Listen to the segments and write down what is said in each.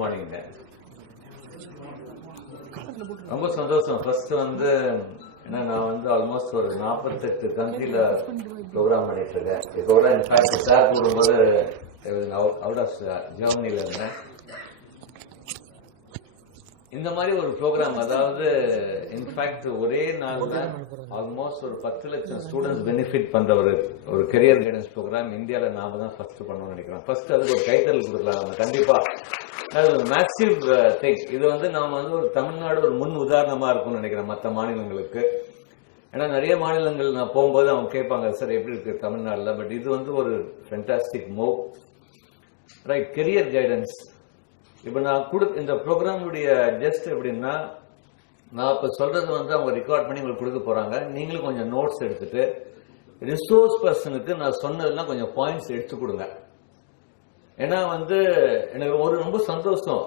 Morning. ரொம்ப சந்தோஷம். First ஏன்னா நான் ஆல்மோஸ்ட் ஒரு 48 கண்ட்ரில ப்ரோக்ராம் பண்ணிட்டு இருக்கேன். இதோட இன்ஃபேக்ட் சார் போடும்போது அவுட் ஆஃப் ஜெர்மனில இருந்தேன். இந்த மாதிரி ஒரு ப்ரோக்ராம், அதாவது இன்ஃபேக்ட் ஒரே நாள்ல ஆல்மோஸ்ட் ஒரு 10 லட்சம் ஸ்டூடெண்ட்ஸ் பெனிஃபிட் பண்ற ஒரு கெரியர் கைடன்ஸ் ப்ரோக்ராம் இந்தியாவில நாம தான் ஃபர்ஸ்ட் பண்ணணும்னு நினைக்கிறோம். ஃபர்ஸ்ட் அதுக்கு ஒரு டைட்டில் கொடுக்கலாம் கண்டிப்பா. Massive thing. இது நாம ஒரு தமிழ்நாடு ஒரு முன் உதாரணமா இருக்கும்னு நினைக்கிறேன் மற்ற மாநிலங்களுக்கு. ஏன்னா நிறைய மாநிலங்கள் நான் போகும்போது அவங்க கேட்பாங்க, சார் எப்படி இருக்கு தமிழ்நாடுல, பட் இது ஒரு fantastic move. Right, career guidance. இப்ப நான் இந்த ப்ரோக்ராமுடைய ஜஸ்ட் எப்படின்னா, நான் இப்ப சொல்றது அவங்க ரெக்கார்ட் பண்ணி உங்களுக்கு கொடுக்க போறாங்க. நீங்களும் கொஞ்சம் நோட்ஸ் எடுத்துட்டு ரிசோர்ஸ் பர்சனுக்கு நான் சொன்னதெல்லாம் கொஞ்சம் பாயிண்ட்ஸ் எடுத்து கொடுங்க. ஏன்னா எனக்கு ரொம்ப சந்தோஷம்.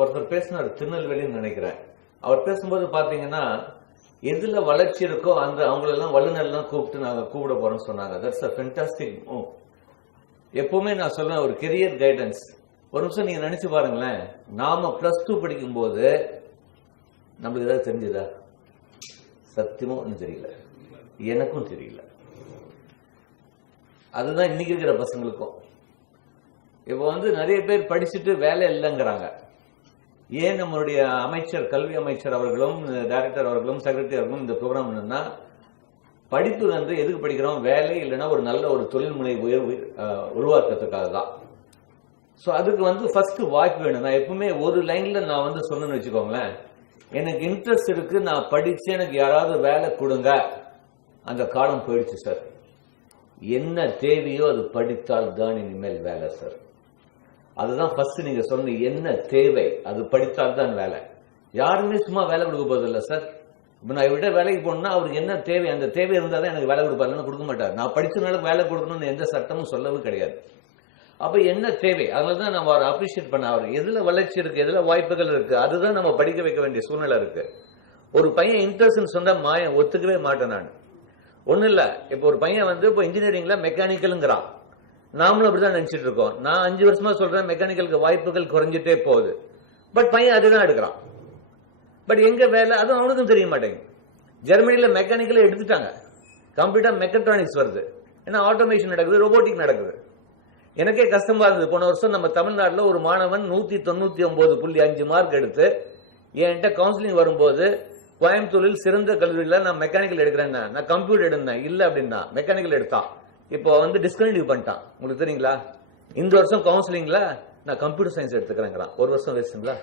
ஒருத்தர் பேசினார், திருநெல்வேலின்னு நினைக்கிறேன். அவர் பேசும்போது பாத்தீங்கன்னா, எதுல வளர்ச்சி இருக்கோ அவங்களெல்லாம் வல்லுநர்லாம் கூப்பிட்டு நாங்க கூப்பிட போறோம்னு சொன்னாங்க. That's a fantastic move. எப்பவுமே நான் சொல்றேன், ஒரு கெரியர் கைடன்ஸ். ஒரு நிமிஷம் நீங்க நினைச்சு பாருங்களேன், நாம +2 படிக்கும் போது நம்மளுக்கு ஏதாவது தெரிஞ்சதா? சத்தியமா ஒன்றும் தெரியல, எனக்கும் தெரியல. அதுதான் இன்னைக்கு இருக்கிற பசங்களுக்கும். இப்போ நிறைய பேர் படிச்சுட்டு வேலை இல்லைங்கிறாங்க. ஏன் நம்மளுடைய அமைச்சர், கல்வி அமைச்சர் அவர்களும் டைரக்டர் அவர்களும் செக்ரட்டரி அவர்களும் இந்த ப்ரோக்ராம் என்னன்னா, படிப்பு எதுக்கு படிக்கிறோம்? வேலை இல்லைன்னா ஒரு நல்ல ஒரு தொழில் முனைவு உருவாக்குறதுக்காக தான். ஸோ அதுக்கு ஃபர்ஸ்ட் வாய்ப்பு வேணும். நான் எப்பவுமே ஒரு லைன்ல நான் சொன்னேன்னு வச்சுக்கோங்களேன், எனக்கு இன்ட்ரெஸ்ட் இருக்கு, நான் படிச்சு எனக்கு யாராவது வேலை கொடுங்க. அந்த காலம் போயிடுச்சு சார். என்ன தேவையோ அது படித்தால் தான் இனிமேல் வேலை சார். அதுதான் ஃபர்ஸ்ட் நீங்க சொன்ன, என்ன தேவை அது படித்தால் தான் வேலை. யாருமே சும்மா வேலை கொடுக்க போறது இல்லை சார். இப்ப நான் விட வேலைக்கு போனா அவருக்கு என்ன தேவை, அந்த தேவை இருந்தால் தான் எனக்கு வேலை கொடுப்பாருன்னு கொடுக்க மாட்டார். நான் படிச்சதுனால வேலை கொடுக்கணும்னு எந்த சட்டமும் சொல்லவே கிடையாது. அப்ப என்ன தேவை, அதனாலதான் நம்ம அவரை அப்ரிஷியேட் பண்ண. அவர் எதுல வளர்ச்சி இருக்கு, எதுல வாய்ப்புகள் இருக்கு, அதுதான் நம்ம படிக்க வைக்க வேண்டிய சூழ்நிலை இருக்கு. ஒரு பையன் இன்ட்ரெஸ்ட் சொன்னா மாயம் ஒத்துக்கவே மாட்டேன் நான். ஒண்ணு இல்ல, இப்ப ஒரு பையன் இப்ப இன்ஜினியரிங்ல மெக்கானிக்கல்ங்கிறான். நாமளும் அப்படிதான் நினைச்சிட்டு இருக்கோம். நான் 5 வருஷமா சொல்றேன், மெக்கானிக்கலுக்கு வாய்ப்புகள் குறைஞ்சிட்டே போகுது. பட் பையன் அதுதான் எடுக்கிறான். பட் எங்க வேலை அதுவும் அவனுக்கும் தெரிய மாட்டேங்குது. ஜெர்மனில மெக்கானிக்கல் எடுத்துட்டாங்க, கம்ப்யூட்டர் மெக்கட்ரானிக்ஸ் வருது. ஏன்னா ஆட்டோமேஷன் நடக்குது, ரோபோட்டிக் நடக்குது. எனக்கே கஷ்டமா இருந்தது. போன வருஷம் நம்ம தமிழ்நாட்டில் ஒரு மாணவன் 199.5 மார்க் எடுத்து என்கிட்ட கவுன்சிலிங் வரும்போது, கோயம்புத்தூரில் சிறந்த கல்லூரியில நான் மெக்கானிக்கல் எடுக்கிறேன், நான் கம்ப்யூட்டர் எடுந்தேன் இல்ல அப்படின்னா மெக்கானிக்கல் எடுத்தான். இப்போ டிஸ்கண்டினியூ பண்ணிட்டான். உங்களுக்கு தெரியுங்களா? இந்த வருஷம் கவுன்சிலிங்ல நான் கம்ப்யூட்டர் சயின்ஸ் எடுத்துக்கிறேங்கிறான். ஒரு வருஷம் வேஸ்ட்டுங்களா?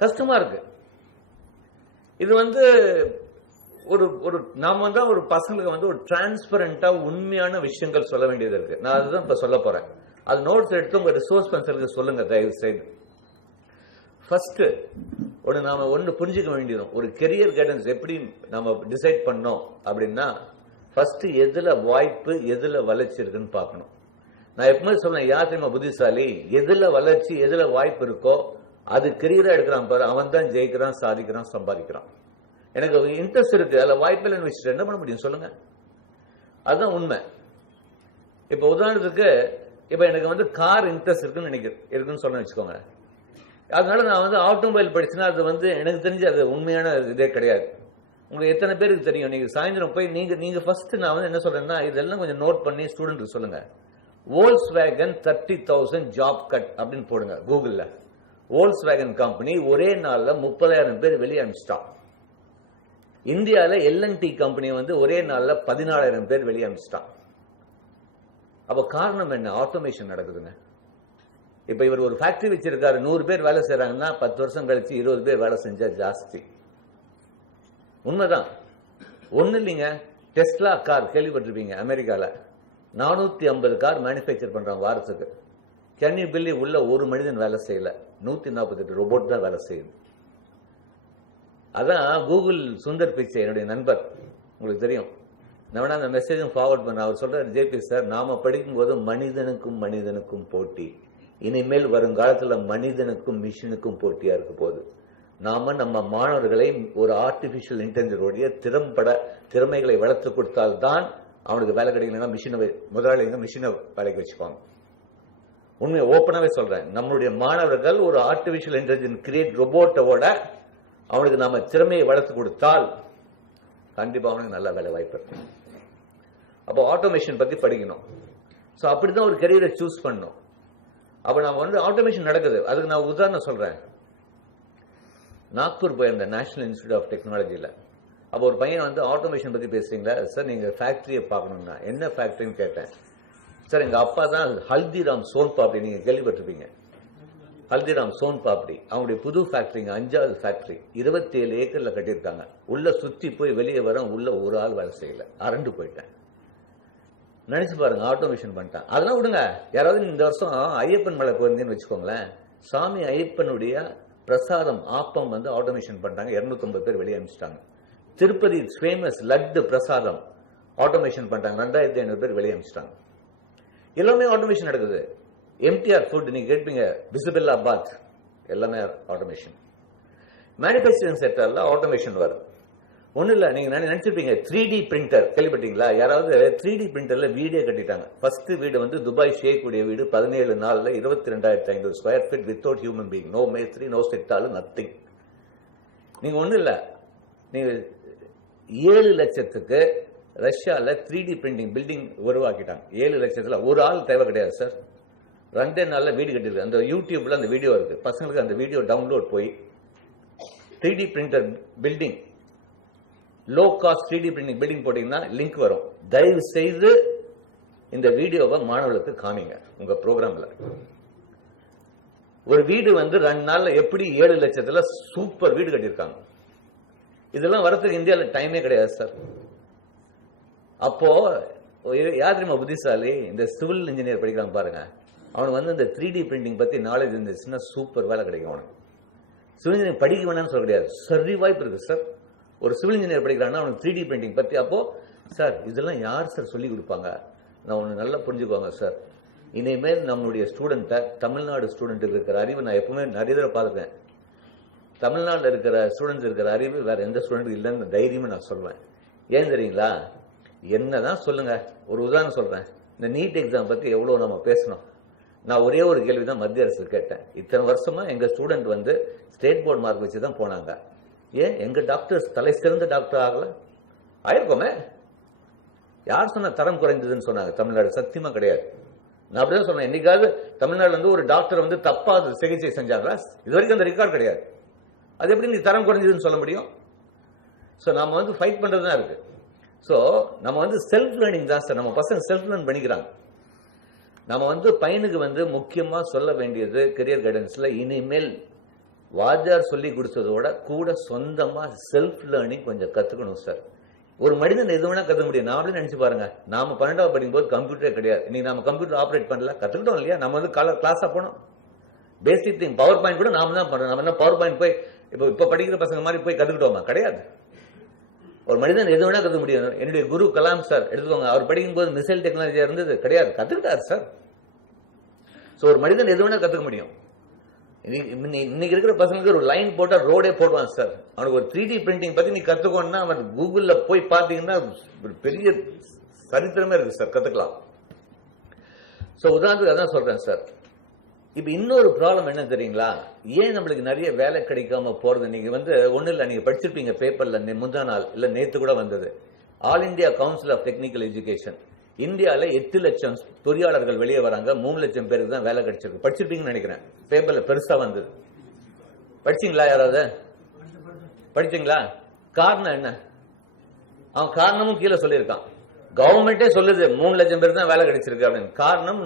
கஷ்டமா இருக்கு. இது ஒரு நாம தான் ஒரு பசங்களுக்கு ஒரு டிரான்ஸ்பரண்டா உண்மையான விஷயங்கள் சொல்ல வேண்டியது இருக்கு. நான் அதுதான் இப்ப சொல்ல போறேன். அது நோட்ஸ் எடுத்து உங்க ரிசோர்ஸ் பர்சனுக்கு சொல்லுங்க தயவு செய்து. ஃபர்ஸ்ட் நாம புரிஞ்சுக்க வேண்டியது, ஒரு கெரியர் கைடன்ஸ் எப்படி நாம டிசைட் பண்ணோம் அப்படின்னா, ஃபர்ஸ்ட் எதுல வாய்ப்பு எதுல வளர்ச்சி இருக்குன்னு பார்க்கணும். நான் எப்பவுமே சொல்றேன், யார் தெரியுமா புத்திசாலி? எதுல வளர்ச்சி எதுல வாய்ப்பு இருக்கோ அது கெரியரா எடுக்கிறான் பாரு, அவன் தான் ஜெயிக்கிறான், சாதிக்கிறான், சம்பாதிக்கிறான். எனக்கு இன்ட்ரெஸ்ட் இருக்கு, அதுல வாய்ப்பு இல்லைன்னு வச்சுட்டு என்ன பண்ண முடியும் சொல்லுங்க? அதுதான் உண்மை. இப்ப உதாரணத்துக்கு, இப்ப எனக்கு கார் இன்ட்ரெஸ்ட் இருக்குன்னு சொல்ல வச்சுக்கோங்க. அதனால நான் ஆட்டோமொபைல் படிச்சுன்னா அது எனக்கு தெரிஞ்சு அது உண்மையான இதே கிடையாது. உங்களுக்கு எத்தனை பேருக்கு தெரியும்? நீங்க சாயந்தரம் போய் நீங்க ஃபர்ஸ்ட் நான் என்ன சொல்றேன்னா, இதெல்லாம் கொஞ்சம் நோட் பண்ணி ஸ்டூடெண்ட் சொல்லுங்க. Volkswagen 30,000 ஜாப் கட் அப்படின்னு போடுங்க கூகுள்ல. Volkswagen கம்பெனி ஒரே நாள்ல 30,000 பேர் வெளியே அனுப்பிச்சிட்டான். இந்தியாவில் L&T கம்பெனி ஒரே நாள்ல 14,000 பேர் வெளியே அனுப்பிச்சிட்டான். அப்ப காரணம் என்ன? ஆட்டோமேஷன் நடக்குதுங்க. இப்ப இவர் ஒரு ஃபேக்டரி வச்சிருக்காரு, 100 பேர் வேலை செய்யறாங்கன்னா 10 வருஷம் கழிச்சு 20 பேர் வேலை செஞ்சா ஜாஸ்தி. உண்மைதான். ஒண்ணு இல்லைங்க, டெஸ்லா கார் கேள்விப்பட்டிருப்பீங்க. அமெரிக்கால 450 கார் மேனுபேக்சர் பண்றாங்க வாரத்துக்கு. Can you believe? உள்ள ஒரு மனிதன் வேலை செய்யல, 148 ரோபோட் தான் வேலை செய்யுது. அதான் கூகுள் சுந்தர் பிச்சை, என்னுடைய நண்பர், உங்களுக்கு தெரியும். நான் அந்த மெசேஜும் ஃபார்வர்ட் பண்ண. அவர் சொல்றாரு, ஜேபி சார், நாம படிக்கும் போது மனிதனுக்கும் போட்டி, இனிமேல் வருங்காலத்துல மனிதனுக்கும் மிஷினுக்கும் போட்டியா இருக்க போகுது. நாம நம்ம மாணவர்களை ஒரு ஆர்டிபிஷியல் இன்டெலிஜென்ஸோடைய திறமைகளை வளர்த்து கொடுத்தால்தான் அவனுக்கு வேலை கிடைக்கலன்னா முதலாளிங்க மிஷினை வேலைக்கு வச்சுப்பாங்க. உண்மையை ஓப்பனாவே சொல்றேன். நம்மளுடைய மாணவர்கள் ஒரு ஆர்டிபிஷியல் இன்டெலிஜென்ஸ் கிரியேட் ரோபோட்டோட அவனுக்கு நாம திறமையை வளர்த்து கொடுத்தால் கண்டிப்பா அவனுக்கு நல்ல வேலை வாய்ப்பு இருக்கு. அப்போ ஆட்டோமேஷன் பத்தி படிக்கணும். ஸோ அப்படிதான் ஒரு கெரியரை சூஸ் பண்ணணும். அப்போ நான் வந்து ஆட்டோமேஷன் நடக்குது. அதுக்கு நான் உதாரணம் சொல்றேன். நாக்பூர் போயிருந்தேன், நேஷனல் இன்ஸ்டியூட் ஆஃப் டெக்னாலஜியில். அப்போ ஒரு பையன் வந்து ஆட்டோமேஷன் பற்றி பேசுறீங்களா சார், நீங்கள் ஃபேக்ட்ரியை பார்க்கணும்னா என்ன ஃபேக்ட்ரின்னு கேட்டேன். சார் எங்கள் அப்பா தான் ஹல்திராம் சோன் பாப்டி, நீங்கள் கேள்விப்பட்டிருப்பீங்க, ஹல்திராம் சோன் பாப்டி அவங்களுடைய புது ஃபேக்ட்ரிங்க, 5வது ஃபேக்ட்ரி 27 ஏக்கரில் கட்டியிருக்காங்க. உள்ள சுற்றி போய் வெளியே வர உள்ள ஒரு ஆள் வேலை செய்யல, அரண்டு போயிட்டேன். நினைச்சு பாருங்க, ஆட்டோமேஷன் பண்ணிட்டான். அதெல்லாம் விடுங்க. யாராவது இந்த வருஷம் ஐயப்பன் மலை போயிருந்தேன்னு வச்சுக்கோங்களேன், சாமி ஐயப்பனுடைய பிரசாதம் ஆப்பம் வந்து ஆட்டோமேஷன் பண்ணிட்டாங்க. 250 பேர் வெளியே அனுப்பிச்சிட்டாங்க. திருப்பதி ஃபேமஸ் லட்டு பிரசாதம் ஆட்டோமேஷன் பண்ணிட்டாங்க. 2500 பேர் வெளியே அனுப்பிச்சிட்டாங்க. எல்லாமே ஆட்டோமேஷன் நடக்குது. எம்டிஆர் ஃபுட் நீங்க கேட்பீங்க, பிசிபில்லா பாத் எல்லாமே ஆட்டோமேஷன். மேனுஃபேக்சரிங் செக்டர்ல ஆட்டோமேஷன் வரும். ஒன்றும் இல்லை, நீங்க நினைச்சிருப்பீங்க 3D பிரிண்டர் கேள்விப்பட்டீங்களா? யாராவது 3D பிரிண்டர்ல வீடே கட்டிட்டாங்க. ஃபர்ஸ்ட் வீடு வந்து துபாய் ஷேக் உடைய வீடு, 17 நாள்ல 22,500 square feet without human being, no மேஸ்திரி, நோ செட்டாலு, நத்திங். நீங்க ஒன்றும் இல்லை, நீங்க 7 லட்சத்துக்கு ரஷ்யாவில் 3D பிரிண்டிங் பில்டிங் உருவாக்கிட்டாங்க. 7 லட்சத்துல ஒரு ஆள் தேவை கிடையாது சார். 2 நாள்ல வீடு கட்டிருக்கு. அந்த யூடியூப்ல அந்த வீடியோ இருக்கு, பசங்களுக்கு அந்த வீடியோ டவுன்லோட் போய் 3D printer building, low cost 3D printing building போட்டீங்கன்னா லிங்க் வரும். தயவு செய்து இந்த வீடியோவை மாணவர்களுக்கு காமிங்க உங்க ப்ரோக்ராம்ல. ஒரு வீடு வந்து 2 நாள்ல எப்படி 7 லட்சத்துல சூப்பர் வீடு கட்டியிருக்காங்க. இதெல்லாம் வரதுக்கு இந்தியாவில் டைமே கிடையாது சார். அப்போ யார் தெரியுமா புத்திசாலி? இந்த சிவில் இன்ஜினியர் படிக்கிறாங்க பாருங்க, அவனுக்கு வந்து இந்த 3D பிரிண்டிங் பத்தி நாலேஜ் இருந்துச்சுன்னா சூப்பர் வேலை கிடைக்கும் அவனுக்கு. சிவில் இன்ஜினியர் படிக்க வேணாம்னு சொல்ல கிடையாது, சரி வாய்ப்பு இருக்கு சார். ஒரு சிவில் இன்ஜினியர் படிக்கிறான்னா அவனுக்கு 3D பிரிண்டிங் பத்தி, அப்போ சார் இதெல்லாம் யார் சார் சொல்லி கொடுப்பாங்க? நான் ஒன்று நல்லா புரிஞ்சுக்குவாங்க சார். இனிமேல் நம்மளுடைய ஸ்டூடெண்ட்டை, தமிழ்நாடு ஸ்டூடெண்ட்டுக்கு இருக்கிற அறிவு நான் எப்பவுமே நிறைய தடவை பார்த்துருக்கேன். தமிழ்நாட்டில் இருக்கிற ஸ்டூடெண்ட்ஸ் இருக்கிற அறிவு வேற எந்த ஸ்டூடெண்ட்டுக்கு இல்லைன்னு தைரியமாக நான் சொல்வேன். ஏன் தெரியுங்களா? என்னதான் சொல்லுங்க, ஒரு உதாரணம் சொல்றேன். இந்த நீட் எக்ஸாம் பத்தி எவ்வளவு நம்ம பேசணும். நான் ஒரே ஒரு கேள்விதான் மத்திய அரசு கேட்டேன். இத்தனை வருஷமா எங்க ஸ்டூடெண்ட் வந்து ஸ்டேட் போர்டு மார்க் வச்சு தான் போனாங்க. ஏன் எங்க டாக்டர்ஸ் தலை சிறந்த டாக்டர் ஆகல? ஆயிருக்கோமே. யார் சொன்ன தரம் குறைந்ததுன்னு சொன்னாங்க? தமிழ்நாடு சத்தியமா கிடையாது. நான் அப்படிதான் சொன்னேன். என்னைக்காவது தமிழ்நாடுல இருந்து ஒரு டாக்டர் வந்து தப்பா சிகிச்சை செஞ்சாங்களா? இது வரைக்கும் அந்த ரெக்கார்டு கிடையாது. அது எப்படி நீ தரம் குறைஞ்சதுன்னு சொல்ல முடியும்? ஸோ நம்ம வந்து ஃபைட் பண்றதுதான் இருக்கு. ஸோ நம்ம வந்து செல்ஃப் லேர்னிங் தான் சார். நம்ம பசங்க செல்ஃப் லேர்ன் பண்ணிக்கிறாங்க. நம்ம வந்து பையனுக்கு வந்து முக்கியமா சொல்ல வேண்டியது கெரியர் கைடன்ஸ்ல, இனிமேல் வாத்தியார் சொல்லி கொடுத்ததோட கூட சொந்தமா செல்ஃப் லேர்னிங் கொஞ்சம் கத்துக்கணும் சார். ஒரு மனிதன் எது வேணா கத்துக்க முடியும். நான் அப்படியே நினைச்சு பாருங்க, நாம 12வது படிக்கும்போது கம்ப்யூட்டரே கிடையாது. இன்னைக்கு நம்ம கம்ப்யூட்டர் ஆப்ரேட் பண்ணல, கத்துக்கிட்டோம் இல்லையா? நம்ம வந்து கிளாஸா போனோம். பேசிக் திங் பவர் பாயிண்ட் கூட நாம தான் பண்றோம். நம்ம என்ன பவர் பாயிண்ட் போய் இப்ப படிக்கிற பசங்க மாதிரி போய் கத்துக்கிட்டோமா? கிடையாது. ஒரு மனிதன் எது வேணா கத்துக்க முடியும். என்னுடைய குரு கலாம் சார் எடுத்துக்கோங்க, அவர் படிக்கும் போது மிசைல் டெக்னாலஜியா இருந்தது கிடையாது, கத்துக்கிட்டாரு சார். சோ ஒரு மனிதன் எது வேணா கத்துக்க முடியும். இன்னைக்கு இருக்கிற பசங்களுக்கு ஒரு லைன் போட்டா ரோடே போடுவான் சார். அவனுக்கு ஒரு 3D பிரிண்டிங் பத்தி நீ கத்துக்கோன்னா அவன் கூகுள்ல போய் பாத்தீங்கன்னா பெரிய சரித்திரமே இருக்கு சார், கத்துக்கலாம். சோ உதாரணத்துக்கு அதான் சொல்றேன் சார். இப்ப இன்னொரு ப்ராப்ளம் என்ன தெரியுங்களா? ஏன் நம்மளுக்கு நிறைய வேலை கிடைக்காம போறது? நீங்க வந்து ஒண்ணு இல்ல, நீங்க படிச்சிருப்பீங்க பேப்பர்ல, முந்தா நாள் இல்ல நேத்து கூட வந்தது. All India Council of Technical Education, இந்தியாவில் 8 லட்சம் பொறியாளர்கள் வெளியே வராங்க, 3 லட்சம் பேருக்கு தான் வேலை கிடைச்சிருக்கு. படிச்சிருப்பீங்கன்னு நினைக்கிறேன், பேப்பர்ல பெருசா வந்தது. படிச்சீங்களா? யாராவது படிச்சீங்களா? காரணம் என்ன? அவன் காரணமும் கீழே சொல்லியிருக்கான். கவர்மெண்டே சொல்லுது 3 லட்சம் பேருக்கு தான் வேலை கிடைச்சிருக்கு அப்படின்னு. காரணம்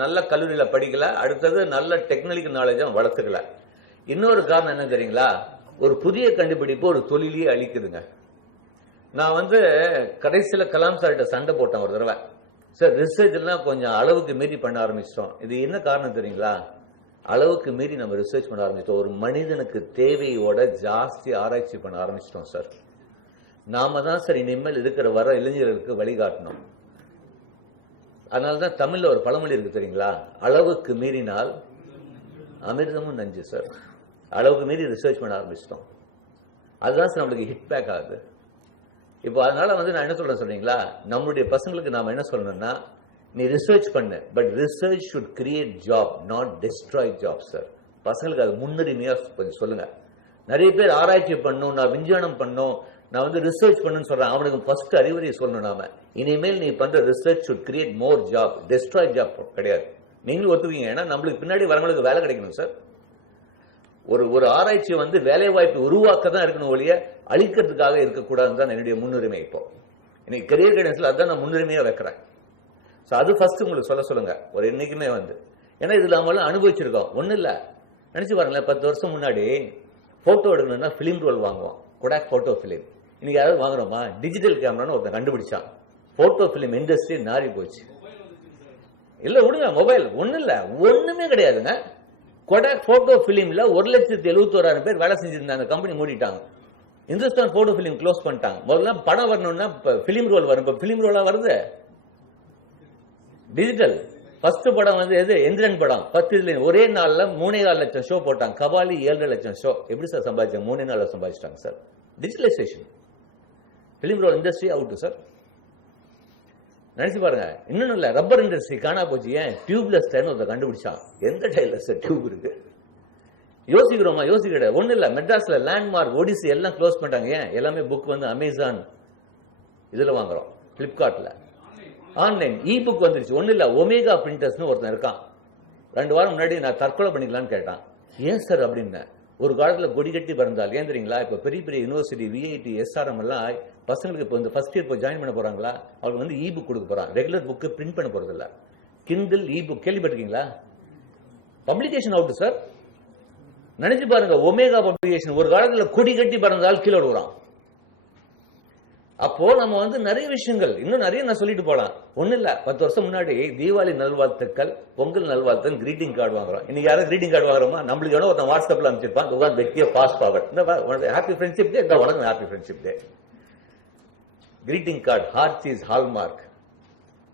நல்ல கல்லூரியில படிக்கல, அடுத்தது நல்ல டெக்னிக்கல் நாலேஜும் வளர்த்துக்கல. இன்னொரு காரணம் என்ன தெரியுங்களா? ஒரு புதிய கண்டுபிடிப்பு ஒரு தொழிலையே அழிக்குதுங்க. நான் வந்து கடைசியில கலாம் சார்கிட்ட சண்டை போட்டேன் ஒரு தடவை. சார் ரிசர்ச் எல்லாம் கொஞ்சம் அளவுக்கு மீறி பண்ண ஆரம்பிச்சிட்டோம். இது என்ன காரணம் தெரியுங்களா? அளவுக்கு மீறி நம்ம ரிசர்ச் பண்ண ஆரம்பிச்சிட்டோம். ஒரு மனிதனுக்கு தேவையோட ஜாஸ்தி ஆராய்ச்சி பண்ண ஆரம்பிச்சிட்டோம் சார். நாம தான் சார் இனிமேல் இருக்கிற வர இளைஞர்களுக்கு வழிகாட்டணும். அதனாலதான் தமிழ்ல ஒரு பழமொழி இருக்கு தெரியுங்களா? அளவுக்கு மீறினால் அமிர்தமும் நஞ்சு சார். அளவுக்கு மீறி ரிசர்ச் பண்ண ஆரம்பிச்சிட்டோம். அதுதான் சார் நம்மளுக்கு ஹிட் பேக் ஆகுது. இப்போ அதனால வந்து நான் என்ன சொல்றேன் சொல்றீங்களா? நம்மளுடைய பசங்களுக்கு நாம என்ன சொல்லணும்னா, நீ ரிசர்ச் பண்ணு, but research should create job, not destroy job sir. பசங்களுக்கு அது முன்னுரிமையா கொஞ்சம் சொல்லுங்க. நிறைய பேர் ஆராய்ச்சி பண்ணும், நான் விஞ்ஞானம் பண்ணும், நான் வந்து ரிசர்ச் பண்ணுன்னு சொல்றேன். அவனுக்கு ஃபர்ஸ்ட் அறிவுரை சொல்லணும். நாம இனிமேல் நீ பண்ற research should create more job, destroy job கிடையாது. நீங்களும் ஒத்துக்கீங்க. ஏன்னா நம்மளுக்கு பின்னாடி வரவங்களுக்கு வேலை கிடைக்கணும் சார். ஒரு ஆராய்ச்சி வந்து வேலை வாய்ப்பு உருவாக்க தான் இருக்கணும் ஒழிய அழிக்கிறதுக்காக இருக்கக்கூடாதுன்னு தான் என்னுடைய முன்னுரிமை. இப்போ இன்னைக்கு கரியர் கைடன்ஸ்ல அதான் நான் முன்னுரிமையா வைக்கிறேன். அது ஃபர்ஸ்ட் உங்களுக்கு சொல்லுங்க ஒரு என்னைக்குமே வந்து. ஏன்னா இதுல நம்ம அனுபவிச்சிருக்கோம். ஒன்னும் இல்ல, நினைச்சு பாருங்களேன், 10 வருஷம் முன்னாடி போட்டோ எடுக்கணும்னா பிலிம் ரோல் வாங்குவோம், கொடாக் போட்டோ பிலிம். இன்னைக்கு யாராவது வாங்குறோமா? டிஜிட்டல் கேமரான்னு ஒருத்தன் கண்டுபிடிச்சான். போட்டோ பிலிம் இண்டஸ்ட்ரி நாரி போச்சு. இல்ல விடுங்க, மொபைல் ஒன்னும் இல்ல, ஒண்ணுமே கிடையாதுங்க. கொடாக் போட்டோ பிலிம்ல 1,71,000 பேர் வேலை செஞ்சிருந்தாங்க. கம்பெனி மூடிட்டாங்க. இந்துஸ்தான் போட்டோ பிலிம் க்ளோஸ் பண்ணிட்டாங்க. முதல்ல படம் வரணும்னா பிலிம் ரோல் வரும். இப்ப பிலிம் ரோலா வருது டிஜிட்டல். ஃபர்ஸ்ட் படம் வந்து எது? எந்திரன் படம். 10 ஒரே நாள்ல 3.4 லட்சம் ஷோ போட்டாங்க. கபாலி 7 லட்சம் ஷோ. எப்படி சார் சம்பாதிச்சாங்க? 3 நாள்ல சம்பாதிச்சிட்டாங்க sir. Digitalisation. Film roll industry out sir. நினைச்சு பாருங்க. இன்னும் இல்ல, ரப்பர் இண்டஸ்ட்ரி காணா போச்சு. ஏன்? டியூப்லெஸ் டைம் ஒருத்த கண்டுபிடிச்சான். எந்த டைல சார் டியூப் இருக்கு? யோசிக்கிறோமா? யோசிக்க ஒண்ணு இல்ல. மெட்ராஸ்ல லேண்ட்மார்க், ஒடிசி எல்லாம் க்ளோஸ் பண்ணிட்டாங்க. ஏன்? எல்லாமே புக் வந்து அமேசான் இதுல வாங்குறோம், பிளிப்கார்ட்ல. ஆன்லைன் இ புக் வந்துருச்சு. ஒண்ணு இல்ல, ஒமேகா பிரிண்டர்ஸ்னு ஒருத்தன் இருக்கான். 2 வாரம் முன்னாடி நான் தற்கொலை பண்ணிக்கலான்னு கேட்டான். ஏன் சார் அப்படின்னு. ஒரு காலத்துல கொடி கட்டி பறந்தால். ஏன் தெரியுங்களா? இப்ப பெரிய பெரிய யூனிவர்சிட்டி, விஐடி, எஸ்ஆர்எம் எல்லாம் பசங்களுக்கு இப்போ இந்த ஃபர்ஸ்ட் இயர் போய் ஜாயின் பண்ண போறாங்களா, அவங்களுக்கு வந்து இ புக் கொடுக்க போறான். ரெகுலர் புக்கு பிரிண்ட் பண்ண போறது இல்ல. கிண்டில் இ புக் கேள்விப்பட்டிருக்கீங்களா? Publication out sir. நினைச்சு பாருங்க, ஒமேகா பப்ளிகேஷன் ஒரு காலத்துல கொடி கட்டி பறந்தால் கீழே விடுறான். அப்போ நம்ம வந்து நிறைய விஷயங்கள் இன்னும் நிறைய நான் சொல்லிட்டு போலாம். ஒண்ணு இல்ல, 10 வருஷம் முன்னாடி தீபாவளி நல்வாழ்த்துக்கள், பொங்கல் நல்வாழ்த்து, கிரீட்டிங் கார்டு வாங்குறோம். இன்னைக்கு யாரும் கிரீட்டிங் கார்டு வாங்குறோமா? நம்மளுக்கு எவ்வளோ ஒருத்தன் வாட்ஸ்அப்ல அனுப்பிச்சிருப்பான். வெட்டிய பாஸ் பாவர், இந்த ஹாப்பி ஃப்ரெண்ட்ஷிப் டே, இந்த உனக்கு happy friendship day. Greeting card, Archies, Hallmark.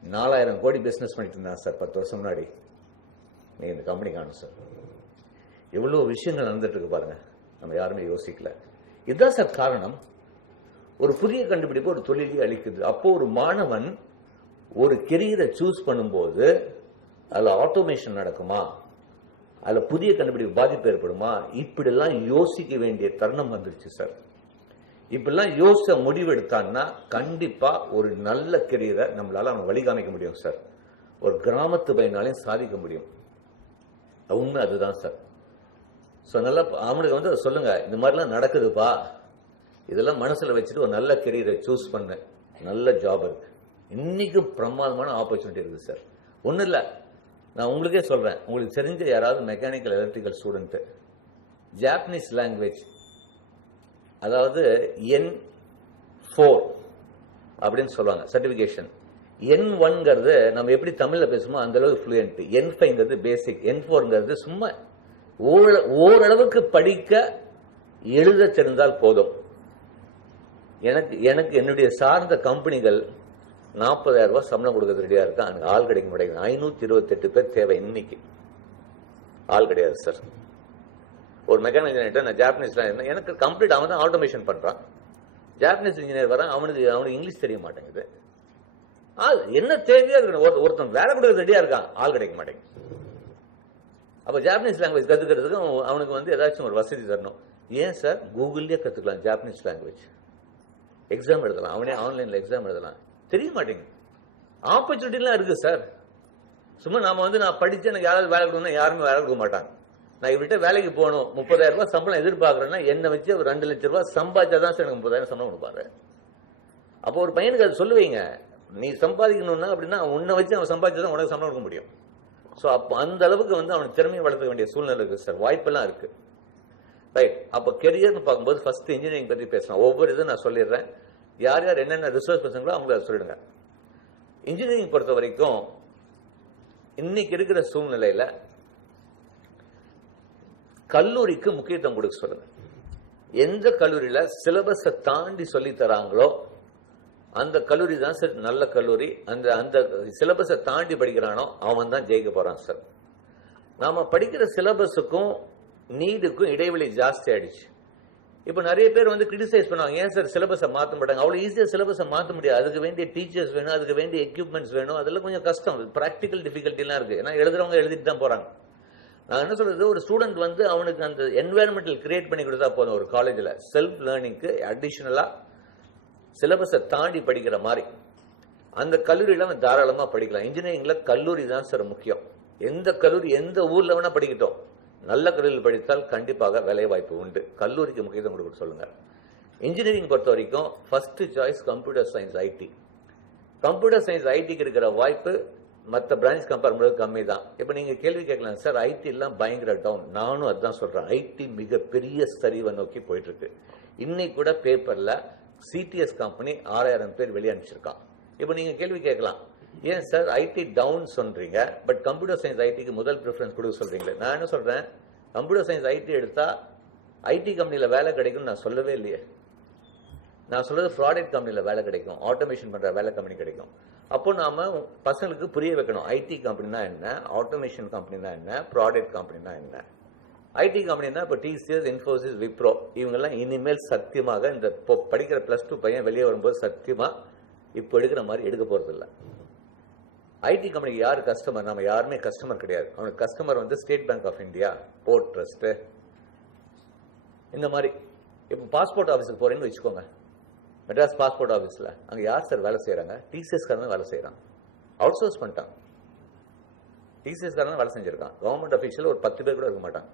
4000 கோடி பிசினஸ் பண்ணிட்டு இருந்தான் சார் 10 வருஷம் முன்னாடி. நீ இந்த கம்பெனி காணும் சார். எவ்வளவு விஷயங்கள் நடந்துட்டு இருக்கு பாருங்க. நம்ம யாருமே யோசிக்கல. இதுதான் சார் காரணம். ஒரு புதிய கண்டுபிடிப்பு ஒரு தொழிலை அளிக்குது. அப்போ ஒரு மாணவன் ஒரு கெரியரை சூஸ் பண்ணும்போது அதுல ஆட்டோமேஷன் நடக்குமா, அதுல புதிய கண்டுபிடிப்பு பாதிப்பு ஏற்படுமா, இப்படிலாம் யோசிக்க வேண்டிய தருணம் வந்துருச்சு சார். இப்படிலாம் யோசிச்ச முடிவெடுத்தான்னா கண்டிப்பா ஒரு நல்ல கெரியரை நம்மளால அவன் வழிகாமிக்க முடியும் சார். ஒரு கிராமத்து பையனாலையும் சாதிக்க முடியும். உண்மை அதுதான் சார். நல்லா அவனுக்கு வந்து சொல்லுங்க, இந்த மாதிரிலாம் நடக்குதுப்பா, இதெல்லாம் மனசுல வச்சுட்டு ஒரு நல்ல கெரியரை சூஸ் பண்ண, நல்ல ஜாப் இருக்கு. இன்னைக்கும் பிரமாதமான ஆப்பர்ச்சுனிட்டி இருக்கு சார். ஒன்றும் இல்லை, நான் உங்களுக்கே சொல்றேன். உங்களுக்கு தெரிஞ்ச யாராவது mechanical electrical student Japanese language, அதாவது N4 அப்படின்னு சொல்லுவாங்க சர்டிபிகேஷன். N1ங்கிறது நம்ம எப்படி தமிழ்ல பேசுமோ அந்த அளவுக்கு ஃப்ளூயன்ட். N5ங்கிறது பேசிக். N4ங்கிறது சும்மா ஓரளவுக்கு படிக்க எழுத தெரிந்தால் போதும். எனக்கு என்னுடைய சார்ந்த கம்பெனிகள் 40,000 ரூபாய் சம்பளம் கொடுக்க ரெடியா இருக்கா. எனக்கு ஆள் கிடைக்க மாட்டேங்குது. 528 பேர் தேவை. இன்னைக்கு ஆள் கிடையாது சார். ஒரு மெக்கானிக்கல் இன்ஜினியர் நான் ஜாப்பனீஸ்ல எனக்கு கம்ப்ளீட் அவன் தான் ஆட்டோமேஷன் பண்றான். ஜாப்பனீஸ் இன்ஜினியர் வர அவனுக்கு இங்கிலீஷ் தெரிய மாட்டேங்குது. என்ன தேவையா இருக்கு? ஒருத்தன் வேலை கொடுக்க ரெடியா இருக்கான், ஆள் கிடைக்க மாட்டேங்குது. அப்ப ஜாப்பனீஸ் லாங்குவேஜ் கத்துக்கிறதுக்கு அவனுக்கு வந்து ஏதாச்சும் ஒரு வசதி தரணும். ஏன் சார்? கூகுள்லயே கத்துக்கலாம் ஜாப்பனீஸ் லாங்குவேஜ். எக்ஸாம் எழுதலாம், அவனே ஆன்லைன்ல எக்ஸாம் எழுதலாம். தெரிய மாட்டேங்குது. ஆப்பர்ச்சுனிட்டிலாம் இருக்கு சார். சும்மா நாம வந்து நான் படிச்சு எனக்கு யாராவது வேலை கொடுக்கணும், யாருமே வேலை கொடுக்க மாட்டாங்க. நான் இவர்கிட்ட வேலைக்கு போகணும், 30,000 ரூபாய் சம்பளம் எதிர்பார்க்கறேன்னா என்ன வச்சு ஒரு 2 லட்சம் ரூபாய் சம்பாதிச்சாதான் சார் எனக்கு 30,000 சம்பளம் கொடுப்பாரு. அப்போ ஒரு பையனுக்கு அது சொல்லுவீங்க, நீ சம்பாதிக்கணும்னா அப்படின்னா உன்னை வச்சு அவன் சம்பாதிச்சாதான் உனக்கு சம்பளம் கொடுக்க முடியும். ஸோ அப்போ அந்த அளவுக்கு வந்து அவனுக்கு திறமையை வளர்த்துக்க வேண்டிய சூழ்நிலை இருக்கு சார். வாய்ப்பெல்லாம் இருக்கு. ரைட். அப்போ கெரியர்னு பார்க்கும்போது ஃபர்ஸ்ட் இன்ஜினியரிங் பற்றி பேசலாம். ஒவ்வொரு இதுவும் நான் சொல்லிடுறேன். யார் யார் என்னென்ன ரிசர்ச் பசங்களோ அவங்கள சொல்லிடுங்க. இன்ஜினியரிங் பொறுத்த வரைக்கும் இன்னைக்கு இருக்கிற சூழ்நிலையில கல்லூரிக்கு முக்கியத்துவம் கொடுக்க சொல்லுங்க. எந்த கல்லூரியில சிலபஸை தாண்டி சொல்லி தராங்களோ அந்த கல்லூரி தான் சார் நல்ல கல்லூரி. அந்த சிலபஸை தாண்டி படிக்கிறானோ அவன் தான் ஜெயிக்க போறான் சார். நாம படிக்கிற சிலபஸுக்கும் நீடுக்கும் இடைவெளி ஜாஸ்தி ஆயிடுச்சு. இப்போ நிறைய பேர் வந்து கிரிட்டிசைஸ் பண்ணுவாங்க, ஏன் சார் சிலபஸை மாற்ற மாட்டாங்க? அவ்வளோ ஈஸியாக சிலபஸை மாற்ற முடியாது. அதுக்கு வேண்டிய டீச்சர்ஸ் வேணும், அதுக்கு வேண்டிய எக்யூப்மெண்ட்ஸ் வேணும், அதெல்லாம் கொஞ்சம் கஷ்டம். ப்ராக்டிக்கல் டிஃபிகல்ட்டிலாம் இருக்குது. ஏன்னா எழுதுறவங்க எழுதிட்டு தான் போகிறாங்க. நான் என்ன சொல்றது, ஒரு ஸ்டூடெண்ட் வந்து அவனுக்கு அந்த என்வாயர்மெண்டல் கிரியேட் பண்ணி கொடுத்தா போதும். ஒரு காலேஜில் செல்ஃப் லேர்னிங்க்கு அடிஷ்னலாக சிலபஸை தாண்டி படிக்கிற மாதிரி அந்த கல்லூரியில் அவன் தாராளமாக படிக்கலாம். இன்ஜினியரிங்கில் கல்லூரி தான் சார் முக்கியம். எந்த கல்லூரி எந்த ஊரில் வேணால் படிக்கட்டும், நல்ல கல்லூரியில் படித்தால் கண்டிப்பாக வேலை வாய்ப்பு உண்டு. கல்லூரிக்கு முக்கியத்துவம் கொடுக்க சொல்லுங்க. இன்ஜினியரிங் பொறுத்த வரைக்கும் first choice computer science, IT. Computer science ஐடிக்கு இருக்கிற வாய்ப்பு மற்ற பிரான்ச் கம்பேர் பண்ணுறது கம்மி தான். இப்போ நீங்கள் கேள்வி கேட்கலாம், சார் ஐடி எல்லாம் பயங்கர டவுன். நானும் அதுதான் சொல்கிறேன். ஐடி மிகப்பெரிய சரிவை நோக்கி போயிட்டு இருக்கு. இன்னைக்கு கூட பேப்பரில் சிடிஎஸ் கம்பெனி 6000 பேர் வெளியே அனுப்பிச்சிருக்கான். இப்போ நீங்கள் கேள்வி கேட்கலாம், ஏன் சார் ஐடி டவுன் சொல்றீங்க, பட் கம்ப்யூட்டர் சயின்ஸ் ஐடிக்கு முதல் ப்ரிஃபரன்ஸ் கொடுக்க சொல்றீங்களே? நான் என்ன சொல்றேன், கம்ப்யூட்டர் சயின்ஸ் ஐடி எடுத்தா ஐடி கம்பெனியில் வேலை கிடைக்கும்னு நான் சொல்லவே இல்லையே. நான் சொல்றது ப்ராடக்ட் கம்பெனியில் வேலை கிடைக்கும், ஆட்டோமேஷன் பண்ற வேலை கம்பெனி கிடைக்கும். அப்போ நாம பசங்களுக்கு புரிய வைக்கணும், ஐடி கம்பெனினா என்ன, ஆட்டோமேஷன் கம்பெனினா என்ன, ப்ராடக்ட் கம்பெனினா என்ன. ஐடி கம்பெனினா இப்போ டிசிஎஸ், இன்ஃபோசிஸ், விப்ரோ இவங்கெல்லாம் இனிமேல் சத்தியமாக இந்த படிக்கிற +2 பையன் வெளியே வரும்போது சத்தியமா இப்போ எடுக்கிற மாதிரி எடுக்க போறது இல்லை. ஐடி கம்பெனிக்கு யார் கஸ்டமர்? நம்ம யாருமே கஸ்டமர் கிடையாது. அவனுக்கு கஸ்டமர் வந்து State Bank of India, port trust, இந்த மாதிரி. இப்போ பாஸ்போர்ட் ஆஃபீஸுக்கு போறேன்னு வச்சுக்கோங்க, மெட்ராஸ் பாஸ்போர்ட் ஆஃபீஸில் அங்கே யார் சார் வேலை செய்கிறாங்க? டிசிஎஸ்காரன் வேலை செய்கிறான், அவுட் சோர்ஸ் பண்ணிட்டான். டிசிஎஸ்காரன் வேலை செஞ்சிருக்கான். கவர்மெண்ட் அஃபீஷியல் ஒரு 10 பேர் கூட இருக்க மாட்டாங்க.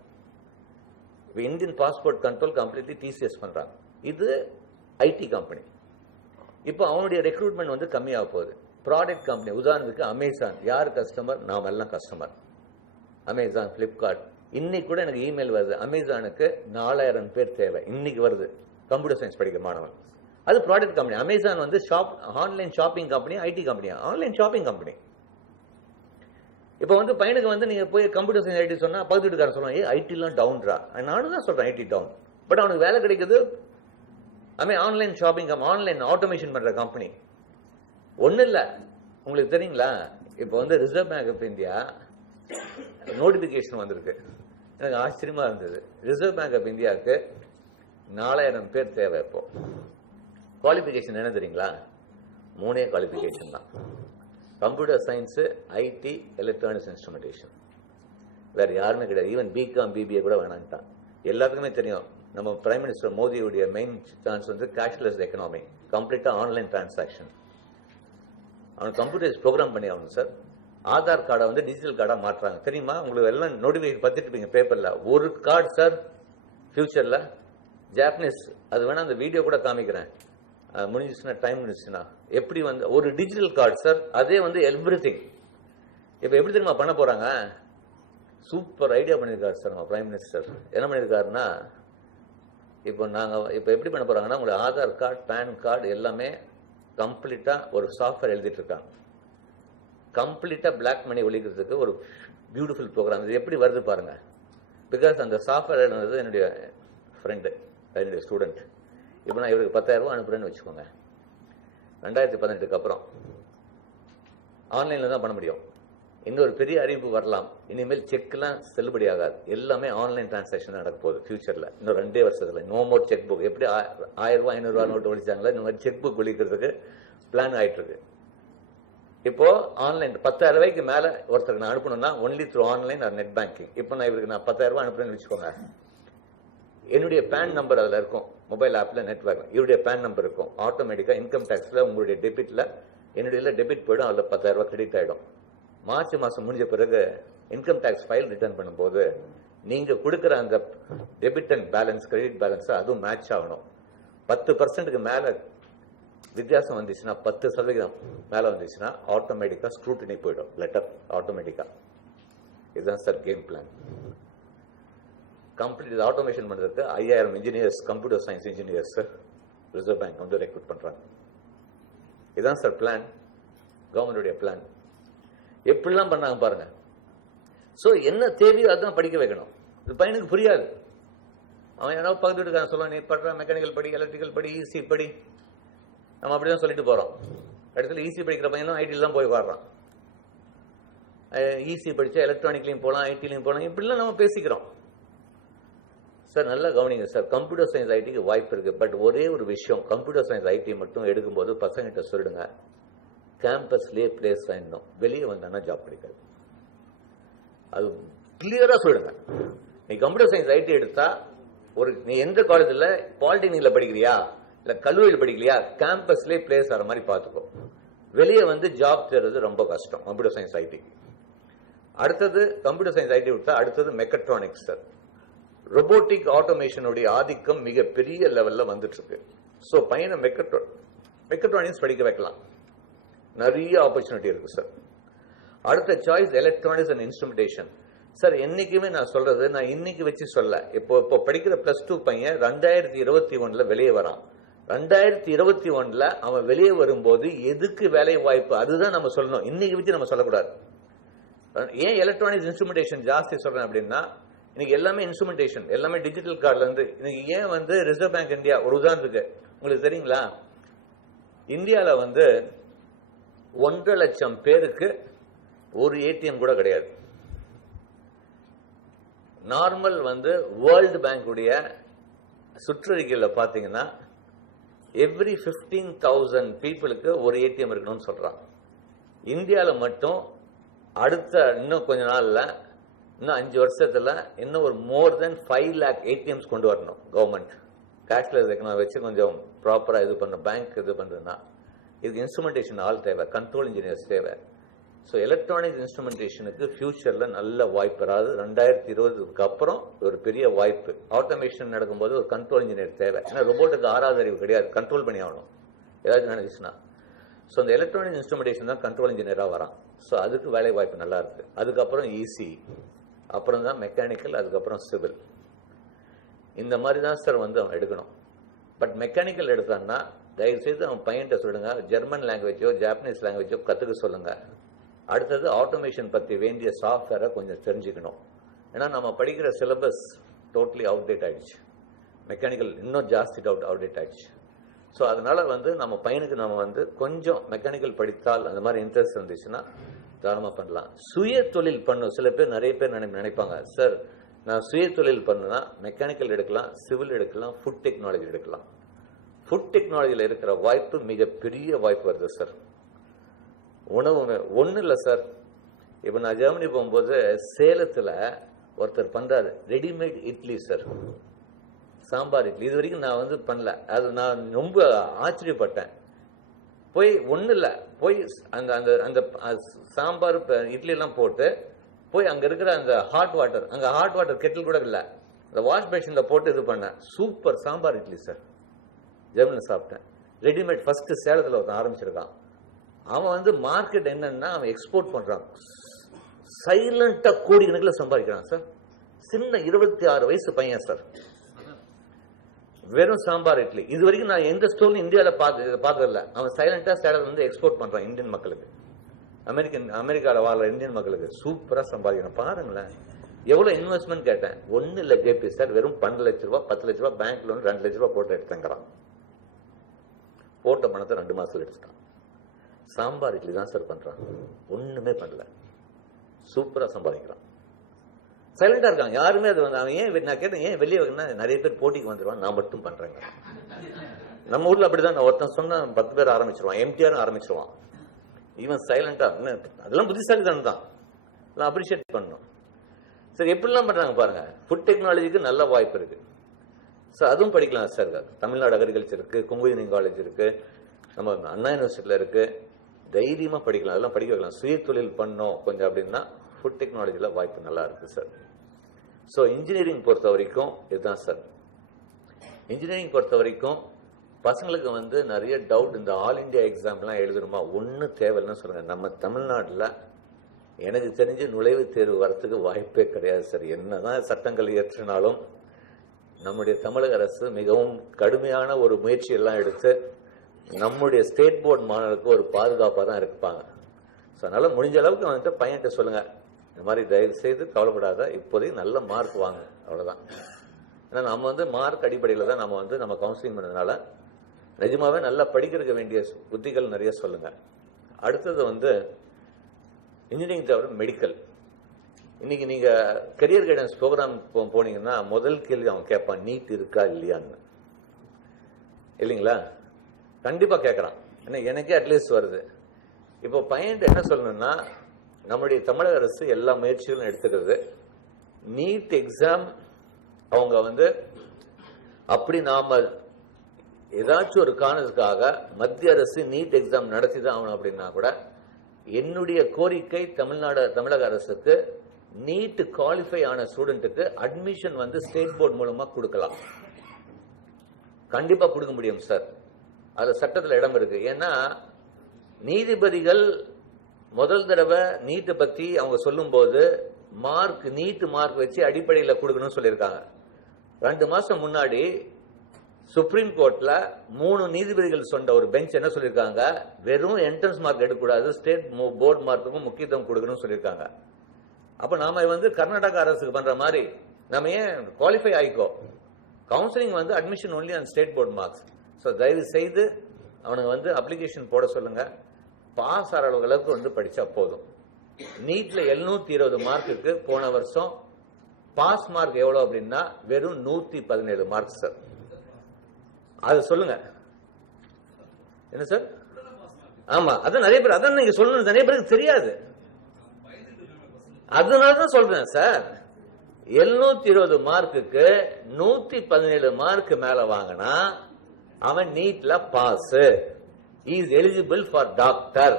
இப்போ Indian passport control completely TCS பண்ணுறாங்க. இது ஐடி கம்பெனி. இப்போ அவனுடைய ரெக்ரூட்மெண்ட் வந்து கம்மியாக போகுது. ப்ராடக்ட் கம்பெனி, உதாரணத்துக்கு அமேசான், யார் கஸ்டமர்? நாம் எல்லாம் கஸ்டமர். Amazon, Flipkart. இன்னைக்கு கூட எனக்கு இமெயில் வருது, அமேசானுக்கு 4000 பேர் தேவை. இன்னைக்கு வருது, கம்ப்யூட்டர் சயின்ஸ் படிக்கிற மாணவன். அது ப்ராடக்ட் கம்பெனி. அமேசான் வந்து ஆன்லைன் ஷாப்பிங் கம்பெனி, ஐடி கம்பெனியா? Online shopping company. இப்போ வந்து பையனுக்கு வந்து நீங்க போய் கம்ப்யூட்டர் சயின்ஸ் ஐடி சொன்னா பக்கத்து வீட்டுக்காரன் சொல்லுவாங்க, ஏ ஐடிலாம் டவுன்ரா. நானும் தான் சொல்றேன் ஐடி டவுன். பட் அவனுக்கு வேலை கிடைக்குது ஆன்லைன் ஷாப்பிங், ஆன்லைன் ஆட்டோமேஷன் பண்ற கம்பெனி. ஒன்றும் இல்லை, உங்களுக்கு தெரியுங்களா? இப்போ வந்து Reserve Bank of India notification வந்திருக்கு. எனக்கு ஆச்சரியமா இருந்தது. ரிசர்வ் பேங்க் ஆஃப் இந்தியாவுக்கு 4000 பேர் தேவை. இப்போ குவாலிஃபிகேஷன் என்ன தெரியுங்களா? 3 குவாலிஃபிகேஷன் தான். Computer science, IT, electronics instrumentation. வேற யாருமே கிடையாது. ஈவன் பிகாம், பிபிஏ கூட வேணான்ட்டான். எல்லாத்துக்குமே தெரியும், நம்ம பிரைம் மினிஸ்டர் மோடியுடைய மெயின் சான்ஸ் வந்து கேஷ்லெஸ் எக்கனாமி, கம்ப்ளீட்டா ஆன்லைன் டிரான்சாக்ஷன். அவனுக்கு கம்ப்யூட்டர்ஸ் ப்ரோக்ராம் பண்ணி ஆகணும் சார். ஆதார் கார்டை வந்து டிஜிட்டல் கார்டா மாற்றுறாங்க, தெரியுமா? உங்களுக்கு எல்லாம் நோட்டிஃபிகேஷன் பார்த்துட்டு இருப்பீங்க பேப்பர்ல. ஒரு கார்டு சார் ஃபியூச்சர்ல ஜாப்பனீஸ், அது வேணா அந்த வீடியோ கூட காமிக்கிறேன், முடிஞ்சிச்சுன்னா, டைம் முடிஞ்சிச்சுன்னா. எப்படி வந்து ஒரு டிஜிட்டல் கார்டு சார், அதே வந்து எவ்ரிதிங். இப்போ எப்படி தெரியுமா பண்ண போறாங்க? சூப்பர் ஐடியா பண்ணியிருக்காரு சார் நம்ம பிரைம் மினிஸ்டர். என்ன பண்ணியிருக்காருன்னா, இப்போ எப்படி பண்ண போறாங்கன்னா, உங்களுக்கு ஆதார் கார்டு, பேன் கார்டு எல்லாமே கம்ப்ளீட்டா ஒரு சாஃப்ட்வேர் எழுதிட்டு இருக்காங்க. கம்ப்ளீட்டா பிளாக் மணி ஒழிக்கிறதுக்கு ஒரு பியூட்டிஃபுல் ப்ரோக்ராம். இது எப்படி வருது பாருங்க. பிகாஸ் அந்த சாஃப்ட்வேர் எழுதுனது என்னுடைய ஃப்ரெண்டு, என்னுடைய ஸ்டூடெண்ட். இப்போ நான் இவருக்கு 10,000 ரூபாய் அனுப்புறேன்னு வச்சுக்கோங்க. 2018க்கு அப்புறம் ஆன்லைனில் தான் பண்ண முடியும். இன்னொரு பெரிய அறிவிப்பு வரலாம், இனிமேல் செக்லாம் செல்லுபடி ஆகாது, எல்லாமே ஆன்லைன் டிரான்சாக்ஷன் நடக்க போகுது ஃபியூச்சர்ல. இன்னும் 2 வருஷத்துல நோ மோர் செக் புக். எப்படி 1000 ரூபாய் 500 ரூபாய் நோட்டு ஒழிச்சாங்களா, இந்த மாதிரி செக் புக் ஒழிக்கிறதுக்கு பிளான் ஆயிட்டு இருக்கு. இப்போ ஆன்லைன் 10,000 ரூபாய்க்கு மேல ஒருத்தருக்கு நான் அனுப்பணும்னா only through online or net banking. இப்போ நான் இவருக்கு 10,000 ரூபாய் அனுப்புறேன்னு வச்சுக்கோங்க, என்னுடைய பேன் நம்பர் அதுல இருக்கும், மொபைல் ஆப்ல நெட்வொர்க், இவருடைய பேன் நம்பர் இருக்கும். ஆட்டோமேட்டிக்கா இன்கம் டாக்ஸ்ல உங்களுடைய டெபிட்ல என்னுடைய டெபிட் போயிடும், அதுல 10,000 ரூபாய் கிரெடிட் ஆயிடும். மார்ச் மாசம் முடிஞ்ச பிறகு இன்கம் டாக்ஸ் ஃபைல் ரிட்டர்ன் பண்ணும்போது நீங்க கொடுக்குற அந்த debit and balance, credit balance அதுவும் மேட்ச் ஆகணும். 10% மேல வித்தியாசம் வந்துச்சுன்னா, 10% மேல வந்துச்சுன்னா ஆட்டோமேட்டிக்கா ஸ்க்ரூட்டினி போயிடும், லெட்டர் ஆட்டோமேட்டிக்கா. இதுதான் sir game plan. Complete automation பண்றதுக்கு 5000 engineers, computer science engineers reserve bank வந்து ரெக்ரூட் பண்றாங்க. இதுதான் சார் பிளான், கவர்மெண்டுடைய பிளான். எப்படிலாம் பண்ணாங்க பாருங்க. சோ என்ன தேவையோ அதான் படிக்க வைக்கணும். இது பையனுக்கு புரியாது. அவன் யாராவது பக்கத்து வீட்டுக்காரன் சொல்லுவான், நீ பண்ற மெக்கானிக்கல் படி, எலக்ட்ரிக்கல் படி, ஈசி படி, நம்ம அப்படிதான் சொல்லிட்டு போறோம். இடத்துல ஈசி படிக்கிற பையனும் ஐடியில் தான் போய் வாடுறான். ஈசி படிச்சா எலக்ட்ரானிக்லையும் போகலாம், ஐடிலையும் போகலாம், இப்படிலாம் நம்ம பேசிக்கிறோம். சார் நல்லா கவனிங்க சார், கம்ப்யூட்டர் சயின்ஸ் ஐடிக்கு வாய்ப்பு இருக்கு. பட் ஒரே ஒரு விஷயம், கம்ப்யூட்டர் சயின்ஸ் ஐடி மட்டும் எடுக்கும்போது பசங்கிட்ட சொல்லிடுங்க, கேம்பஸ்லேயே பிளேஸ் ஆயிடணும், வெளியே வந்தானா ஜாப் கிடைக்காது. அது கிளியரா சொல்லிடுங்க. நீ கம்ப்யூட்டர் சயின்ஸ் ஐடி எடுத்தா நீ எந்த காலேஜ்ல பாலிடெக்னிக்ல படிக்கிறியா இல்ல கல்லூரியில் படிக்கலையா, கேம்பஸ்லேயே பிளேஸ் ஆகிற மாதிரி பார்த்துக்கோ. வெளியே வந்து ஜாப் தேடுறது ரொம்ப கஷ்டம் கம்ப்யூட்டர் சயின்ஸ் ஐடி. அடுத்தது கம்ப்யூட்டர் சயின்ஸ் ஐடி விட்டா அடுத்தது மெக்கட்ரானிக்ஸ் சார். ரொபோட்டிக் ஆட்டோமேஷனுடைய ஆதிக்கம் மிக பெரிய லெவல்ல வந்துட்டு இருக்கு. ஸோ பையனை மெக்கட்ரானிக்ஸ் படிக்க வைக்கலாம், நிறைய ஆப்பர்ச்சுனிட்டி இருக்கு சார். அடுத்த choice electronics and instrumentation sir. என்னைக்குமே நான் சொல்றது, நான் இன்னைக்கு வச்சு சொல்ல, இப்போ படிக்கிற +2 பையன் 2021 வெளியே வரான். 2021 அவன் வெளியே வரும்போது எதுக்கு வேலை வாய்ப்பு, அதுதான் நம்ம சொல்லணும், இன்னைக்கு வச்சு நம்ம சொல்லக்கூடாது. ஏன் எலக்ட்ரானிக்ஸ் இன்ஸ்ட்ருமெண்டேஷன் ஜாஸ்தி சொல்றேன் அப்படின்னா, இன்னைக்கு எல்லாமே இன்ஸ்ட்ருமெண்டேஷன், எல்லாமே டிஜிட்டல் கார்டுல இருந்து. இன்னைக்கு ஏன் வந்து ரிசர்வ் பேங்க் இந்தியா, ஒரு உதாரணத்துக்கு உங்களுக்கு தெரியுங்களா, இந்தியாவில் வந்து 1.5 லட்சம் பேருக்கு ஒரு ஏடிஎம் கூட கிடையாது. நார்மல் வந்து வேர்ல்டு பேங்க் உடைய சுற்றறிக்கையில் பார்த்தீங்கன்னா எவ்ரி 15,000 பீப்புளுக்கு ஒரு ஏடிஎம் இருக்கணும்னு சொல்றான். இந்தியாவில் மட்டும் அடுத்த இன்னும் கொஞ்ச நாள்ல, இன்னும் 5 வருஷத்துல இன்னும் ஒரு மோர் தென் 5 lakh ஏடிஎம்ஸ் கொண்டு வரணும் கவர்மெண்ட். கேஷ்லெஸ் எக்கனாமி வச்சு கொஞ்சம் ப்ராப்பரா இது பண்ண பேங்க் இது பண்றதுன்னா இதுக்கு இன்ஸ்ட்ருமெண்டேஷன் ஆள் தேவை, கண்ட்ரோல் இன்ஜினியர்ஸ் தேவை. ஸோ எலக்ட்ரானிக் இன்ஸ்ட்ருமெண்டேஷனுக்கு ஃபியூச்சர்ல நல்ல வாய்ப்பு. அதாவது 2020 அப்புறம் ஒரு பெரிய வாய்ப்பு. ஆட்டோமேஷன் நடக்கும்போது ஒரு கண்ட்ரோல் இன்ஜினியர் தேவை. ஏன்னா ரோபோட்டுக்கு 6வது அறிவு கிடையாது, கண்ட்ரோல் பண்ணி ஆகணும் ஏதாச்சும் நினைச்சுன்னா. ஸோ அந்த எலக்ட்ரானிக் இன்ஸ்ட்ருமெண்டேஷன் தான் கண்ட்ரோல் இன்ஜினியராக வரான். ஸோ அதுக்கு வேலை வாய்ப்பு நல்லா இருக்கு. அதுக்கப்புறம் ஈசி, அப்புறம் தான் மெக்கானிக்கல், அதுக்கப்புறம் சிவில். இந்த மாதிரி தான் சார் வந்து அவன் எடுக்கணும். பட் மெக்கானிக்கல் எடுத்தான்னா தயவுசெய்து அவன் பையன்கிட்ட சொல்லுங்க, ஜெர்மன் லாங்குவேஜோ ஜாப்பனீஸ் லாங்குவேஜோ கற்றுக்க சொல்லுங்க. அடுத்தது ஆட்டோமேஷன் பற்றி வேண்டிய சாஃப்ட்வேரை கொஞ்சம் தெரிஞ்சுக்கணும். ஏன்னா நம்ம படிக்கிற சிலபஸ் டோட்டலி அவுடேட் ஆயிடுச்சு, மெக்கானிக்கல் இன்னும் ஜாஸ்தி அவுடேட் ஆயிடுச்சு. ஸோ அதனால வந்து நம்ம பையனுக்கு நம்ம வந்து கொஞ்சம் மெக்கானிக்கல் படித்தால் அந்த மாதிரி இன்ட்ரெஸ்ட் இருந்துச்சுன்னா தாராளமாக பண்ணலாம். சுய தொழில் பண்ணும் சில பேர், நிறைய பேர் நினைப்பாங்க, சார் நான் சுய தொழில் பண்ணுனா மெக்கானிக்கல் எடுக்கலாம், சிவில் எடுக்கலாம், ஃபுட் டெக்னாலஜி எடுக்கலாம். ஃபுட் டெக்னாலஜியில் இருக்கிற வாய்ப்பு மிகப்பெரிய வாய்ப்பு வருது சார். உணவு ஒன்றும் இல்லை சார். இப்போ நான் ஜெர்மனி போகும்போது சேலத்தில் ஒருத்தர் பண்றாரு ரெடிமேட் இட்லி சார், சாம்பார் இட்லி. இது வரைக்கும் நான் வந்து பண்ணல, அது நான் ரொம்ப ஆச்சரியப்பட்டேன். போய் ஒன்றும் இல்லை, போய் அந்த அந்த அந்த சாம்பார் இட்லி எல்லாம் போட்டு போய் அங்கே இருக்கிற அந்த ஹாட் வாட்டர், அங்கே ஹாட் வாட்டர் கெட்டில் கூட இல்லை, அந்த வாஷ் பேஷனில் போட்டு இது பண்ணேன். சூப்பர் சாம்பார் இட்லி சார், ஜெர்மனியில் சாப்பிட்டேன். ரெடிமேட் ஃபர்ஸ்ட் சேலத்தில் ஒருத்தன் ஆரம்பிச்சிருக்கான். அவன் வந்து மார்க்கெட் என்னன்னா அவன் எக்ஸ்போர்ட் பண்றான். சைலண்டா கோடிக்கணக்கில் சம்பாதிக்கிறான் சார். சின்ன 26 வயசு பையன் சார், வெறும் சாம்பார் இட்லி. இது வரைக்கும் நான் எந்த ஸ்டோர்லையும் இந்தியாவில் பார்த்ததில்ல. அவன் சைலண்டா சேலத்தில் வந்து எக்ஸ்போர்ட் பண்றான் இந்தியன் மக்களுக்கு, அமெரிக்காவில் வாழ்ற இந்தியன் மக்களுக்கு. சூப்பரா சம்பாதிக்கிறான். பாருங்களேன் எவ்வளவு இன்வெஸ்ட்மெண்ட் கேட்டேன். ஒன்னும் இல்லை ஜேபி சார், வெறும் 12 லட்ச ரூபாய் 10 லட்ச ரூபாய் பேங்க் லோன் 2 லட்ச ரூபாய் போட்டு எடுத்துங்கிறான். போட்ட பணத்தை 2 மாசத்துல எடுத்துட்டான். சாம்பார் இட்லி தான் சார் பண்றான், ஒண்ணுமே பண்ணல, சூப்பரா சம்பாதிக்கிறான். சைலண்டா இருக்காங்க யாருமே. அது வந்து அவன் ஏன், நான் கேட்டேன் ஏன் வெளியே வைக்கணும்னா நிறைய பேர் போட்டிக்கு வந்துடுவான், நான் மட்டும் பண்றேங்க. நம்ம ஊர்ல அப்படிதான், நான் ஒருத்தன் சொன்னா 10 பேர் ஆரம்பிச்சிருவான், எம்டிஆர் ஆரம்பிச்சிருவான். இவன் சைலண்டா, அதெல்லாம் புத்திசாலித்தனம் தான், அப்ரிஷியேட் பண்ணணும். சரி எப்படிலாம் பண்றாங்க பாருங்க. ஃபுட் டெக்னாலஜிக்கு நல்ல வாய்ப்பு இருக்கு சார், அதுவும் படிக்கலாம் சார். தமிழ்நாடு அக்ரிகல்ச்சர் இருக்கு, கொங்கு இன்ஜினியரிங் காலேஜ் இருக்கு, நம்ம அண்ணா யூனிவர்சிட்டியில இருக்கு, தைரியமா படிக்கலாம், அதெல்லாம் படிக்க வைக்கலாம். சுய தொழில் பண்ணோம் கொஞ்சம் அப்படின்னா ஃபுட் டெக்னாலஜில வாய்ப்பு நல்லா இருக்கு சார். ஸோ இன்ஜினியரிங் பொறுத்த வரைக்கும் இதுதான் சார். இன்ஜினியரிங் பொறுத்த வரைக்கும் பசங்களுக்கு வந்து நிறைய டவுட், இந்த ஆல் இண்டியா எக்ஸாம்லாம் எழுதணுமா, ஒன்றும் தேவையில்லைன்னு சொல்லுங்க. நம்ம தமிழ்நாட்டில் எனக்கு தெரிஞ்சு நுழைவுத் தேர்வு வரத்துக்கு வாய்ப்பே கிடையாது சார். என்னதான் சட்டங்கள் இயற்றினாலும் நம்முடைய தமிழக அரசு மிகவும் கடுமையான ஒரு முயற்சி எல்லாம் எடுத்து நம்முடைய ஸ்டேட் போர்டு மாணவர்களுக்கு ஒரு பாதுகாப்பாக தான் இருப்பாங்க. ஸோ அதனால முடிஞ்ச அளவுக்கு வந்துட்டு பையன்கிட்ட சொல்லுங்க, இந்த மாதிரி தயவு செய்து கவலைப்படாத, இப்போதைக்கு நல்ல மார்க் வாங்க, அவ்வளோதான். ஏன்னா நம்ம வந்து மார்க் அடிப்படையில் தான் நம்ம கவுன்சிலிங் பண்ணதுனால நிஜமாவே நல்லா படிக்கிறதுக்கு வேண்டிய புத்திகள் நிறைய சொல்லுங்க. அடுத்தது வந்து இன்ஜினியரிங் தவிர மெடிக்கல். இன்னைக்கு நீங்க கரியர் கைடன்ஸ் ப்ரோக்ராம் போனீங்கன்னா முதல் கேள்வி அவன் கேட்பான், நீட் இருக்கா இல்லையான்னு. இல்லைங்களா? கண்டிப்பா கேட்கறான். எனக்கே அட்லீஸ்ட் வருது. இப்போ பையன் என்ன சொல்லணும்னா, நம்முடைய தமிழக அரசு எல்லா முயற்சிகளும் எடுத்துக்கிறது. நீட் எக்ஸாம் அவங்க அப்படி நாம ஏதாச்சும் ஒரு காரணத்துக்காக மத்திய அரசு நீட் எக்ஸாம் நடத்தி தான் ஆகணும் அப்படின்னா கூட, என்னுடைய கோரிக்கை தமிழக அரசுக்கு நீட் குவாலிஃபை ஆன ஸ்டூடெண்ட்டுக்கு அட்மிஷன் ஸ்டேட் போர்டு மூலமா கொடுக்கலாம். கண்டிப்பா கொடுக்க முடியும் சார். அதுல சட்டத்தில் இடம் இருக்கு. ஏன்னா நீதிபதிகள் முதல் தடவை நீட்டை பத்தி அவங்க சொல்லும் போது நீட் மார்க் வச்சு அடிப்படையில் கொடுக்கணும்னு சொல்லியிருக்காங்க. 2 மாசம் முன்னாடி சுப்ரீம் கோர்ட்ல 3 நீதிபதிகள் சொன்ன ஒரு பெஞ்ச் என்ன சொல்லியிருக்காங்க, வெறும் என்ட்ரன்ஸ் மார்க் எடுக்கக்கூடாது, ஸ்டேட் போர்டு மார்க்குக்கும் முக்கியத்துவம் கொடுக்கணும்னு சொல்லியிருக்காங்க. அப்ப நாம கர்நாடகா அரசுக்கு பண்ற மாதிரி நம்ம ஏன் குவாலிஃபை ஆயிக்கோ, counselling admission only on state board marks. So தயவு செய்து அவனுக்கு அப்ளிகேஷன் போட சொல்லுங்க. பாஸ் ஆகிற அளவுக்கு படிச்சா போதும். நீட்ல 720 மார்க்குக்கு போன வருஷம் பாஸ் மார்க் எவ்வளவு அப்படின்னா வெறும் 117 மார்க் சார். அது சொல்லுங்க. என்ன சார்? ஆமா, அதான் நிறைய பேர் அதான் நீங்க சொல்லணும், நிறைய பேருக்கு தெரியாது. அதனாலதான் சொல்றேன் சார், 720 மார்க்குக்கு 117 மார்க் மேல வாங்கினா அவன் நீட்ல pass, is eligible for doctor.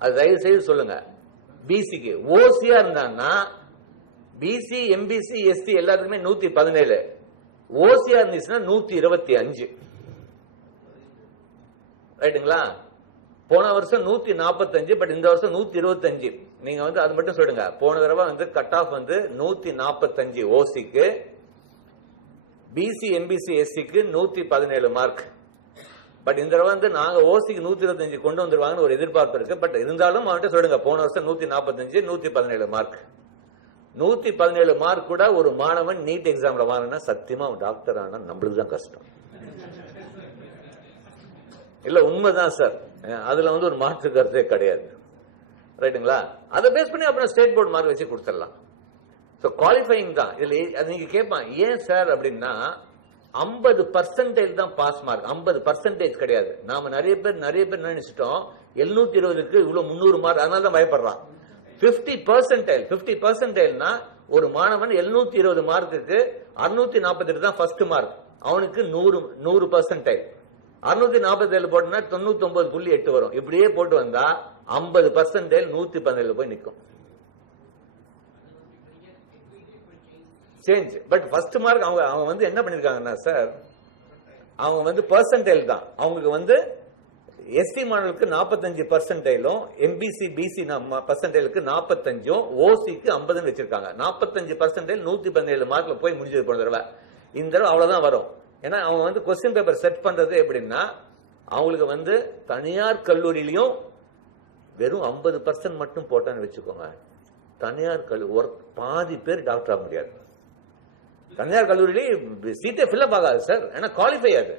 அது தயவு செய்து சொல்லுங்க. பிசிக்கு ஓசியா இருந்தான்னா பிசி எம்பிசி எஸ்சி எல்லாத்துக்குமே 117, ஓசியா இருந்துச்சுன்னா 125. ரைட்டுங்களா? போன வருஷம் 145, பட் இந்த வருஷம் 125. நீங்க அது மட்டும் சொல்லுங்க. போன தடவை கட் ஆஃப் 145 ஓசிக்கு, பிசி எம்பிசி எஸ்சிக்கு 117 மார்க். பட் இந்த தடவை நாங்க ஓசிக்கு 125 கொண்டு வந்துருவாங்கன்னு ஒரு எதிர்பார்ப்பு இருக்கு. பட் இருந்தாலும் அவன்கிட்ட சொல்லுங்க, போன வருஷம் 145, 117 மார்க். 117 மார்க் கூட ஒரு மாணவன் நீட் எக்ஸாம்ல வாங்கினா சத்தியமா அவன் டாக்டர் ஆனா நம்மளுக்கு தான் கஷ்டம். இல்ல உண்மைதான் சார். அதுல ஒரு மாற்று கருத்தே கிடையாது. ரைட்டுங்களா? அதை பேஸ் பண்ணி அப்புறம் ஸ்டேட் போர்டு மார்க் வச்சு கொடுத்துடலாம். ஸோ குவாலிஃபைங் தான் இதுல. நீங்க கேட்பான், ஏன் சார் அப்படின்னா 50% தான் பாஸ் மார்க், 50% கிடையாது. நாம நிறைய பேர் நினைச்சிட்டோம் 720க்கு இவ்வளவு 300 மார்க், அதனால தான் பயப்படுறான். 50% ஒரு மாணவன் 720 மார்க்குக்கு 648 தான் ஃபர்ஸ்ட் மார்க், அவனுக்கு 100%. 647 போட்டுனா 99.8 வரும். இப்படியே போட்டு வந்தா 50% 117 போய் நிற்கும். சேஞ்ச். பட் ஃபர்ஸ்ட் மார்க் அவங்க என்ன பண்ணிருக்காங்கன்னா சார், அவங்க பெர்சன்டைல் தான். அவங்களுக்கு எஸ்டி மாணவர்களுக்கு 45%, எம்பிசி பிசி பர்சன்டைலுக்கு 45, ஓசிக்கு 50 வச்சிருக்காங்க. 45% 117 மார்க்ல போய் முடிஞ்சது போன தடவை. இந்த தடவை அவ்வளவுதான் வரும். ஏன்னா அவங்க கொஸ்டின் பேப்பர் செட் பண்றது எப்படின்னா, அவங்களுக்கு தனியார் கல்லூரியிலையும் வெறும் 50% மட்டும் போட்டான்னு வச்சுக்கோங்க. தனியார் கல்லூரி பாதி பேர் டாக்டர் ஆக முடியாது. தனியார் கல்லூரியிலே சீட்டே ஃபில் அப் ஆகாது சார். ஏன்னா குவாலிஃபை ஆகுது.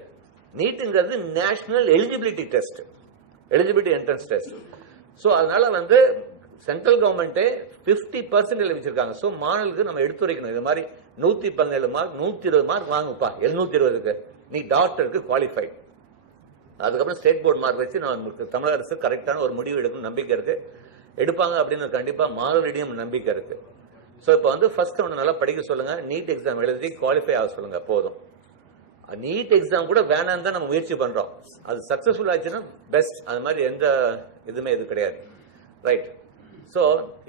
நீட்டுங்கிறது national eligibility test, eligibility entrance test. So அதனால சென்ட்ரல் கவர்மெண்டே 50% வச்சிருக்காங்க. ஸோ மாணவர்களுக்கு நம்ம எடுத்துரைக்கணும், இது மாதிரி 117 மார்க் 120 மார்க் வாங்குப்பா, 720க்கு நீ டாக்டருக்கு குவாலிஃபை. அதுக்கப்புறம் ஸ்டேட் போர்டு மார்க் வச்சு நமக்கு தமிழக அரசு கரெக்டான ஒரு முடிவு எடுக்கணும் நம்பிக்கை இருக்கு. எடுப்பாங்க அப்படின்னு கண்டிப்பா மாணவர்களிடையும் நம்பிக்கை இருக்கு. ஸோ இப்போ ஃபர்ஸ்ட் அவனை நல்லா படிக்க சொல்லுங்க, நீட் எக்ஸாம் எழுதி குவாலிஃபை ஆக சொல்லுங்க போதும். நீட் எக்ஸாம் கூட வேணான்னு தான் நம்ம முயற்சி பண்றோம். அது சக்சஸ்ஃபுல் ஆச்சுன்னா பெஸ்ட். அது மாதிரி எந்த இதுமே இது கிடையாது. ரைட். ஸோ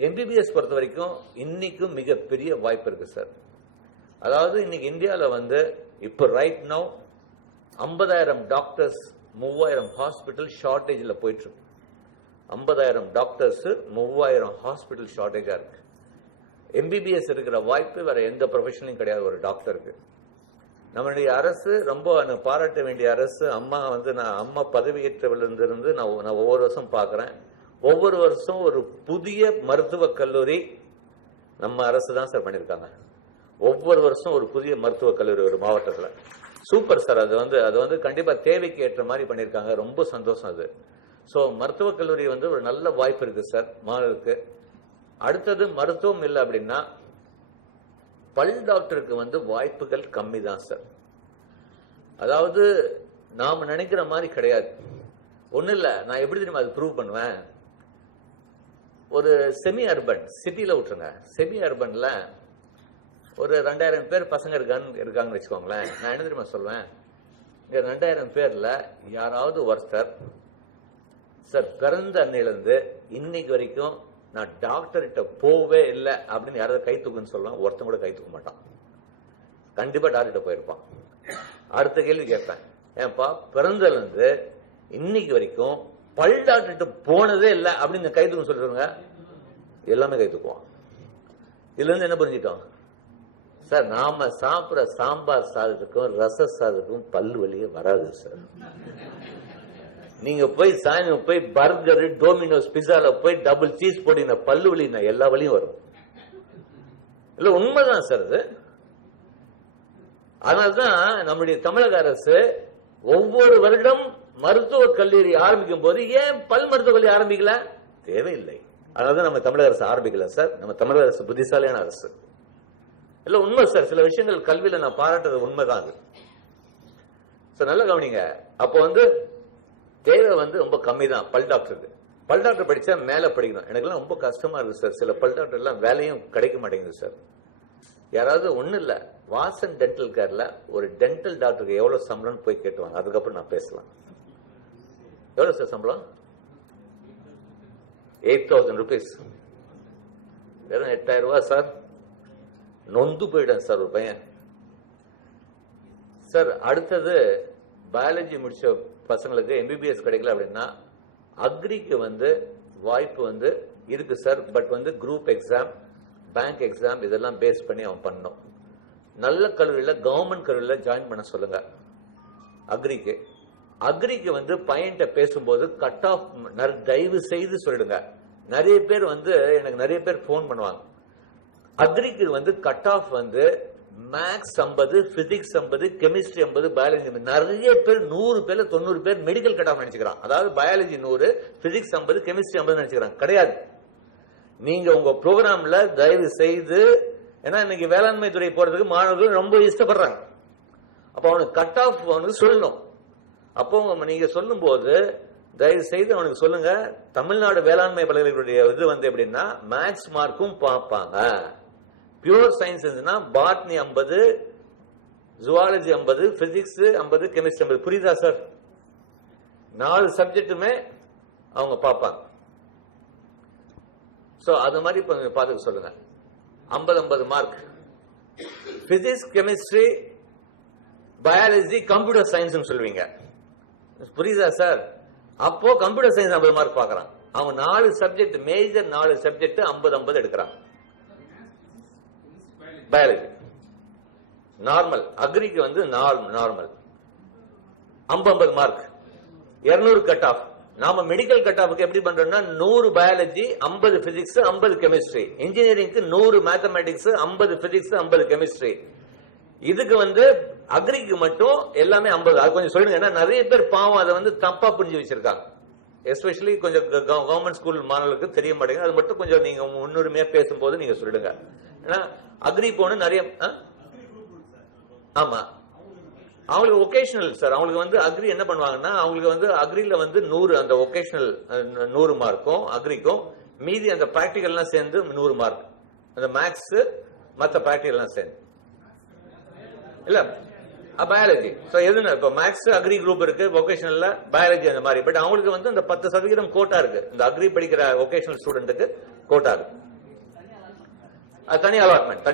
எம்பிபிஎஸ் பொறுத்த வரைக்கும் இன்னைக்கும் மிகப்பெரிய வாய்ப்பு இருக்கு சார். அதாவது இன்னைக்கு இந்தியாவில் இப்போ ரைட் நவ் 50,000 டாக்டர்ஸ் 3000 ஹாஸ்பிட்டல் ஷார்டேஜில் போயிட்டு இருக்கு. 50,000 டாக்டர்ஸ் 3000 ஹாஸ்பிட்டல் ஷார்டேஜா இருக்கு. எம்பிபிஎஸ் இருக்கிற வாய்ப்பு வேற எந்த ப்ரொஃபஷனலும் கிடையாது ஒரு டாக்டருக்கு. நம்மளுடைய அரசு ரொம்ப பாராட்ட வேண்டிய அரசு. அம்மா நான் அம்மா பதவியேற்றவிலிருந்து நான் ஒவ்வொரு வருஷம் பார்க்கிறேன். ஒவ்வொரு வருஷம் ஒரு புதிய மருத்துவக் கல்லூரி நம்ம அரசு தான் சார் பண்ணியிருக்காங்க. ஒவ்வொரு வருஷம் ஒரு புதிய மருத்துவக் கல்லூரி ஒரு மாவட்டத்தில். Super sir. அது கண்டிப்பா தேவைக்கு ஏற்ற மாதிரி பண்ணியிருக்காங்க. ரொம்ப சந்தோஷம் அது. ஸோ மருத்துவக் கல்லூரி ஒரு நல்ல வாய்ப்பு இருக்கு சார் மாணவருக்கு. அடுத்தது மருத்துவம் இல்லை அப்படின்னா பல் டாக்டருக்கு வந்து வாய்ப்புகள் கம்மி தான் சார். அதாவது நாம நினைக்கிற மாதிரி கிடையாது. ஒண்ணு இல்ல, நான் எப்படி தெரியுமா அது ப்ரூவ் பண்ணுவேன். ஒரு செமி அர்பன் சிட்டியில விட்டுருங்க, செமி அர்பன்ல ஒரு 2000 பேர் பசங்க இருக்காங்கன்னு வச்சுக்கோங்களேன். நான் என்ன தெரியுமா சொல்வேன், இங்க 2000 பேர்ல யாராவது ஒருத்தர் சார் பிறந்த அன்னையிலிருந்து இன்னைக்கு வரைக்கும் நான் டாக்டர்கிட்ட போவே இல்லை அப்படின்னு யாராவது கை தூக்குன்னு சொல்லுவான். ஒருத்தன் கூட கை தூக்க மாட்டான், கண்டிப்பா டாக்டர்கிட்ட போயிருப்பான். அடுத்த கேள்வி கேட்பேன், ஏன்பா பிறந்ததுல இருந்து இன்னைக்கு வரைக்கும் பல் டாக்டர்கிட்ட போனதே இல்லை அப்படின்னு கை தூக்க சொல்றாங்க. எல்லாமே கை தூக்குவான். இதுல இருந்து என்ன புரிஞ்சுட்டோம் சார், நாம சாப்பிட்ற சாம்பார் சாதத்துக்கும் ரச சாதத்துக்கும் பல்லு வலியே வராது சார். நீங்க போய் சாயந்தரம் போய் பர்கர் டோமினோஸ் பிஸால போய் டபுள் சீஸ் போட்டீங்க பல்லு வலி எல்லா வலியும் வரும். இல்ல உண்மைதான் சார் அது. அதனால்தான் நம்முடைய தமிழக அரசு ஒவ்வொரு வருடம் மருத்துவ கல்லூரி ஆரம்பிக்கும் போது ஏன் பல் மருத்துவ கல்லூரி ஆரம்பிக்கல, தேவையில்லை. அதனாலதான் நம்ம தமிழக அரசு ஆரம்பிக்கல சார். நம்ம தமிழக அரசு புத்திசாலியான அரசு. இல்ல உண்மை சார், சில விஷயங்கள் கல்வியில நான் பாராட்டுறது உண்மைதான் அது சார். நல்ல கவனிங்க. அப்போ வந்து தேவை வந்து ரொம்ப கம்மி தான் பல் டாக்டருக்கு. பல் டாக்டர் படிச்சா மேல படிக்கணும். எனக்குலாம் ரொம்ப கஷ்டமா இருக்கு சார். சில பல் டாக்டர் எல்லாம் வேலையும் கிடைக்க மாட்டேங்குது சார். யாராவது ஒண்ணு இல்ல, வாசன் டென்டல் கேர்ல ஒரு டென்டல் டாக்டருக்கு எவ்வளவு சம்பளம்னு போய் கேட்டுவாங்க. அதுக்கப்புறம் நான் பேசலாம். எவ்வளவு சார் சம்பளம்? 8,000 rupees. வெறும் 8,000 ரூபாய் சார். நொந்து போயிட்டேன் சார் ஒரு பையன் சார். அடுத்தது பயாலஜி முடிச்ச பசங்களுக்கு எம்பிபிஎஸ் கிடைக்கல அப்படின்னா அக்ரிக்கு வந்து வாய்ப்பு வந்து இருக்கு சார். பட் வந்து குரூப் எக்ஸாம், பேங்க் எக்ஸாம் இதெல்லாம் பேஸ் பண்ணி அவன் பண்ணணும். நல்ல கல்லூரியில கவர்மெண்ட் கல்லூரியில ஜாயின் பண்ண சொல்லுங்க அக்ரிக்கு. அக்ரிக்கு வந்து பையன்கிட்ட பேசும்போது கட் ஆஃப் தயவு செய்து சொல்லிடுங்க. நிறைய பேர் வந்து எனக்கு நிறைய பேர் போன் பண்ணுவாங்க. அக்ரிக்கு வந்து கட் ஆஃப் வந்து மேக்ஸ் 50, பிசிக்ஸ் 50, கெமிஸ்ட்ரி 50, பயாலஜி. நிறைய பேர் 100 பேர்ல 90 பேர் மெடிக்கல் கட் ஆஃப் நினைச்சுக்கிறான். அதாவது பயாலஜி 100, பிசிக்ஸ் 50, கெமிஸ்ட்ரி 50 நினைச்சுக்கிறான். கிடையாது. நீங்க உங்க ப்ரோக்ராம்ல தயவு செய்து, ஏன்னா இன்னைக்கு வேளாண்மை துறை போறதுக்கு மாணவர்கள் ரொம்ப இஷ்டப்படுறாங்க. அப்ப அவனுக்கு கட் ஆஃப் அவனுக்கு சொல்லணும். அப்போ நீங்க சொல்லும் போது தயவு செய்து அவனுக்கு சொல்லுங்க, தமிழ்நாடு வேளாண்மை பல்கலைக்கழகத்துடைய இது வந்து எப்படின்னா மேக்ஸ் மார்க்கும் பார்ப்பாங்க. Pure science botany 50, zoology 50, physics 50, chemistry 50. புரியுதா சார்? 4 சப்ஜெக்டுமே அவங்க பார்ப்பாங்க. சோ அது மாதிரி பார்த்துக்க சொல்லுங்க. 50 mark physics, chemistry, biology, computer science சொல்லுவீங்க. புரியுதா சார்? அப்போ கம்ப்யூட்டர் சயின்ஸ் 50 மார்க் பாக்குறான். அவங்க 4 சப்ஜெக்ட் மேஜர் 4 சப்ஜெக்ட் 50 எடுக்கிறான். பயாலஜி நார்மல், அக்ரிக்கு வந்து நார்மல் 50 மார்க், 200 கட் ஆஃப். நாம மெடிக்கல் கட் ஆஃப்க்கு எப்படி பண்றோம்னா 100 பயாலஜி, 50 பிசிக்ஸ், 50 கெமிஸ்ட்ரி. இன்ஜினியரிங்க்கு 100 மேத்தமேட்டிக்ஸ், 50 பிசிக்ஸ், 50 கெமிஸ்ட்ரி. இதுக்கு வந்து அக்ரிக்கு மட்டும் எல்லாமே 50. அது கொஞ்சம் சொல்லுங்க. ஏன்னா நிறைய பேர் பாவம் அதை வந்து தப்பா புரிஞ்சு வச்சிருக்காங்க. எஸ்பெஷலி கொஞ்சம் கவர்மெண்ட் ஸ்கூல் மாணவர்களுக்கு தெரிய மாட்டேங்குது. அது மட்டும் கொஞ்சம் நீங்க முன்னுரிமையா பேசும்போது நீங்க சொல்லிடுங்க. ஏன்னா அக்ரி போன நிறைய ஆமா அவங்களுக்கு ஒகேஷனல் சார். அவங்களுக்கு வந்து அக்ரி என்ன பண்ணுவாங்கன்னா, அவங்களுக்கு வந்து அக்ரில வந்து 100 அந்த ஒகேஷனல் 100 மார்க்கும் அக்ரிக்கும், மீதி அந்த பிராக்டிகல் எல்லாம் சேர்ந்து 100 மார்க். அந்த மேக்ஸ் மற்ற பிராக்டிகல் எல்லாம் சேர்ந்து இல்ல பயாலஜி. எதுனா இப்ப மேக்ஸ் அக்ரி குரூப் இருக்கு, வொகேஷனல்ல பயாலஜி அந்த மாதிரி. பட் அவங்களுக்கு வந்து அந்த 10% கோட்டா இருக்கு. இந்த அக்ரி படிக்கிற வொகேஷனல் ஸ்டூடெண்ட்டுக்கு கோட்டா இருக்கு. அது தனி அலாட்மெண்ட்.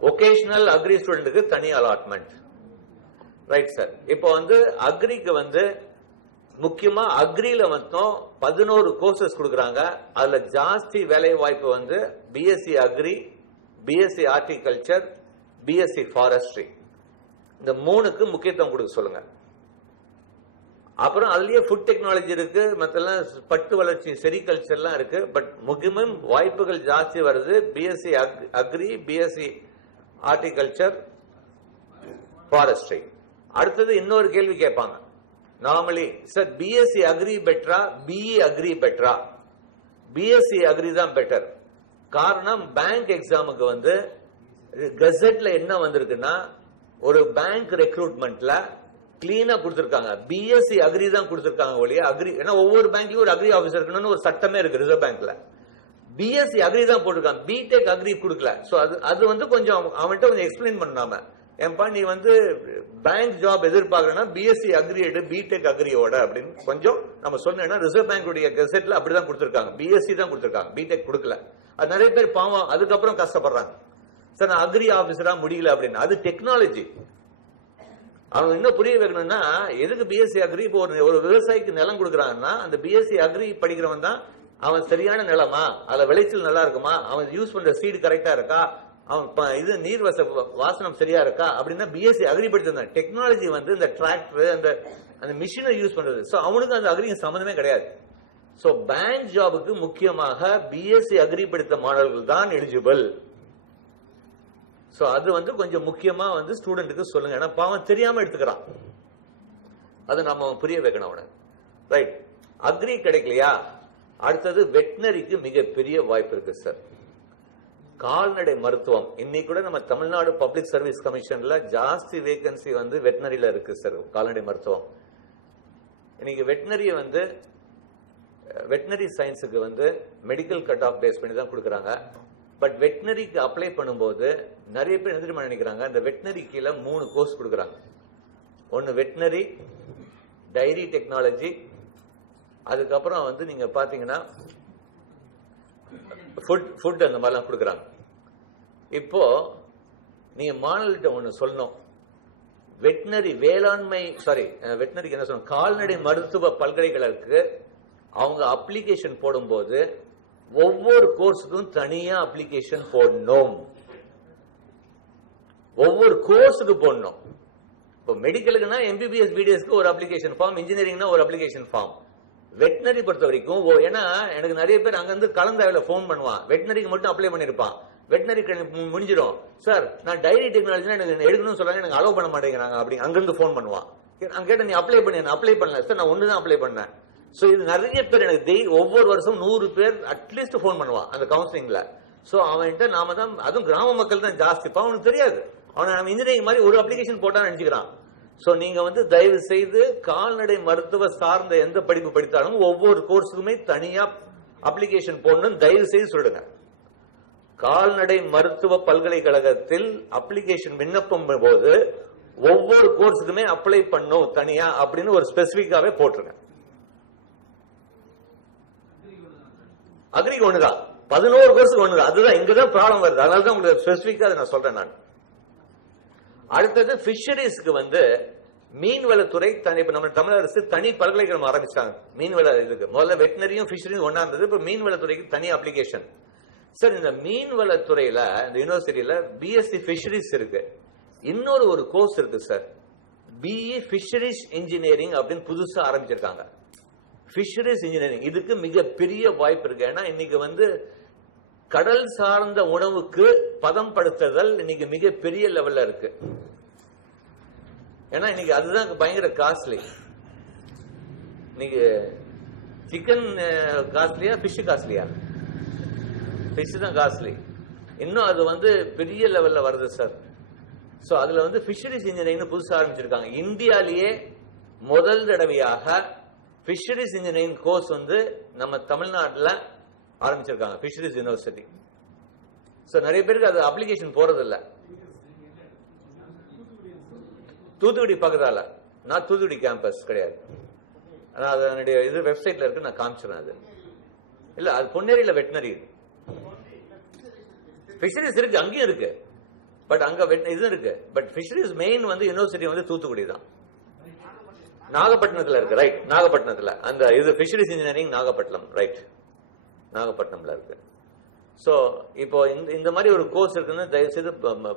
வொகேஷனல் அக்ரி ஸ்டூடெண்ட்டுக்கு தனி அலாட்மெண்ட். Right sir. இப்போ வந்து அக்ரிக்கு வந்து முக்கியமா அக்ரில மட்டும் 11 கோர்சஸ் கொடுக்கறாங்க. அதுல ஜாஸ்தி வேலை வாய்ப்பு வந்து BSc agri, BSc horticulture, BSc forestry. இந்த 3க்கு முக்கியத்துவம் கொடுக்க சொல்லுங்க. அப்புறம் அதுலயே ஃபுட் டெக்னாலஜி இருக்கு, மத்தெல்லாம் பட்டு வளர்ச்சி செரிகல்ச்சர்லாம் இருக்கு. பட் முக்கியமும் வாய்ப்புகள் ஜாஸ்தி வருது BSc agri, BSc horticulture, forestry. அடுத்தது இன்னொரு கேள்வி கேட்பாங்க, நார்மலி சார் பிஎஸ்சி அக்ரி பெட்டரா, பிஇ அக்ரி பெட்டரா? பிஎஸ்சி அக்ரி தான் பெட்டர். காரணம், பேங்க் எக்ஸாமுக்கு வந்து கெசெட்ல என்ன வந்திருக்குன்னா, ஒரு பேங்க் ரெக்ரூட்மெண்ட்ல கிளீனா கொடுத்திருக்காங்க, பிஎஸ்சி அக்ரி தான் கொடுத்திருக்காங்க ஒழிய அக்ரி. ஏன்னா ஒவ்வொரு பேங்க்லயும் ஒரு அக்ரி ஆபீசர் இருக்கணும்னு ஒரு சட்டமே இருக்கு ரிசர்வ் பேங்க்ல. பிஎஸ்சி அக்ரி தான் போட்டிருக்காங்க, பிடெக் அக்ரி கொடுக்கல. சோ அது வந்து கொஞ்சம் அவன்கிட்ட கொஞ்சம் எக்ஸ்பிளைன் பண்ணாம, ஏன்பா நீ வந்து பேங்க் ஜாப் எதிர்பார்க்கறனா பிஎஸ்சி அக்ரி எடு பிடெக் அக்ரியோட அப்படின்னு கொஞ்சம் நம்ம சொன்னோம்னா, ரிசர்வ் பேங்குடைய கெசெட்ல அப்படிதான் கொடுத்திருக்காங்க, பிஎஸ்சி தான் கொடுத்திருக்காங்க, பிடெக் கொடுக்கல. அது நிறைய பேர் பாவம் அதுக்கப்புறம் கஷ்டப்படுறாங்க, சார் நான் அக்ரி ஆபீசரா முடியல அப்படின்னு. அது டெக்னாலஜி. அவங்க இன்னும் புரிய வைக்கணும்னா, எதுக்கு பிஎஸ்சி அக்ரி? இப்போ ஒரு விவசாயிக்கு நிலம் கொடுக்குறாங்கன்னா, அந்த பிஎஸ்சி அக்ரி படிக்கிறவன் தான் அவன் சரியான நிலமா, அதுல விளைச்சல் நல்லா இருக்குமா, அவன் யூஸ் பண்ற சீடு கரெக்டா இருக்கா, அவன் இது நீர் வாசனம் சரியா இருக்கா அப்படின்னா பிஎஸ்சி அக்ரி படிச்சிருந்தான். டெக்னாலஜி வந்து இந்த டிராக்டர் அந்த மிஷினை யூஸ் பண்றது. சோ அவனுக்கு அந்த அக்ரி சம்பந்தமே கிடையாது. சோ பேங்க் ஜாபுக்கு முக்கியமாக பிஎஸ்சி அக்ரி படித்த மாணவர்கள் தான் எலிஜிபிள். சோ அது வந்து கொஞ்சம் முக்கியமா வந்து ஸ்டூடெண்ட்டுக்கு சொல்லுங்க. ஏன்னா பாவம் தெரியாம எடுத்துக்கிறான், அது நம்ம புரிய வைக்கணும் அவனை. ரைட், அக்ரி கிடைக்கலையா, அடுத்தது வெட்டினரிக்கு மிகப்பெரிய வாய்ப்பு இருக்கு சார். கால்நடை மருத்துவம் இன்னைக்கு கூட நம்ம தமிழ்நாடு பப்ளிக் சர்வீஸ் கமிஷன்ல ஜாஸ்தி வேகன்சி வந்து வெட்டினரியில இருக்கு சார். கால்நடை மருத்துவம் இன்னைக்கு வெட்டினரியை வந்து வெட்டினரி சயின்ஸுக்கு வந்து மெடிக்கல் கட் ஆஃப் பேஸ் பண்ணி தான் கொடுக்குறாங்க. பட் வெட்டினரிக்கு அப்ளை பண்ணும்போது நிறைய பேர் என்ன தெரியுமா நினைக்கிறாங்க, இந்த வெட்டினரி கீழே 3 கோர்ஸ் கொடுக்குறாங்க. ஒன்னு வெட்டினரி, டைரி டெக்னாலஜி, அதுக்கப்புறம் வந்து நீங்க பாத்தீங்கன்னா ஃபுட் அந்த மாதிரிலாம் கொடுக்குறாங்க. இப்போ நீங்க மாணவர்கிட்ட ஒண்ணு சொல்லணும், வெட்டினரி வேளாண்மை வெட்டினரிக்கு என்ன சொல்லணும், கால்நடை மருத்துவ பல்கலைக்கழகத்துக்கு அவங்க அப்ளிகேஷன் போடும்போது ஒவ்வொரு கோர்ஸுக்கும் தனியா அப்ளிகேஷன் போடணும், ஒவ்வொரு கோர்ஸுக்கு போடணும். இப்போ மெடிக்கலுக்குன்னா எம்பிபிஎஸ் பிடிஎஸ்க்கு ஒரு அப்ளிகேஷன் ஃபார்ம், இன்ஜினியரிங்னா ஒரு அப்ளிகேஷன் ஃபார்ம். வெட்டினரி பொறுத்த வரைக்கும் ஏன்னா எனக்கு நிறைய பேர் அங்கிருந்து கலந்தாவில போன் பண்ணுவான், வெட்டினரிக்கு மட்டும் அப்ளை பண்ணிருப்பான், வெட்டினரி முடிஞ்சிடும் சார் நான் டைரி டெக்னாலஜி எனக்கு எடுக்கணும்னு சொல்றாங்க, எனக்கு அலோவ் பண்ண மாட்டேங்கிறாங்க அப்படி அங்கிருந்து போன் பண்ணுவான். கேட்ட நீ அப்ளை பண்ணி, அப்ளை பண்ணல சார், நான் ஒண்ணுதான் அப்ளை பண்ணேன். சோ இது நிறைய பேர் எனக்கு ஒவ்வொரு வருஷம் 100 பேர் அட்லீஸ்ட் போன் பண்ணுவான் அந்த கவுன்சிலிங்ல. சோ அவன்கிட்ட நாம தான், அதுவும் கிராம மக்கள் தான் ஜாஸ்தி, அவனுக்கு தெரியாது, அவன் நம்ம இன்ஜினியரிங் மாதிரி ஒரு அப்ளிகேஷன் போட்டான்னு நினைச்சுக்கிறான். சோ நீங்க வந்து தயவு செய்து கால்நடை மருத்துவ சார்ந்த எந்த படிப்பு படித்தாலும் ஒவ்வொரு கோர்ஸுக்குமே தனியா அப்ளிகேஷன் போடணும், தயவு செய்து சொல்லுங்க. கால்நடை மருத்துவ பல்கலைக்கழகத்தில் அப்ளிகேஷன் விண்ணப்பம் போது ஒவ்வொரு கோர்ஸுக்குமே அப்ளை பண்ணும் தனியா அப்படின்னு ஒரு ஸ்பெசிபிக்காவே போட்டுருங்க. அக்ரிக்கு ஒண்ணுதான், 11 கோர்ஸுக்கு ஒண்ணுதான், அதுதான் இங்கதான் ப்ராப்ளம் வருது. அதனாலதான் உங்களுக்கு ஸ்பெசிபிக்கா நான் சொல்றேன் நான். அடுத்தது பிஷரிஸ்க்கு வந்து மீன்வளத்துறை இப்ப நம்ம தமிழக அரசு தனி பல்கலைக்கழகம் ஆரம்பிச்சாங்க மீன்வள இதுக்கு. முதல்ல வெட்டினரியும் பிஷரியும் ஒன்னா இருந்தது, இப்ப மீன்வளத்துறைக்கு தனி அப்ளிகேஷன். சார் இந்த மீன்வளத்துறையில இந்த யூனிவர்சிட்டியில பிஎஸ்சி பிஷரிஸ் இருக்கு, இன்னொரு ஒரு கோர்ஸ் இருக்கு சார், பிஇ பிஷரிஸ் இன்ஜினியரிங் அப்படின்னு புதுசா ஆரம்பிச்சிருக்காங்க. பிஷரிஸ் இன்ஜினியரிங் இதுக்கு மிகப்பெரிய வாய்ப்பு இருக்கு. ஏன்னா இன்னைக்கு வந்து கடல் சார்ந்த உணவுக்கு பதம் படுத்துதல் இன்னைக்கு மிகப்பெரிய லெவல்ல இருக்கு. ஏன்னா இன்னைக்கு அதுதான் பயங்கர காஸ்ட்லி. இன்னைக்கு சிக்கன் காஸ்ட்லியா, பிஷ் காஸ்ட்லியா? பிஷ் தான் காஸ்ட்லி. இன்னும் அது வந்து பெரிய லெவல்ல வருது சார். சோ அதுல வந்து பிஷரிஸ் இன்ஜினியரிங் புதுசா ஆரம்பிச்சிருக்காங்க. இந்தியாலேயே முதல் தடவையாக பிஷரிஸ் இன்ஜினியரிங் கோர்ஸ் வந்து நம்ம தமிழ்நாட்டில் ஆரம்பிச்சிருக்காங்க, பிஷரிஸ் யூனிவர்சிட்டி. சோ நிறைய பேருக்கு அது அப்ளிகேஷன் போறது இல்ல. தூத்துக்குடி பக்கத்தால, நான் தூத்துக்குடி கேம்பஸ் கிடையாது, அதனுடைய இது வெப்சைட்ல இருக்கு, நான் காமிச்சிருந்தேன். அது இல்ல, அது பொன்னேரியில வெட்டினரி பிஷரிஸ் இருக்கு, அங்கேயும் இருக்கு, பட் அங்க இது இருக்கு. பட் பிஷரிஸ் மெயின் வந்து யூனிவர்சிட்டி வந்து தூத்துக்குடி தான், நாகப்பட்டினத்துல இருக்கு. ரைட், நாகப்பட்டினத்துல அந்த இது பிஷரிஸ் இன்ஜினியரிங் நாகப்பட்டினம், ரைட், நாகப்பட்டினம்ல இருக்கு. சோ இப்போ இந்த மாதிரி ஒரு கோர்ஸ் இருக்குன்னு தயவு செய்து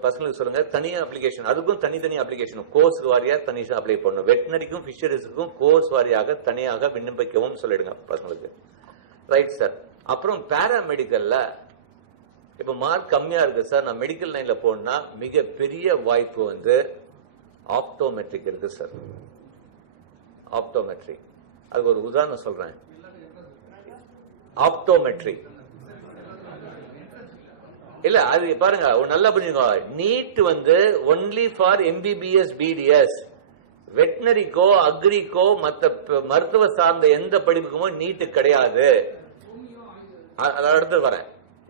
பசங்களுக்கு சொல்லுங்க. தனியா அப்ளிகேஷன், அதுக்கும் தனித்தனி அப்ளிகேஷன் கோர்ஸ் வாரியா தனியா அப்ளை பண்ணணும். வெட்டினரிக்கும் பிஷரிஸுக்கும் கோர்ஸ் வாரியாக தனியாக விண்ணப்பிக்கவும் சொல்லிடுங்க பசங்களுக்கு. Right sir. அப்புறம் பாராமெடிக்கல்ல இப்ப மார்க் கம்மியா இருக்கு சார், நான் மெடிக்கல் லைன்ல போனா மிக பெரிய வாய்ப்பு வந்து ஆப்டோமெட்ரிக் இருக்கு சார். ஆப்டோமெட்ரி. அதுக்கு ஒரு உதாரணம் சொல்றேன். ஆப்டோமெட்ரி இல்ல, அது பாருங்க நல்லா புரிஞ்சுங்க. நீட் வந்து ஒன்லி ஃபார் எம்பிபிஎஸ் பிடிஎஸ், வெட்டினரிக்கோ அக்ரிக்கோ மத்த மருத்துவ சார்ந்த எந்த படிப்புக்குமோ நீட்டு கிடையாது. அடுத்து வரேன்.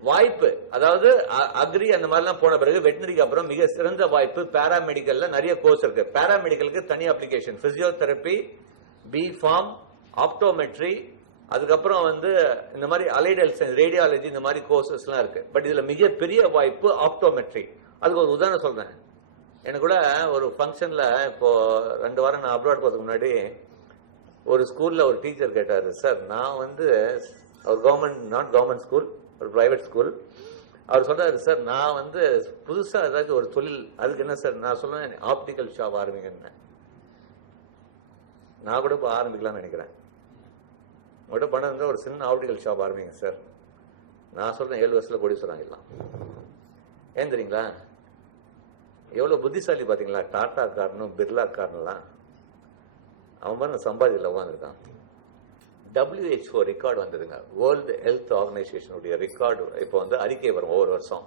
வாய்ப்பு, அதாவது அக்ரி அந்த மாதிரிலாம் போன பிறகு வெட்டினரிக்கு அப்புறம் மிக சிறந்த வாய்ப்பு பாராமெடிக்கல்ல நிறைய கோர்ஸ் இருக்கு. பாராமெடிக்கலுக்கு தனி application, physiotherapy, B pharm, optometry, அதுக்கப்புறம் வந்து இந்த மாதிரி அலைட் ஹெல்த் சயின்ஸ், ரேடியாலஜி, இந்த மாதிரி கோர்சஸ் எல்லாம் இருக்கு. பட் இதுல மிகப்பெரிய வாய்ப்பு ஆப்டோமெட்ரி. அதுக்கு ஒரு உதாரணம் சொல்றேன். எனக்கு கூட ஒரு ஃபங்க்ஷன்ல இப்போ 2 வாரம் நான் அப்ராட் போறதுக்கு முன்னாடி ஒரு ஸ்கூல்ல ஒரு டீச்சர் கேட்டாரு, சார் நான் வந்து அவர் கவர்மெண்ட், நாட் கவர்மெண்ட் ஸ்கூல், ஒரு பிரைவேட் ஸ்கூல். அவர் சொல்றாரு, சார் நான் வந்து புதுசா ஏதாச்சும் ஒரு தொழில், அதுக்கு என்ன சார்? நான் சொல்லுவேன், ஆப்டிக்கல் ஷாப் ஆரம்பிங்க. நான் கூட இப்போ ஆரம்பிக்கலாம்னு நினைக்கிறேன். உங்கள்கிட்ட பணம் இருந்தால் ஒரு சின்ன ஆப்டிக்கல் ஷாப் ஆரம்பிங்க சார். நான் சொல்றேன் 7 வருஷத்துல கோடீஸ்வரன் ஆகிடலாம். ஏன் தெரியுங்களா? எவ்வளவு புத்திசாலி பாத்தீங்களா? டாடா காரனும் பிர்லா காரன்லாம் அவன் மாதிரி சம்பாதிக்கல உட்காந்துருக்கான். WHO ரெக்கார்டு வந்ததுங்க, வேர்ல்டு ஹெல்த் ஆர்கனைசேஷனுடைய ரெக்கார்டு. இப்போ வந்து அறிக்கை வரும் ஒவ்வொரு வருஷம்.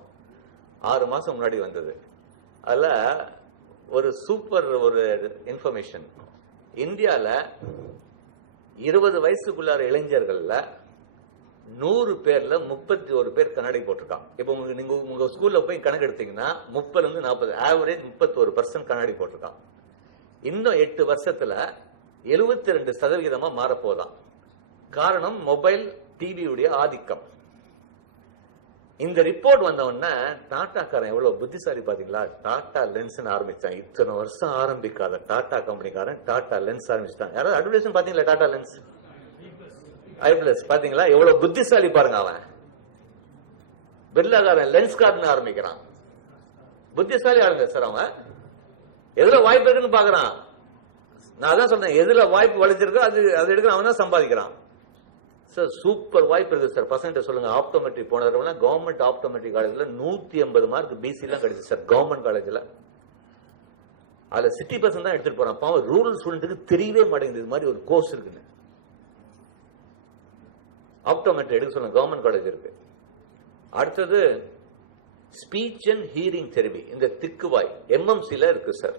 6 மாசம் முன்னாடி வந்தது. அதுல ஒரு சூப்பர் ஒரு இன்ஃபர்மேஷன். இந்தியால 20 வயசுக்குள்ளார இளைஞர்கள்ல 100 பேர்ல 31 பேர் கண்ணாடி போட்டிருக்கான். இப்ப நீங்க உங்க ஸ்கூல்ல போய் கணக்கு எடுத்தீங்கன்னா 30 - 40, ஆவரேஜ் 31% கண்ணாடி போட்டிருக்கான். இன்னும் 8 வருஷத்துல 72% மாறப்போதான். காரணம் மொபைல், டிவியுடைய ஆதிக்கம். இந்த ரிப்போர்ட் வந்த உடனே டாடாக்காரன் எவ்வளவு புத்திசாலி பாத்தீங்களா? டாடா லென்ஸ் ஆரம்பிச்சான். இத்தனை வருஷம் ஆரம்பிக்காத டாடா கம்பெனிக்காரன் டாடா லென்ஸ் ஆரம்பிச்சிட்டான். யாராவது அட்வர்டைஸ்மென்ட் பாத்தீங்களா? டாடா லென்ஸ் ஐபிளஸ் பாத்தீங்களா? எவ்வளவு புத்திசாலி பாருங்க. அவன் பிர்லாகாரன் லென்ஸ் கார்டு ஆரம்பிக்கிறான். புத்திசாலி ஆளுங்க சார். அவன் எதுல வாய்ப்பு இருக்குன்னு பாக்குறான். நான் அதான் சொல்றேன், எதுல வாய்ப்பு வளைச்சிருக்கோ அது எடுக்கிறான், அவன் தான் சம்பாதிக்கிறான். சார் சூப்பர் வாய்ப்பு இருக்கு சார். பசங்க சொல்லுங்க, ஆப்டோமெட்ரி போனவங்க கவர்மெண்ட் ஆப்டோமெட்ரி காலேஜ்ல 180 மார்க் பிசி எல்லாம் கிடைச்சு சார். கவர்மெண்ட் காலேஜ்ல அதுல சிட்டி பசங்க தான் எடுத்துட்டு போறான். பாவம் ரூரல் ஸ்டூடெண்ட்டுக்கு தெரியவே மாட்டேங்குது இது மாதிரி ஒரு கோர்ஸ் இருக்குன்னு. ஆப்டோமெட்ரி எடுக்க சொல்லுங்க, கவர்மெண்ட் காலேஜ் இருக்கு. அடுத்தது ஸ்பீச் அண்ட் ஹியரிங் தெரபி, இந்த திக்குவாய் எம்எம்சில இருக்கு சார்.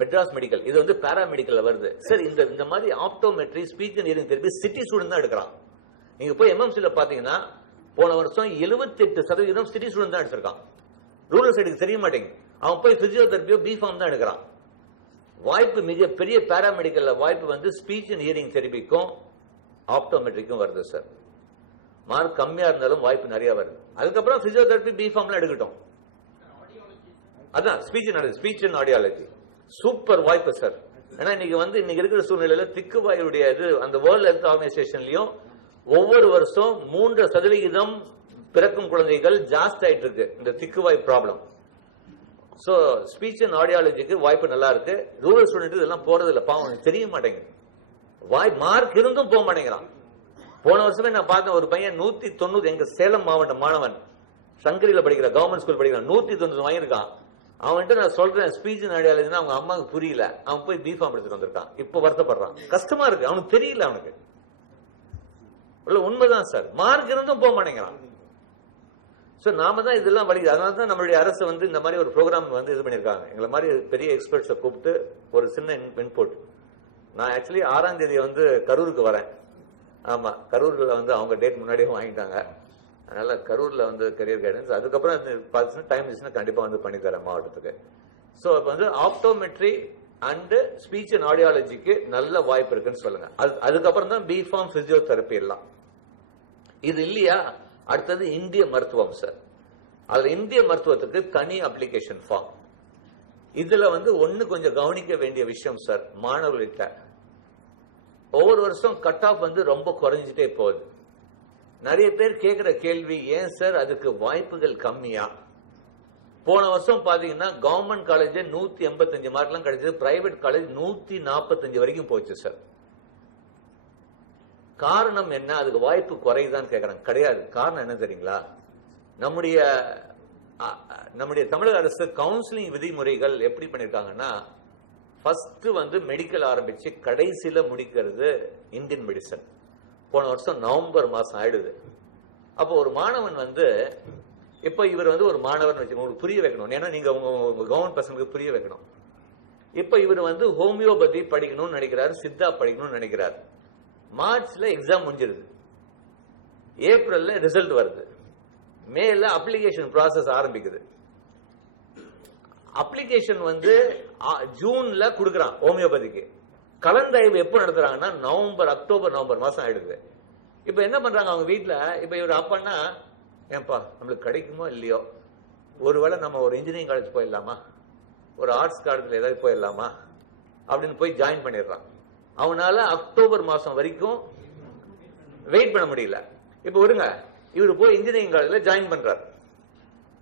மெட்ராஸ் மெடிக்கல், இது வந்து பாராமெடிக்கல்ல வருது சார். இந்த மாதிரி optometry, speech and hearing therapy city student தான் எடுக்கிறான். நீங்க போய் எம்எம்சில பாத்தீங்கன்னா போன வருஷம் 78% சிட்டி ஸ்டூடெண்ட் தான் எடுத்திருக்கான். ரூரல் சைடுக்கு தெரிய மாட்டேங்குது. அவன் போய் பிசியோதெரபியோ பி ஃபார்ம் தான் எடுக்கிறான். வாய்ப்பு மிகப்பெரிய பாராமெடிக்கல்ல வாய்ப்பு வந்து ஸ்பீச் அண்ட் ஹியரிங் தெரபிக்கும் ஆப்டோமெட்ரிக்கும் வருது சார். மார்க் கம்மியா இருந்தாலும் வாய்ப்பு நிறைய வருது. அதுக்கப்புறம் பிசியோதெரபி பி ஃபார்ம்ல எடுக்கட்டும். அதான் ஸ்பீச் அண்ட் ஆடியாலஜி சூப்பர் வாய்ப்பு சார். ஏன்னா இன்னைக்கு இருக்கிற சூழ்நிலையில திக்குவாயுடைய இது அந்த வேர்ல்ட் ஹெல்த் ஆர்கனைசேஷன்லயும் ஒவ்வொரு வருஷம் 3% பிறக்கும் குழந்தைகள் ஜாஸ்தி ஆயிட்டு இருக்கு இந்த திக்குவாய் ப்ராப்ளம். சோ ஸ்பீச் அண்ட் ஆடியாலஜிக்கு வாய்ப்பு நல்லா இருக்கு. ரூரல் ஸ்டூடெண்ட் இதெல்லாம் போறது இல்ல, பாவம் தெரிய மாட்டேங்குது. மார்க் இருந்தும் போக மாட்டேங்கிறான். போன வருஷமே நான் பார்த்தேன், ஒரு பையன் 190, எங்க சேலம் மாவட்ட மாணவன், சங்கரியில படிக்கிற கவர்மெண்ட் ஸ்கூல் படிக்கிறான், 190 வாங்கியிருக்கான். அவன்கிட்ட நான் சொல்றேன் ஸ்பீச் அண்ட் ஆடியாலஜினா அவங்க அம்மாவுக்கு புரியல. அவன் போய் பி ஃபார்ம் எடுத்துட்டு வந்திருக்கான். இப்ப வருத்தப்படுறான், கஷ்டமா இருக்கு, அவனுக்கு தெரியல. அவனுக்கு உண்மைதான் சார், மார்க் இருந்தும் போக மாட்டேங்கிறான். நாம தான் இதெல்லாம் வழி. அதனாலதான் நம்மளுடைய அரசு வந்து இந்த மாதிரி ஒரு ப்ரோக்ராம் வந்து இது பண்ணிருக்காங்க. எங்களை மாதிரி பெரிய எக்ஸ்பர்ட்ஸை கூப்பிட்டு ஒரு சின்ன இன்புட். நான் ஆக்சுவலி 6ஆம் தேதி வந்து கரூருக்கு வரேன். ஆமா, கரூர்ல வந்து அவங்க டேட் முன்னாடியே வாங்கிட்டாங்க. அதனால கரூர்ல வந்து கரியர் கைடன்ஸ், அதுக்கப்புறம் டைம் இருந்துச்சுன்னா கண்டிப்பா வந்து பண்ணி தரேன் மாவட்டத்துக்கு. சோ இப்ப வந்து ஆப்டோமெட்ரி அண்ட் ஸ்பீச் அண்ட் ஆடியாலஜிக்கு நல்ல வாய்ப்பு இருக்குன்னு சொல்லுங்க. அதுக்கப்புறம் தான் பி ஃபார்ம், பிசியோதெரபி எல்லாம். இது இல்லையா? அடுத்தது இந்திய மருத்துவம் சார். அதுல இந்திய மருத்துவத்துக்கு தனி அப்ளிகேஷன் ஃபார்ம். இதுல வந்து ஒண்ணு கொஞ்சம் கவனிக்க வேண்டிய விஷயம் சார், மாணவர்கள்ட்ட ஒவ்வொரு வருஷம் கட் ஆஃப் வந்து ரொம்ப குறைஞ்சிட்டே போகுது. நிறைய பேர் கேட்கிற கேள்வி, ஏன் சார் அதுக்கு வாய்ப்புகள் கம்மியா? போன வருஷம் பாத்தீங்கன்னா கவர்மெண்ட் காலேஜ் 185 மார்க் எல்லாம் கிடைச்சது, பிரைவேட் காலேஜ் 145 வரைக்கும் போச்சு சார். காரணம் என்ன? அதுக்கு வாய்ப்பு குறையுதான்னு கேட்கறாங்க. கிடையாது. காரணம் என்ன தெரியுங்களா? நம்முடைய தமிழக அரசு கவுன்சிலிங் விதிமுறைகள் எப்படி பண்ணிருக்காங்கன்னா, ஃபர்ஸ்ட் வந்து மெடிக்கல் ஆரம்பிச்சு கடைசியில முடிக்கிறது இந்தியன் மெடிசன். போன வருஷம் நவம்பர் மாசம் ஆயிடுது. அப்போ ஒரு மாணவன் வந்து இப்ப இவர் வந்து ஒரு மாணவன் வச்சு உங்களுக்கு புரிய வைக்கணும், ஏன்னா நீங்க உங்க கவர்மெண்ட் பசங்களுக்கு புரிய வைக்கணும். இப்ப இவர் வந்து ஹோமியோபதி படிக்கணும்னு நினைக்கிறாரு, சித்தா படிக்கணும்னு நினைக்கிறாரு. மார்ச்ல எக்ஸாம் முடிஞ்சிருது, ஏப்ரல்ல ரிசல்ட் வருது, மேல அப்ளிகேஷன் ப்ராசஸ் ஆரம்பிக்குது. அப்ளிகேஷன் வந்து ஜூன்ல கொடுக்கறான் ஹோமியோபதிக்கு. கலந்தாய்வு எப்போ நடத்துறாங்கன்னா அக்டோபர் நவம்பர் மாசம் ஆயிடுது. இப்ப என்ன பண்றாங்க அவங்க வீட்டுல, இப்ப இவர் அப்பன்னா ஏன்பா நம்மளுக்கு கிடைக்குமோ இல்லையோ, ஒருவேளை நம்ம ஒரு இன்ஜினியரிங் காலேஜ் போயிடலாமா, ஒரு ஆர்ட்ஸ் காலேஜ்ல ஏதாவது போயிடலாமா அப்படின்னு போய் ஜாயின் பண்ணிடுறான். அவனால அக்டோபர் மாசம் வரைக்கும் வெயிட் பண்ண முடியல. இப்ப விடுங்க, இவரு போய் இன்ஜினியரிங் காலேஜ்ல ஜாயின் பண்றாரு.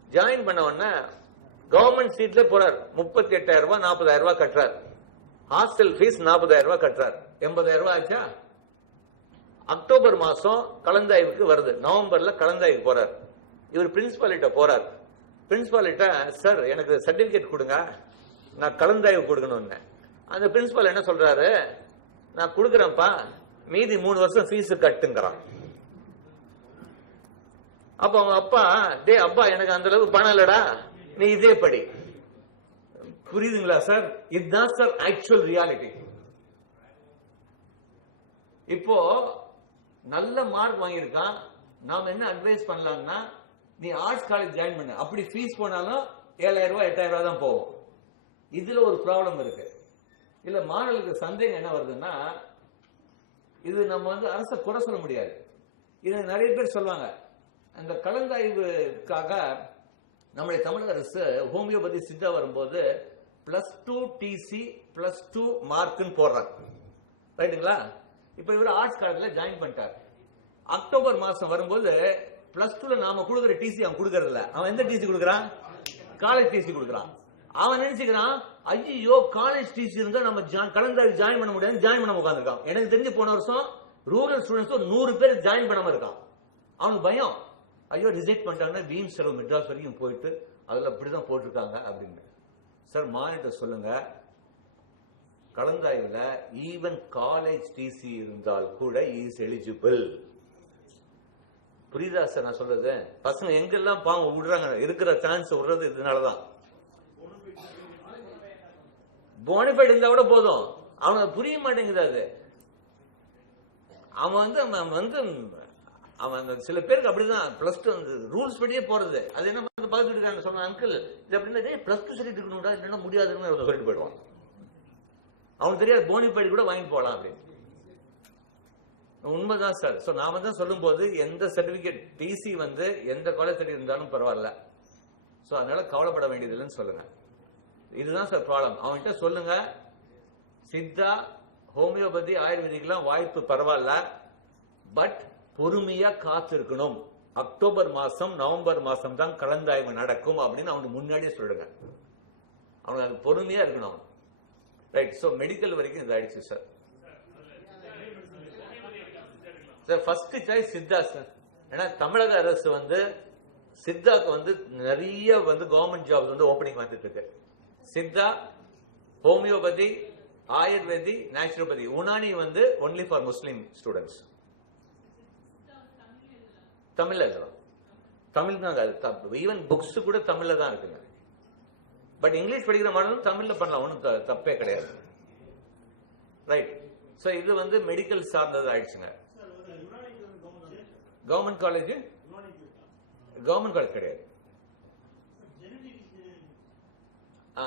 ஜாயின் பண்ண உடனே கவர்மெண்ட் சீட்ல போறாரு. 38,000 ரூபாய் 40,000 ரூபாய் கட்டுறாரு. ஹாஸ்டல் ஃபீஸ் 40,000 ரூபாய் கட்டுறாரு. 80,000 ரூபாய் ஆச்சா? அக்டோபர் மாசம் கலந்தாய்வுக்கு வருது, நவம்பர்ல கலந்தாய்வுக்கு போறாரு. இவர் பிரின்சிபாலிட்ட போறாரு. பிரின்சிபாலிட்ட சார் எனக்கு சர்டிபிகேட் கொடுங்க, நான் கலந்தாய்வு கொடுக்கணும்னு. அந்த பிரின்சிபால் என்ன சொல்றாரு, நான் கொடுக்குறேன்ப்பா, மீதி 3 வருஷம் ஃபீஸ் கட்டுங்கிறான். அப்ப அவங்க அப்பா, டே அப்பா எனக்கு அந்த அளவுக்கு பணம் இல்லடா, நீ இதே படி. புரியுதுங்களா சார்? இதுதான் சார் ஆக்சுவல் ரியாலிட்டி. இப்போ நல்ல மார்க் வாங்கியிருக்கான், நாம என்ன அட்வைஸ் பண்ணலாம்னா, நீ ஆர்ட்ஸ் காலேஜ் ஜாயின் பண்ண, அப்படி ஃபீஸ் போனாலும் 7,000 ரூபாய் 8,000 ரூபாய் தான் போகும். இதுல ஒரு ப்ராப்ளம் இருக்கு. இல்ல மாணவர்களுக்கு சந்தேகம் என்ன வருதுன்னா, இது நம்ம வந்து அரசை குறை சொல்ல முடியாது. இது நிறைய பேர் சொல்லுவாங்க, அந்த கலந்தாய்வுக்காக நம்முடைய தமிழக அரசு ஹோமியோபதி சித்தா வரும்போது +2 டிசி +2 மார்க்னு போடுறாங்க, ரைட்டுங்களா? இப்ப இவர் ஆர்ட்ஸ் காலேஜ்ல ஜாயின் பண்ணிட்டார். அக்டோபர் மாசம் வரும்போது +2ல நாம கொடுக்குற டிசி அவன் கொடுக்கறது இல்ல. அவன் எந்த டிசி கொடுக்கறான்? காலேஜ் டிசி கொடுக்கறான். அவன் நினைச்சுக்கிறான், ஐயோ காலேஜ் டிசி இருந்தா நம்ம கலந்தாய்வு ஜாயின் பண்ண முடியாது, ஜாயின் பண்ண உட்காந்துருக்கான். எனக்கு தெரிஞ்சு போன வருஷம் ரூரல் ஸ்டூடெண்ட்ஸ் 100 பேர் ஜாயின் பண்ணாம இருக்கான். அவனுக்கு பயம், ஐயோ ரிஜெக்ட் பண்ணிட்டாங்கன்னா வீண் செலவு, மெட்ராஸ் வரைக்கும் போயிட்டு அதுல அப்படிதான் போட்டிருக்காங்க அப்படின்னு. சார் மானிட்டர் சொல்லுங்க, கலந்தாய்வுல ஈவன் காலேஜ் டிசி இருந்தால் கூட இஸ் எலிஜிபிள். புரியுதா சார் நான் சொல்றது? பசங்க எங்கெல்லாம் பாவம் விடுறாங்க, இருக்கிற சான்ஸ் விடுறது இதனாலதான். போனஃபைட் இருந்தா கூட போதும், அவனுக்கு புரிய மாட்டேங்குது. அது அவன் வந்து அவன் சில பேருக்கு அப்படிதான் +2 ரூல்ஸ் படியே போறது. அது என்ன பார்த்துட்டு இருக்காங்க, சொன்ன அங்கிள் இது அப்படின்னா +2 சொல்லிட்டு இருக்கணும்டா, இல்லைன்னா முடியாதுன்னு சொல்லிட்டு போயிடுவான். அவனுக்கு தெரியாது போனிஃபைடு கூட வாங்கி போகலாம் அப்படின்னு. உண்மைதான் சார். சோ நாம தான் சொல்லும் போது எந்த சர்டிபிகேட் டிசி வந்து எந்த காலேஜ் சர்டிபிகேட் இருந்தாலும் பரவாயில்ல. சோ அதனால கவலைப்பட வேண்டியது இல்லைன்னு சொல்லுங்க. இதுதான் சார் ப்ராப்ளம். அவன்கிட்ட சொல்லுங்க, சித்தா ஹோமியோபதி ஆயுர்வேதிக்கெல்லாம் வாய்ப்பு பரவாயில்ல, பட் பொறுமையா காத்து இருக்கணும். அக்டோபர் மாசம் நவம்பர் மாசம் தான் கலந்தாய்வு நடக்கும் அப்படின்னு அவனுக்கு முன்னாடியே சொல்லுங்க. அவனுக்கு அது பொறுமையா இருக்கணும். ரைட். சோ மெடிக்கல் வரைக்கும் இதாயிடுச்சு sir. Sir first choice Siddha sir. ஏன்னா தமிழக அரசு வந்து சித்தாக்கு வந்து நிறைய வந்து கவர்மெண்ட் ஜாப்ஸ் வந்து ஓபனிங் வந்துட்டு இருக்கு. Siddha, homeopathy, Ayurveda, naturopathy. உனானி வந்து ஒன்லி ஃபார் முஸ்லிம் ஸ்டூடெண்ட்ஸ். தமிழ்ல தமிழ் தான், ஈவன் புக்ஸ் கூட தமிழ்ல தான் இருக்குங்க. பட் இங்கிலீஷ் படிக்கிற மாணவன் தமிழ்ல பண்ணலாம், ஒன்றும் தப்பே கிடையாது. ரைட். சோ இது வந்து மெடிக்கல் சார்ந்தது ஆயிடுச்சுங்க. கவர்மெண்ட் காலேஜ் கிடையாது.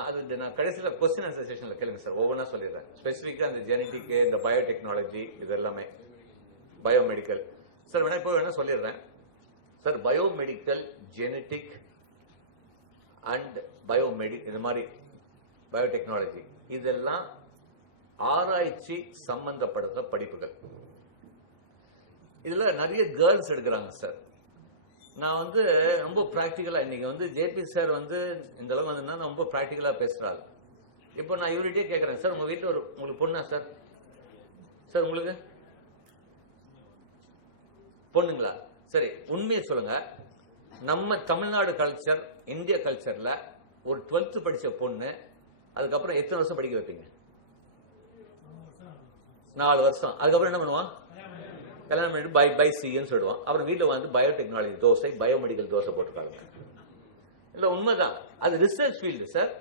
அது நான் கடைசியில் கொஸ்டின் ஆன்சர் செஷன்ல கேளுங்க சார், ஒவ்வொன்றா சொல்லிடுறேன். ஸ்பெசிஃபிக்கா அந்த ஜெனடிக், இந்த பயோடெக்னாலஜி, இது எல்லாமே பயோமெடிக்கல் சார். வேணா இப்போ வேணா சொல்லிடுறேன் சார். பயோமெடிக்கல், ஜெனடிக் அண்ட் இந்த மாதிரி பயோடெக்னாலஜி இதெல்லாம் ஆராய்ச்சி சம்பந்தப்படுத்த படிப்புகள். இதுல நிறைய கேர்ள்ஸ் எடுக்கிறாங்க சார். நான் வந்து ரொம்ப பிராக்டிக்கலா, இன்னைக்கு வந்து ஜேபி சார் வந்து இந்த அளவுக்கு வந்து ரொம்ப பிராக்டிக்கலா பேசுறாரு. இப்போ நான் இவர்கிட்டே கேட்கறேன், சார் உங்க வீட்டுல உங்களுக்கு பொண்ணா சார்? சார் உங்களுக்கு பொண்ணுங்களா? சரி, உண்மையை சொல்லுங்க. நம்ம தமிழ்நாடு கல்ச்சர், இந்திய கல்ச்சர்ல ஒரு 12th படிச்ச பொண்ணு அதுக்கப்புறம் எத்தனை வருஷம் படிக்க வைப்பீங்க? 4 வருஷம். அதுக்கப்புறம் என்ன பண்ணுவான்? கல்யாணம் பண்ணிட்டு பை சின்னு சொல்லுவான். அப்புறம் வீட்டில் வந்து பயோடெக்னாலஜி தோசை, பயோமெடிக்கல் தோசை போட்டுருக்காங்க. இல்லை, உண்மைதான். அது ரிசர்ச் ஃபீல்டு சார்.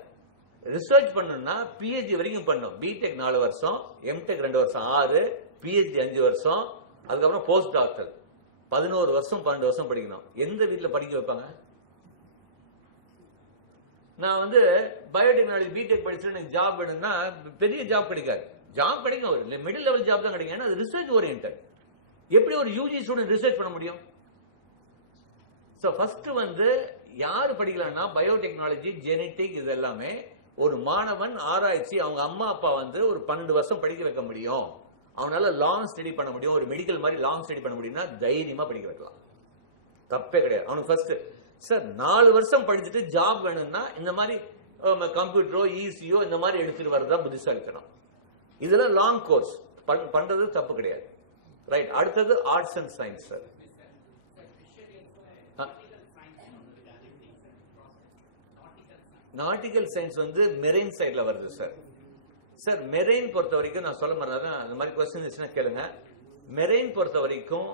ரிசர்ச் பண்ணணும்னா பிஹெச்டி வரைக்கும் பண்ணும். பிடெக் 4 வருஷம், எம்டெக் 2 வருஷம் 6, பிஹெச்டி 5 வருஷம், அதுக்கப்புறம் போஸ்ட் டாக்டர் 11 வருஷம் 12 வருஷம் படிக்கணும். எந்த வீட்டில் படிக்க வைப்பாங்க? நான் வந்து பயோடெக்னாலஜி பிடெக் படிச்சுட்டு எனக்கு ஜாப் வேணும்னா பெரிய ஜாப் கிடைக்காது. ஜாப் கிடைக்கும், மிடில் லெவல் ஜாப் தான் கிடைக்கும். ஏன்னா அது ரிசர்ச் ஓரியன்ட். எப்படி ஒரு யூஜி ஸ்டூடெண்ட் ரிசர்ச் பண்ண முடியும்? ஸோ ஃபர்ஸ்ட் வந்து யாரு படிக்கலாம்னா பயோடெக்னாலஜி, ஜெனட்டிக், இது எல்லாமே ஒரு மாணவன் ஆராய்ச்சி அவங்க அம்மா அப்பா வந்து ஒரு 12 வருஷம் படிக்க வைக்க முடியும், அவனால லாங் ஸ்டடி பண்ண முடியும், ஒரு மெடிக்கல் மாதிரி லாங் ஸ்டடி பண்ண முடியும்னா தைரியமா படிக்க வைக்கலாம். தப்பே கிடையாது. அவனுக்கு ஃபர்ஸ்ட் சார் 4 வருஷம் படிச்சுட்டு ஜாப் வேணும்னா இந்த மாதிரி கம்ப்யூட்டரோ இசியோ இந்த மாதிரி எடுத்துட்டு வரதா புத்திசாலித்தனம். இதெல்லாம் லாங் கோர்ஸ் பண்றது தப்பு கிடையாது. ரைட். அடுத்தது arts and science sir. Nautical science வந்து மெரைன் சைட்ல வருது சார். சார் மெரைன் பொறுத்த வரைக்கும் நான் சொல்ல மாட்டேன், அந்த மாதிரி கொஸ்டின் இருந்துச்சுன்னா கேளுங்க. மெரைன் பொறுத்த வரைக்கும்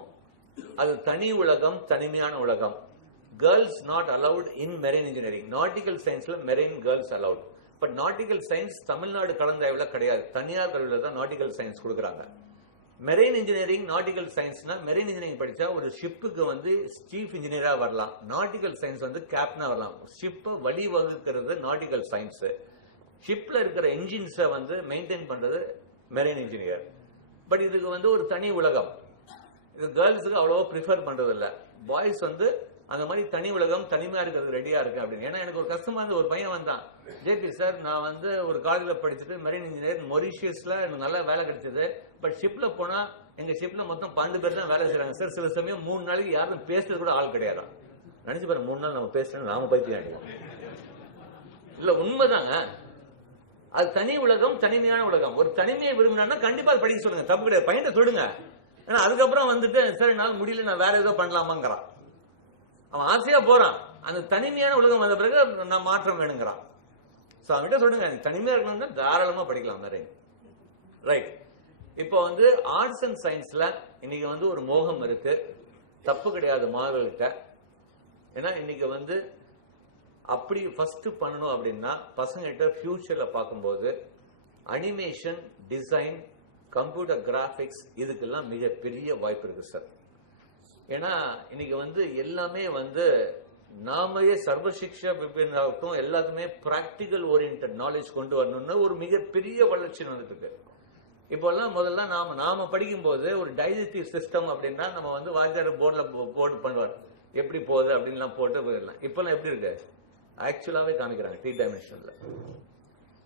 அது தனி உலகம், தனிமையான உலகம். Girls not allowed in marine engineering. Nautical சயின்ஸ்ல marine girls allowed. But nautical science Tamil Nadu கலந்தாய்வுல கிடையாது, தனியார் கல்வியில தான் நாட்டிக்கல் சயின்ஸ் கொடுக்குறாங்க. மெரைன் இன்ஜினியரிங், நாட்டிக்கல் சயின்ஸ்னா மெரைன் இன்ஜினியரிங் படிச்சா ஒரு ஷிப்புக்கு வந்து சீஃப் இன்ஜினியரா வரலாம். நாட்டிக்கல் சயின்ஸ் வந்து கேப்டனா வரலாம். ஷிப்பை வழிவகுக்கிறது நாட்டிக்கல் சயின்ஸ். ஷிப்ல இருக்கிற என்ஜின்ஸை வந்து மெயின்டைன் பண்றது மெரைன் இன்ஜினியர். பட் இதுக்கு வந்து ஒரு தனி உலகம். இது கேர்ள்ஸுக்கு அவ்வளவா ப்ரிஃபர் பண்றது இல்ல. பாய்ஸ் வந்து அந்த மாதிரி தனி உலகம், தனிமையா இருக்கிறது ரெடியா இருக்கு அப்படின்னு. ஏன்னா எனக்கு ஒரு கஷ்டமா இருந்து ஒரு பையன் வந்தான், ஜேபி சார் நான் வந்து ஒரு காலேஜ்ல படிச்சுட்டு மெரைன் இன்ஜினியர், மொரிஷியஸ்ல எனக்கு நல்ல வேலை கிடைச்சது. பட் ஷிப்ல போனா எங்க ஷிப்ல மொத்தம் 12 பேர் தான் வேலை செய்யறாங்க சார். சில சமயம் 3 நாளைக்கு யாரும் பேசுறது கூட ஆள் கிடையாது. நினைச்சு பாருங்க, 3 நாள் நம்ம பேசுறோம், நாம பைத்தியம் இல்ல. உண்மைதாங்க. அது தனி உலகம், தனிமையான உலகம். ஒரு தனிமையை விரும்பினா கண்டிப்பா படிக்க சொல்லுங்க, தப்பு கிடையாது. பையன் சொல்லுங்க. ஏன்னா அதுக்கப்புறம் வந்துட்டு சார் என்னால முடியல, நான் வேற ஏதோ பண்ணலாமாங்கிறான். அவன் ஆசையா போறான். அந்த தனிமையான உலகம் வந்த பிறகு நான் மாற்றம் வேணுங்கிறான். சோ அவன்கிட்ட சொல்லுங்க, தனிமையா இருக்கணும்னா தாராளமா படிக்கலாம் மெரைன். ரைட். இப்போ வந்து ஆர்ட்ஸ் அண்ட் சயின்ஸ்ல இன்னைக்கு வந்து ஒரு மோகம் இருக்கு, தப்பு கிடையாது மாணவர்கள்ட்ட. ஏன்னா இன்னைக்கு வந்து அப்படி ஃபர்ஸ்ட் பண்ணணும் அப்படின்னா பசங்கிட்ட ஃபியூச்சர்ல பார்க்கும்போது அனிமேஷன், டிசைன், கம்ப்யூட்டர் கிராபிக்ஸ் இதுக்கெல்லாம் மிகப்பெரிய வாய்ப்பு இருக்கு சார். ஏன்னா இன்னைக்கு வந்து எல்லாமே வந்து நாமையே சர்வசிக்ஷா விபின்னாகட்டும் எல்லாத்துமே பிராக்டிக்கல் ஓரியன்ட் நாலேஜ் கொண்டு வரணும்னு ஒரு மிகப்பெரிய வளர்ச்சி வந்துட்டு இருக்கு. இப்போல்லாம் முதல்ல நாம படிக்கும் போது ஒரு டைஜஸ்டிவ் சிஸ்டம் அப்படின்னா நம்ம வந்து வாத்தியார் போர்டு பண்ணுவார், எப்படி போகுது அப்படின்லாம் போட்டு போயிடலாம். இப்பெல்லாம் எப்படி இருக்கு, ஆக்சுவலாவே காமிக்கிறாங்க 3 டைமென்ஷன்ல.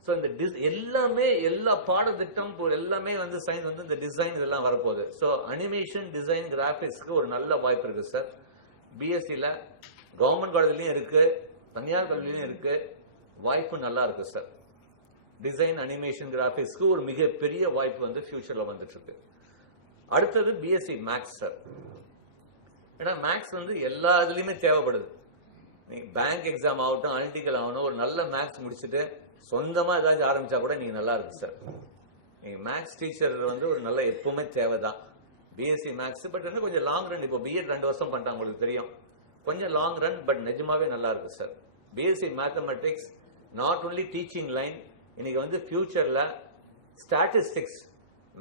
ஸோ இந்த எல்லாமே எல்லா பாடத்திட்டம் எல்லாமே வந்து சயின்ஸ் வந்து இந்த டிசைன் இதெல்லாம் வரப்போகுது. ஸோ அனிமேஷன், டிசைன், கிராபிக்ஸ்க்கு ஒரு நல்ல வாய்ப்பு இருக்கு சார். பிஎஸ்சியில் கவர்மெண்ட் காலேஜ்லயும் இருக்கு, தனியார் கல்வியிலையும் இருக்கு, வாய்ப்பு நல்லா இருக்கு சார். டிசைன், அனிமேஷன், கிராபிக்ஸ்க்கு ஒரு மிகப்பெரிய வாய்ப்பு வந்து ஃபியூச்சர்ல வந்துட்டு இருக்கு. அடுத்தது பிஎஸ்சி மேக்ஸ் சார். ஏன்னா மேக்ஸ் வந்து எல்லா இதுலயுமே தேவைப்படுது. நீங்க பேங்க் எக்ஸாம் ஆகட்டும், அனலிட்டிக்கல் ஆகணும், ஒரு நல்ல மேக்ஸ் முடிச்சுட்டு சொந்தமா ஏதாச்சும் ஆரம்பிச்சா கூட நீங்க நல்லா இருக்கு சார். நீங்க மேக்ஸ் டீச்சர் வந்து ஒரு நல்ல எப்பவுமே தேவைதான். பிஎஸ்சி மேக்ஸ் பட் வந்து கொஞ்சம் லாங் ரன். இப்போ பிஎட் 2 வருஷம் பண்ணிட்டாங்க, உங்களுக்கு தெரியும், கொஞ்சம் லாங் ரன். பட் நிஜமாவே நல்லா இருக்கு sir. BSc mathematics not only teaching line, இன்னைக்கு வந்து ஃபியூச்சர்ல ஸ்டாட்டிஸ்டிக்ஸ்,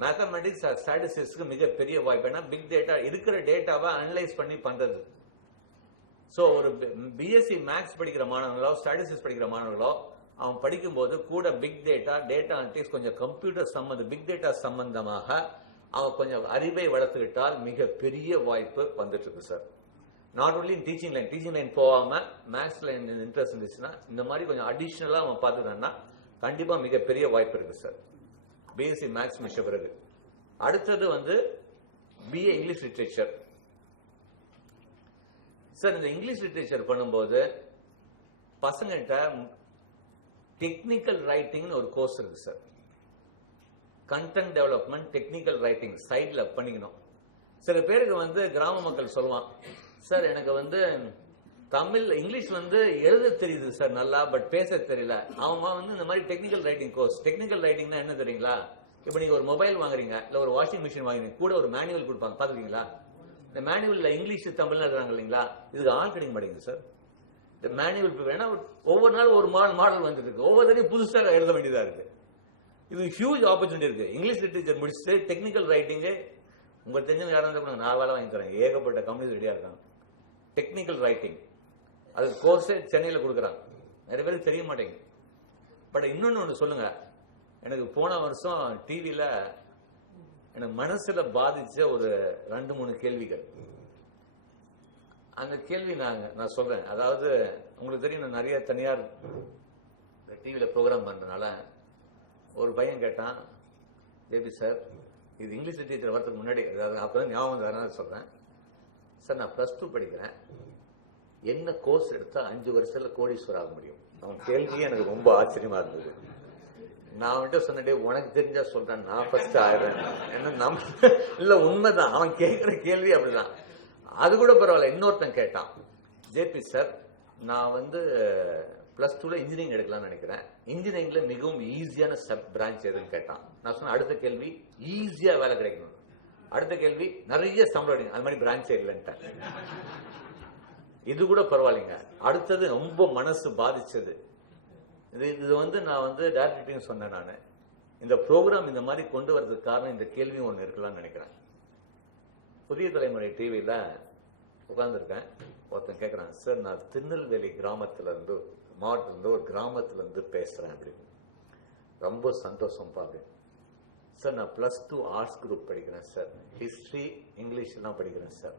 மேத்தமெட்டிக்ஸ் ஸ்டாட்டிஸ்டிக்ஸ்க்கு மிகப்பெரிய வாய்ப்பு. ஏன்னா பிக் டேட்டா இருக்கிற டேட்டாவை அனலைஸ் பண்ணி பண்றது. ஸோ ஒரு பிஎஸ்சி மேக்ஸ் படிக்கிற மாணவர்களோ ஸ்டாட்டிஸ்டிக்ஸ் படிக்கிற மாணவர்களோ அவன் படிக்கும்போது கூட பிக் டேட்டா, டேட்டா அனலிட்டிக்ஸ், கொஞ்சம் கம்ப்யூட்டர் பிக் டேட்டா சம்பந்தமாக அவன் கொஞ்சம் அறிவை வளர்த்துக்கிட்டால் மிகப்பெரிய வாய்ப்பு வந்துட்டு இருக்கு sir. Not only teaching line போகாம மேக்ஸ்ல இன்ட்ரெஸ்ட் இருந்துச்சுன்னா இந்த மாதிரி கொஞ்சம் அடிஷனலா அவன் பார்த்துட்டான்னா கண்டிப்பா மிகப்பெரிய வாய்ப்பு இருக்கு சார் பிஎஸ்சி மேக்ஸ் முடிச்ச பிறகு. அடுத்தது வந்து பிஏ இங்கிலீஷ் லிட்ரேச்சர் சார். இந்த இங்கிலீஷ் லிட்ரேச்சர் பண்ணும்போது பசங்கிட்ட டெக்னிக்கல் ரைட்டிங் ஒரு கோர்ஸ் இருக்கு sir. Content development, technical writing சைட்ல பண்ணிக்கணும். சில பேருக்கு வந்து கிராம மக்கள் சொல்லுவான், சார் எனக்கு வந்து தமிழ் இங்கிலீஷ் வந்து எழுத தெரியுது சார் நல்லா, பட் பேச தெரியல. அவன் வந்து இந்த மாதிரி டெக்னிக்கல் ரைட்டிங் கோர்ஸ். டெக்னிக்கல் ரைட்டிங்னா என்ன தெரியுங்களா, இப்போ நீங்க ஒரு மொபைல் வாங்குறீங்க இல்ல ஒரு வாஷிங் மிஷின் வாங்குறீங்க, கூட ஒரு மேனுவல் கொடுப்பாங்க, பாத்துக்கீங்களா? இந்த மேனுவல்ல இங்கிலீஷ் தமிழ் எழுதுறாங்க இல்லைங்களா, இதுக்கு ஆள் கிடைக்க மாட்டேங்குது சார். இந்த மேனுவல் வேணா ஒவ்வொரு நாளும் ஒரு மாடல் வந்துட்டு இருக்கு, ஒவ்வொரு தடையும் புதுசாக எழுத வேண்டியதா இருக்கு. இது ஹியூஜ் ஆப்பர்ச்சுனிட்டி இருக்கு. இங்கிலீஷ் லிட்டரேச்சர் முடிச்சுட்டு டெக்னிக்கல் ரைட்டிங்கு உங்களுக்கு தெரிஞ்சவங்க யாரும் இருந்தால் நான் வேலை வாங்கி தரேன், ஏகப்பட்ட கம்பெனிஸ் ரெடியா இருக்காங்க. டெக்னிக்கல் ரைட்டிங் அது கோர்ஸே சென்னையில் கொடுக்குறாங்க, நிறைய பேருக்கு தெரிய மாட்டேங்குது. பட் இன்னொன்னு ஒன்று சொல்லுங்க, எனக்கு போன வருஷம் டிவியில எனக்கு மனசுல பாதிச்ச ஒரு 2-3 கேள்விகள். அந்த கேள்வி நான் சொல்றேன். அதாவது உங்களுக்கு தெரியும், நான் நிறைய தனியார் டிவியில ப்ரோக்ராம் பண்றதுனால ஒரு பையன் கேட்டான், ஜேபி சார் இது இங்கிலீஷ் லிட்டரேச்சர் வரதுக்கு முன்னாடி, அதாவது அப்பதான் ஞாபகம் வரனால சொல்றேன் சார், நான் +2 படிக்கிறேன், என்ன கோர்ஸ் எடுத்தா 5 வருஷத்துல கோடீஸ்வரர் ஆக முடியும்? அவன் கேள்வியே எனக்கு ரொம்ப ஆச்சரியமா இருந்தது. நான் அவன்கிட்ட சொன்னே, உனக்கு தெரிஞ்சா சொல்றேன், நான் ஃபர்ஸ்ட் ஆயிடுறேன். என்ன இல்ல உண்மைதான், அவன் கேட்கிற கேள்வி அப்படிதான். அது கூட பரவாயில்ல. இன்னொருத்தன் கேட்டான், ஜேபி சார் நான் வந்து +2ல இன்ஜினியரிங் எடுக்கலாம்னு நினைக்கிறேன், இன்ஜினியரிங்ல மிகவும் ஈஸியான சப் பிரான்ச் எதுன்னு கேட்டான். நான் சொன்ன அடுத்த கேள்வி ஈஸியா வேலை கிடைக்கணும், அடுத்த கேள்வி நிறைய சம்பளம், அது மாதிரி பிரான்ச் இல்லைன்ட்டேன். இது கூட பரவாயில்லைங்க. அடுத்தது ரொம்ப மனசு பாதிச்சது, இது வந்து நான் வந்து டைரக்டர்ட்டையும் சொன்னேன், நான் இந்த ப்ரோக்ராம் இந்த மாதிரி கொண்டு வரதுக்கு காரணம் இந்த கேள்வி ஒன்று இருக்கலாம்னு நினைக்கிறேன். புதிய தலைமுறை டிவியில உட்கார்ந்துருக்கேன், ஒருத்தன் கேட்கறான், சார் நான் திருநெல்வேலி கிராமத்துல இருந்து மாவட்டத்துல ஒரு கிராமத்துல இருந்து பேசுறேன் அப்படின்னு. ரொம்ப சந்தோஷம்ப்பா அப்படின்னு. சார் நான் +2 ஆர்ட்ஸ் குரூப் படிக்கிறேன் சார், ஹிஸ்டரி இங்கிலீஷ் தான் படிக்கிறேன் சார்,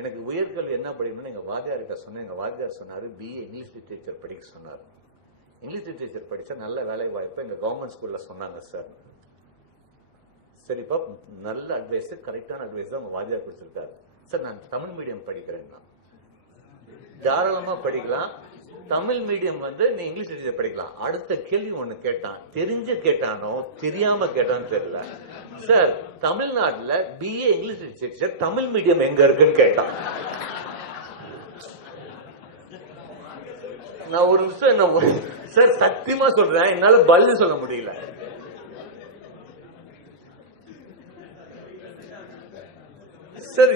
எனக்கு உயர்கல்வி என்ன படிக்கணும்னு எங்க வாத்தியார்கிட்ட சொன்னேன். எங்க வாத்தியார் சொன்னாரு BA இங்கிலீஷ் லிட்டரேச்சர் படிக்க சொன்னார். இங்கிலீஷ் லிட்டரேச்சர் படிச்சா நல்ல வேலை வாய்ப்பு எங்க கவர்மெண்ட் ஸ்கூல்ல சொன்னாங்க சார். சரிப்பா, நல்ல அட்வைஸ், கரெக்டான அட்வைஸ் தான் உங்க வாத்தியார் கொடுத்திருக்காரு. சார் நான் தமிழ் மீடியம் படிக்கிறேன்னா, தாராளமா படிக்கலாம், தமிழ் மீடியம் வந்து நீ இங்கிலீஷ் லிட்டரேச்சர் படிக்கலாம். அடுத்த கேள்வி ஒண்ணு கேட்டான், தெரிஞ்ச கேட்டானோ தெரியாம கேட்டான்னு தெரியல, சார் தமிழ்நாட்டுல BA English literature Tamil medium எங்க இருக்குன்னு கேட்டான். நான் ஒரு நிமிஷம் என்ன சார் சத்தியமா சொல்றேன், என்னால பதில் சொல்ல முடியல. சார்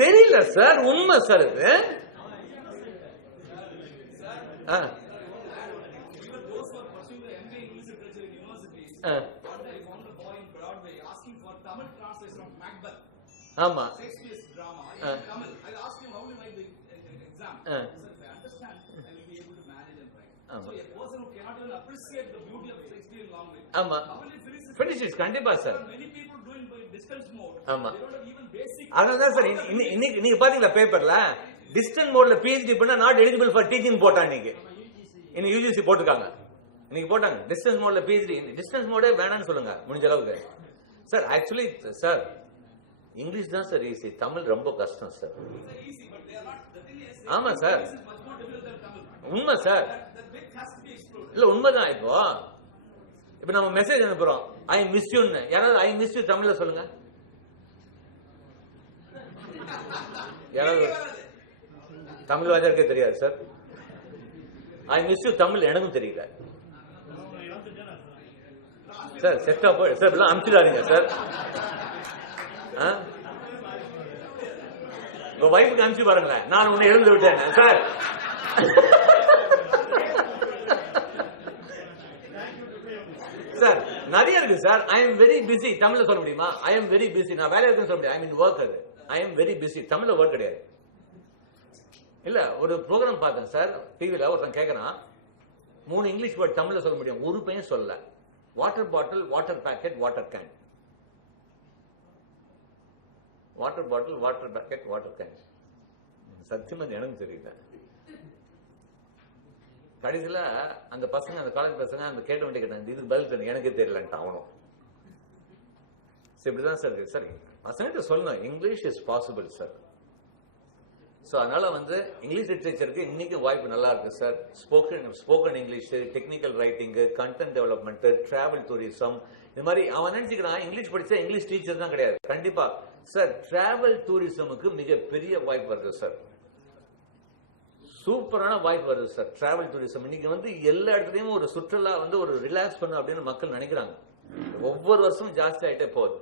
தெரியல சார், உண்மை சார் இது. ஆமா ஆமா கண்டிப்பா சார். ஆமா அதான் சார், இன்னைக்கு நீங்க பாத்தீங்களா பேப்பர்ல, டிஸ்டன்ஸ் மோட்ல PhD பண்ணா நாட் எலிஜிபிள் ஃபார் டீச்சிங் போட்டான். இன்னைக்கு UGC போட்டுருக்காங்க, இன்னைக்கு போட்டாங்க டிஸ்டன்ஸ் மோட்ல PhD. டிஸ்டன்ஸ் மோடே வேணாம்னு சொல்லுங்க முடிஞ்ச அளவுக்கு. சார் ஆக்சுவலி சார் இங்கிலீஷ் தான் சார் ஈஸி, தமிழ் ரொம்ப கஷ்டம் சார். ஆமா சார், உண்மை சார். இல்ல உண்மைதான். இப்ப நம்ம மெசேஜ் அனுப்புறோம், ஐ மிஸ் யூ, யாராவது ஐ மிஸ் யூ தமிழ்ல சொல்லுங்க. யாராவது தமிழ் வாஜாருக்கே தெரியாது sir. I miss you Tamil எனக்கும் தெரியல சார். செட்டா போய் சார் எல்லாம் அனுப்பிச்சிடாதீங்க சார். உங்க வைஃபுக்கு அனுப்பிச்சு பாருங்களேன், நான் உன்னை எழுந்து விட்டேன் சார். சார் நிறைய இருக்கு sir. I am very busy தமிழ்ல சொல்ல முடியுமா? ஐ எம் வெரி பிஸி, நான் வேலை இருக்குன்னு சொல்ல முடியும். ஐ மீன் ஒர்க். அது ஐ எம் வெரி பிஸி, தமிழ்ல ஒர்க் கிடையாது. இல்ல ஒரு ப்ரோக்ராம் பார்த்தேன் சார் டிவில, ஒருத்தன் கேட்கறான் 3 இங்கிலீஷ் வேர்ட் தமிழ்ல சொல்ல முடியும், ஒரு பையன் சொல்லல. Water bottle, water packet, water can. Water bottle, water packet, water can. சத்தியமா எனக்கு தெரியல. கடைசியில அந்த பசங்க, அந்த காலேஜ் பசங்க அந்த கேட்ட வேண்டிய கேட்டாங்க, இதுக்கு பதில் தெரியும் எனக்கே தெரியலன்ட்டு அவனும். இப்படிதான் சார் இருக்கு சார். பசங்கிட்ட சொல்லணும் English is possible sir. So அதனால வந்து இங்கிலீஷ் லிட்டரேச்சருக்கு இன்னைக்கு வாய்ப்பு நல்லா இருக்கு sir. Spoken English, technical writing, content development, travel tourism, இது மாதிரி. அவன் நினைச்சுக்கிறான் இங்கிலீஷ் படிச்சா இங்கிலீஷ் டீச்சர் தான். கிடையாது. கண்டிப்பா சார் டிராவல் டூரிசமுக்கு மிகப்பெரிய வாய்ப்பு இருக்கு சார். சூப்பரான வாய்ப்பு வருது சார். டிராவல் டூரிசம் இன்னைக்கு வந்து எல்லா இடத்துலயும் ஒரு சுற்றுலா வந்து ஒரு ரிலாக்ஸ் பண்ணும் அப்படின்னு மக்கள் நினைக்கிறாங்க. ஒவ்வொரு வருஷமும் ஜாஸ்தி ஆகிட்டே போகுது.